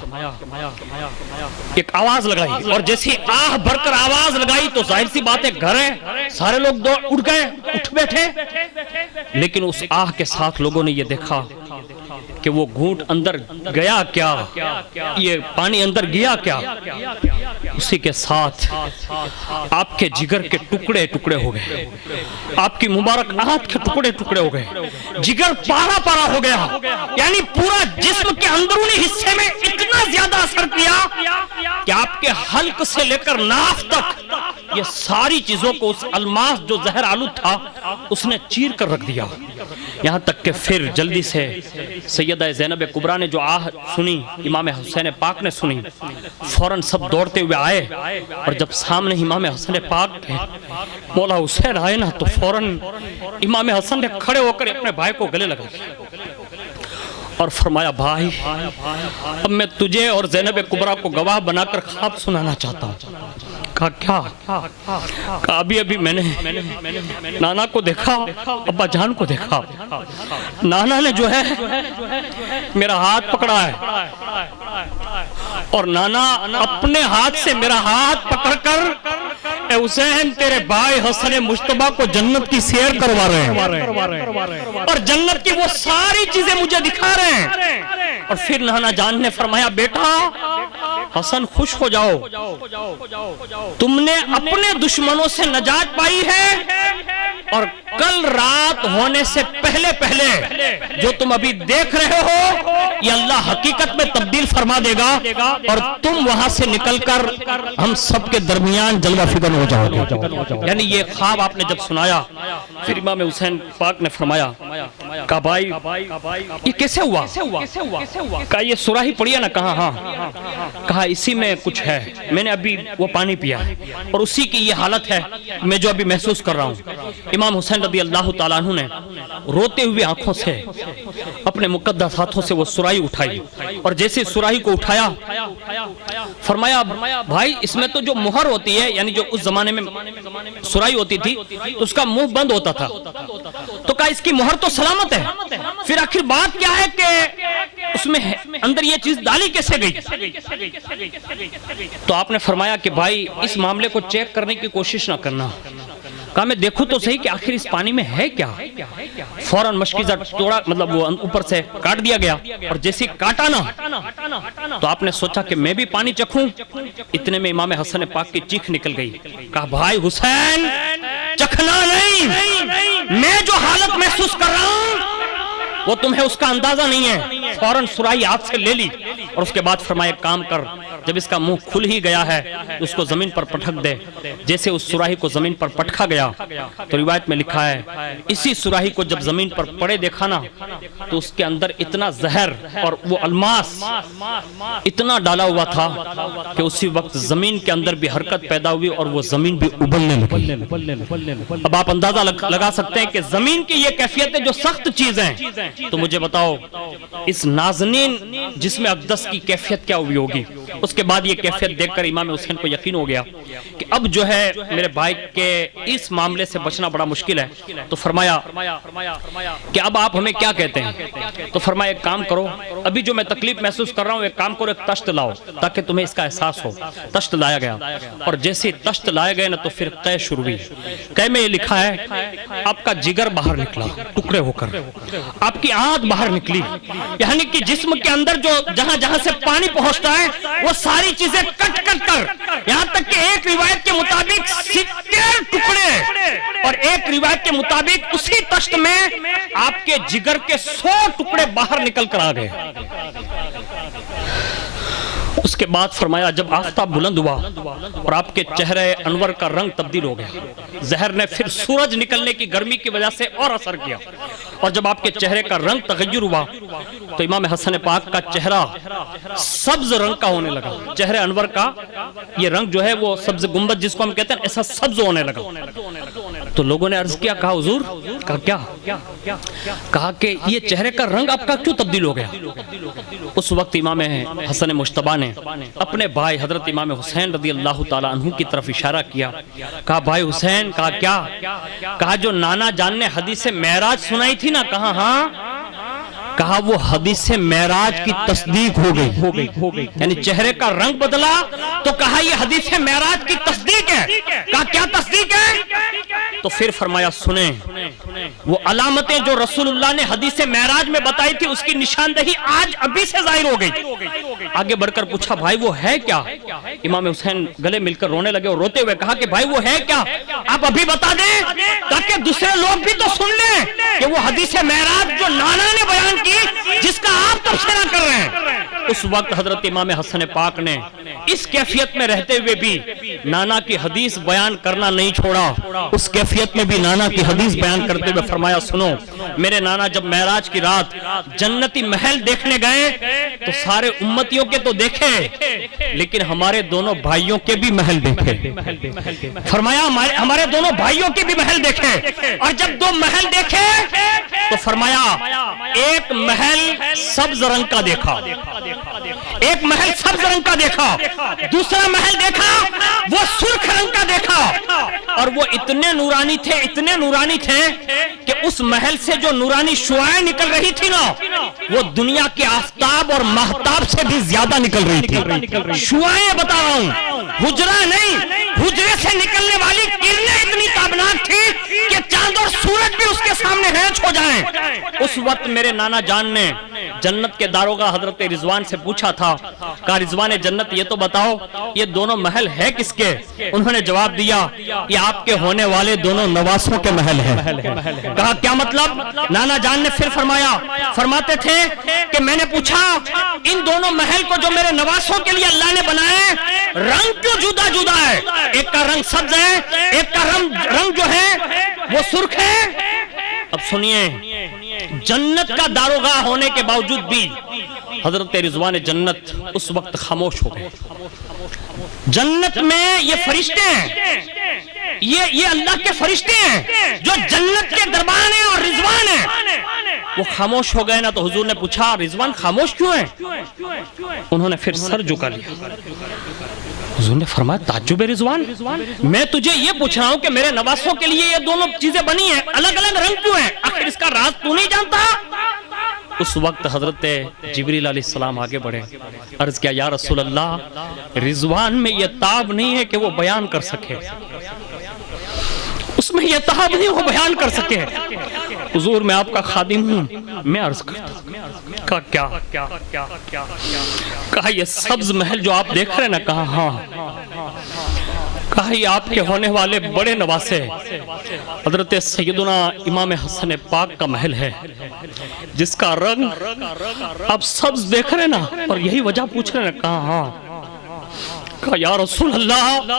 ایک آواز لگائی اور جیسے آہ بھر کر آواز لگائی تو ظاہر سی بات ہے گھر ہے, سارے لوگ اٹھ گئے, اٹھ بیٹھے. لیکن اس آہ کے ساتھ لوگوں نے یہ دیکھا کہ وہ گھونٹ اندر گیا کیا, یہ پانی اندر گیا کیا, اسی کے ساتھ آپ کے جگر کے ٹکڑے ٹکڑے ہو گئے, آپ کی مبارک آنت کے ٹکڑے ٹکڑے ہو گئے, جگر پارا پارا ہو گیا. یعنی پورا جسم کے اندرونی حصے میں اتنا زیادہ اثر کیا کہ آپ کے حلق سے لے کر ناف تک یہ ساری چیزوں کو اس الماس جو زہر آلود تھا اس نے چیر کر رکھ دیا. یہاں تک کہ پھر جلدی سے سیدہ زینب کبریٰ نے جو آہ سنی, امام حسین پاک نے سنی, فوراً سب دوڑتے ہوئے آئے اور جب سامنے امام حسین پاک کے مولا حسین آئے نا تو فوراً امام حسن نے کھڑے ہو کر اپنے بھائی کو گلے لگا اور فرمایا بھائی اب میں تجھے اور زینب کبریٰ کو گواہ بنا کر خواب سنانا چاہتا ہوں. کہا کیا؟ کہا ابھی ابھی میں نے نانا کو دیکھا, ابا جان کو دیکھا. نانا نے جو ہے میرا ہاتھ پکڑا ہے اور نانا اپنے ہاتھ سے میرا ہاتھ پکڑ کر اے حسین تیرے بھائی حسن مجتبیٰ کو جنت کی سیر کروا رہے ہیں اور جنت کی وہ ساری چیزیں مجھے دکھا رہے ہیں. اور پھر نانا جان نے فرمایا بیٹا حسن خوش ہو جاؤ, تم نے اپنے دشمنوں سے نجات پائی ہے اور کل رات ہونے سے پہلے جو تم ابھی دیکھ رہے ہو یہ اللہ حقیقت میں تبدیل فرما دے گا اور تم وہاں سے نکل کر ہم سب کے درمیان جلوہ فکر ہو جاؤ گے. یعنی یہ خواب آپ نے جب سنایا پھر امام حسین پاک نے فرمایا, کہا بھائی یہ کیسے ہوا؟ کہا یہ سراہی پڑی ہے نا؟ کہا ہاں. کہا اسی میں کچھ ہے, میں نے ابھی وہ پانی پیا اور اسی کی یہ حالت ہے میں جو ابھی محسوس کر رہا ہوں. امام حسین رضی اللہ تعالیٰ عنہ نے روتے ہوئے آنکھوں سے اپنے مقدس ہاتھوں سے وہ سراہی اٹھائی اور جیسے سراہی کو اٹھایا فرمایا بھائی اس میں تو جو مہر ہوتی ہے, یعنی جو اس زمانے میں سراہی ہوتی تھی تو اس کا منہ بند ہوتا تھا, تو کہا اس کی مہر تو سلامت ہے. پھر آخر بات کیا ہے کہ اس میں اندر یہ چیز ڈالی کیسے گئی؟ تو آپ نے فرمایا کہ بھائی اس معاملے کو چیک کرنے کی کوشش نہ کرنا. کہا میں دیکھوں تو صحیح کہ آخر اس پانی میں ہے کیا. فوراً مشکیزہ توڑا, مطلب وہ اوپر سے کاٹ دیا گیا اور جیسے کاٹا نا تو آپ نے سوچا کہ میں بھی پانی چکھوں. اتنے میں امام حسن پاک کی چیخ نکل گئی. کہا بھائی حسین چکھنا نہیں, میں جو حالت محسوس کر رہا ہوں وہ تمہیں اس کا اندازہ نہیں ہے. فوراً سراہی ہاتھ سے لے لی اور اس کے بعد فرمایا کام کر جب اس کا منہ کھل ہی گیا ہے اس کو زمین پر پٹک دے. جیسے اس سراہی کو زمین پر پٹکا گیا تو روایت میں لکھا ہے اسی سراہی کو جب زمین پر پڑے دیکھا نا تو اس کے اندر اتنا زہر اور وہ الماس اتنا ڈالا ہوا تھا کہ اسی وقت زمین کے اندر بھی حرکت پیدا ہوئی اور وہ زمین بھی ابلنے لگی. اب آپ اندازہ لگا سکتے ہیں کہ زمین کی یہ کیفیت ہے جو سخت چیز ہیں. تو مجھے بتاؤ اس نازنین جسم اقدس کی کیفیت کیا ہوئی ہوگی. اس کے بعد یہ کیفیت دیکھ کر امام حسین کو یقین ہو گیا کہ اب جو ہے میرے بھائی کے اس معاملے سے بچنا بڑا مشکل ہے. تو فرمایا کہ اب آپ ہمیں کیا کہتے ہیں. تو فرمایا ایک کام کرو, ابھی جو میں تکلیف محسوس کر رہا ہوں ایک کام کرو, ایک تشت لاؤ تاکہ تمہیں اس کا احساس ہو. تشت لایا گیا اور جیسے تشت لائے گئے نا تو پھر قے شروع ہوئی. قے میں یہ لکھا ہے آپ کا جگر باہر نکلا ٹکڑے ہو کر, آپ کی آنت باہر نکلی, یعنی کہ جسم کے اندر جو جہاں جہاں سے پانی پہنچتا ہے وہ ساری چیزیں کٹ کٹ کر, یہاں تک کہ ایک روایت کے مطابق 70 ٹکڑے اور ایک روایت کے مطابق اسی تشت میں آپ کے جگر کے 100 ٹکڑے باہر نکل کر آ گئے. اس کے بعد فرمایا جب آفتاب بلند ہوا اور آپ کے چہرے انور کا رنگ تبدیل ہو گیا, زہر نے پھر سورج نکلنے کی گرمی کی وجہ سے اور اثر کیا, اور جب آپ کے چہرے کا رنگ تغیر ہوا تو امام حسن پاک کا چہرہ سبز رنگ کا ہونے لگا. چہرے انور کا یہ رنگ جو ہے وہ سبز گنبد جس کو ہم کہتے ہیں ایسا سبز ہونے لگا. تو لوگوں نے عرض کیا, کہا حضور, کہا کیا, کہا کہ یہ چہرے کا رنگ آپ کا کیوں تبدیل ہو گیا. اس وقت امام حسن مجتبی نے اپنے بھائی حضرت امام حسین رضی اللہ تعالی عنہ کی طرف اشارہ کیا, کہا بھائی حسین, کہا کیا, کہا جو نانا جان نے حدیث معراج سنائی تھی نا, کہا ہاں, کہا وہ حدیث معراج کی تصدیق ہو گئی, یعنی چہرے کا رنگ بدلا تو کہا یہ حدیث معراج کی تصدیق ہے. کہا کیا تصدیق ہے. تو پھر فرمایا سنیں وہ علامتیں جو رسول اللہ نے حدیث معراج میں بتائی تھی اس کی نشاندہی آج ابھی سے ظاہر ہو گئی. آگے بڑھ کر پوچھا بھائی وہ ہے کیا. امام حسین گلے مل کر رونے لگے اور روتے ہوئے کہا کہ بھائی وہ ہے کیا, آپ ابھی بتا دیں تاکہ دوسرے لوگ بھی تو سن لیں کہ وہ حدیث معراج جو نانا نے بیان کی جس کا آپ تبصرہ کر رہے ہیں. اس وقت حضرت امام حسن پاک نے اس کیفیت میں رہتے ہوئے بھی نانا کی حدیث بیان کرنا نہیں چھوڑا. اس کیفیت میں بھی نانا کی حدیث بیان کرتے ہوئے فرمایا سنو, میرے نانا جب معراج کی رات جنتی محل دیکھنے گئے تو سارے امتیوں کے تو دیکھے لیکن ہمارے دونوں بھائیوں کے بھی محل دیکھے. فرمایا ہمارے دونوں بھائیوں کے بھی محل دیکھے, اور جب دو محل دیکھے تو فرمایا ایک محل سبز رنگ کا دیکھا, ایک محل سبز رنگ کا دیکھا, دوسرا محل دیکھا وہ سرخ رنگ کا دیکھا, اور وہ اتنے نورانی تھے کہ اس محل سے جو نورانی شعاعیں نکل رہی تھی نا وہ دنیا کے آفتاب اور مہتاب سے بھی زیادہ نکل رہی تھی. شعاعیں بتا رہا ہوں, حجرہ نہیں, حجرے سے نکلنے والی کرنیں اتنی تابناک تھی کہ چاند اور سورج بھی اس کے سامنے ہینچ ہو جائیں. اس وقت میرے نانا جان نے جنت کے داروغہ حضرت رضوان سے پوچھا تھا, کہا رضوان جنت یہ تو بتاؤ یہ دونوں محل ہے کس کے. انہوں نے جواب دیا یہ آپ کے ہونے والے دونوں نواسوں کے محل ہیں. کہا کیا مطلب. نانا جان نے پھر فرماتے تھے کہ میں نے پوچھا ان دونوں محل کو جو میرے نواسوں کے لیے اللہ نے بنائے رنگ کیوں جدا جدا ہے, ایک کا رنگ سبز ہے ایک کا رنگ جو ہے وہ سرخ ہے. اب سنیے, جنت کا داروغہ ہونے کے باوجود بھی حضرت رضوان جنت اس وقت خاموش ہو گئے. جنت میں یہ فرشتے ہیں, یہ اللہ کے فرشتے ہیں جو جنت کے دربان ہیں اور رضوان ہیں, وہ خاموش ہو گئے نا. تو حضور نے پوچھا رضوان خاموش کیوں ہیں. انہوں نے پھر سر جھکا لیا. حضور نے فرمایا تعجب رضوان, میں تجھے یہ پوچھ رہا ہوں کہ میرے نواسوں کے لیے یہ دونوں چیزیں بنی ہیں, الگ الگ رنگ کیوں ہیں, آخر اس کا راز تو نہیں جانتا. اس وقت حضرت جبریل علیہ السلام آگے بڑھے, عرض کیا یا رسول اللہ رضوان میں یہ تاب نہیں ہے کہ وہ بیان کر سکے, اس میں یہ تاب نہیں وہ بیان کر سکے. حضور میں آپ کا خادم ہوں, میں عرض کرتا ہوں. کہا کیا, کہا یہ سبز محل جو آپ دیکھ رہے ہیں نا, کہا ہاں, کہا یہ آپ کے ہونے والے بڑے نواسے حضرت سیدنا امام حسن پاک کا محل ہے جس کا رنگ آپ سبز دیکھ رہے ہیں نا, اور یہی وجہ پوچھ رہے ہیں. کہا ہاں. کہا یا رسول اللہ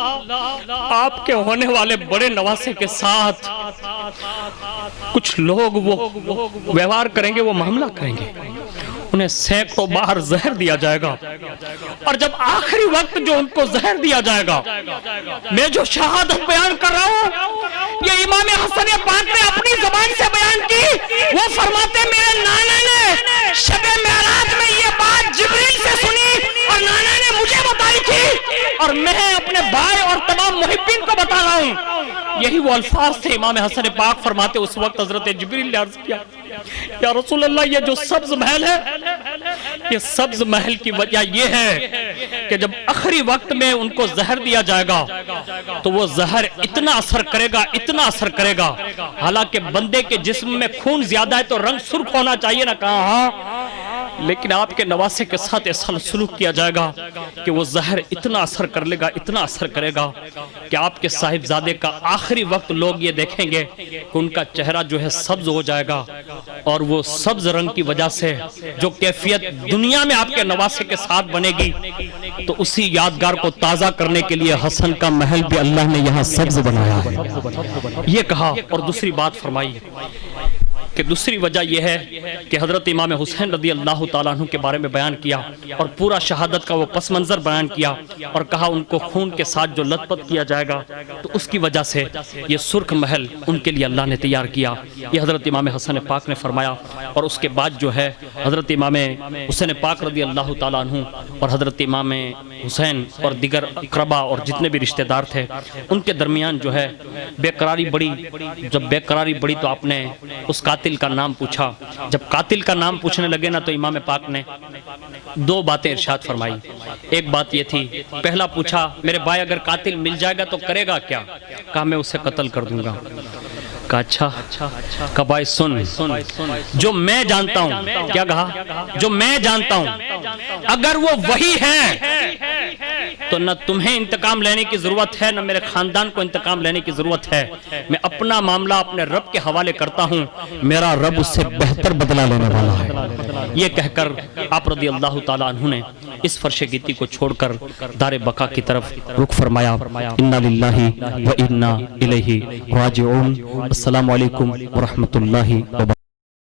آپ کے ہونے والے بڑے نواسے کے ساتھ کچھ لوگ وہ ویوہار کریں گے، وہ معاملہ کریں گے، انہیں سینکڑوں بار زہر دیا جائے گا، اور جب آخری وقت جو ان کو زہر دیا جائے گا، میں جو شہادت بیان کر رہا ہوں یہ امام حسن پاک نے اپنی زبان سے بیان کی۔ وہ فرماتے میرے نانا نے شب معراج میں یہ بات جبریل سے سنی اور نانا نے مجھے بتائی تھی، اور میں اپنے بھائی اور تمام محبین کو بتا رہا ہوں۔ یہی وہ الفاظ تھے۔ امام حسن پاک فرماتے اس وقت حضرت جبریل نے عرض کیا یا رسول اللہ یہ جو سبز محل ہے، یہ سبز محل کی وجہ یہ ہے کہ جب آخری وقت میں ان کو زہر دیا جائے گا تو وہ زہر اتنا اثر کرے گا، اتنا اثر کرے گا، حالانکہ بندے کے جسم میں خون زیادہ ہے تو رنگ سرخ ہونا چاہیے نا، کہا ہاں، لیکن آپ کے نواسے کے ساتھ ایسا سلوک کیا جائے گا کہ وہ زہر اتنا اثر کر لے گا، اتنا اثر کرے گا کہ آپ کے صاحبزادے کا آخری وقت لوگ یہ دیکھیں گے کہ ان کا چہرہ جو ہے سبز ہو جائے گا، اور وہ سبز رنگ کی وجہ سے جو کیفیت دنیا میں آپ کے نواسے کے ساتھ بنے گی، تو اسی یادگار کو تازہ کرنے کے لیے حسن کا محل بھی اللہ نے یہاں سبز بنایا ہے، یہ کہا۔ اور دوسری بات فرمائی کہ دوسری وجہ یہ ہے کہ حضرت امام حسین رضی اللہ تعالیٰ عنہ کے بارے میں بیان کیا اور پورا شہادت کا وہ پس منظر بیان کیا، اور کہا ان کو خون کے ساتھ جو لت پت کیا جائے گا تو اس کی وجہ سے یہ سرخ محل ان کے لیے اللہ نے تیار کیا، یہ حضرت امام حسن پاک نے فرمایا۔ اور اس کے بعد جو ہے حضرت امام حسین پاک رضی اللہ تعالیٰ عنہ اور حضرت امام حسین اور دیگر اقربا اور جتنے بھی رشتہ دار تھے ان کے درمیان جو ہے بے قراری بڑی۔ جب بے قراری بڑی تو آپ نے اس قاتل کا نام پوچھا۔ جب قاتل کا نام پوچھنے لگے نا تو امام پاک نے دو باتیں ارشاد فرمائی۔ ایک بات یہ تھی، پہلا پوچھا میرے بھائی اگر قاتل مل جائے گا تو کرے گا کیا؟ کہا میں اسے قتل کر دوں گا۔ کہا اچھا؟ کہا بھائی سن، جو میں جانتا ہوں، کیا کہا؟ جو میں جانتا ہوں اگر وہ وہی ہے تو نہ تمہیں انتقام لینے کی ضرورت ہے، نہ میرے خاندان کو انتقام لینے کی ضرورت ہے، میں اپنا معاملہ اپنے رب کے حوالے کرتا ہوں، میرا رب اس سے بہتر بدلہ لینے والا ہے۔ یہ کہہ کر آپ رضی اللہ تعالیٰ عنہ نے اس فرش گیتی کو چھوڑ کر دار بقا کی طرف رخ فرمایا۔ انا للہ و انا الیہ راجعون۔ السلام علیکم ورحمۃ اللہ وبرکاتہ۔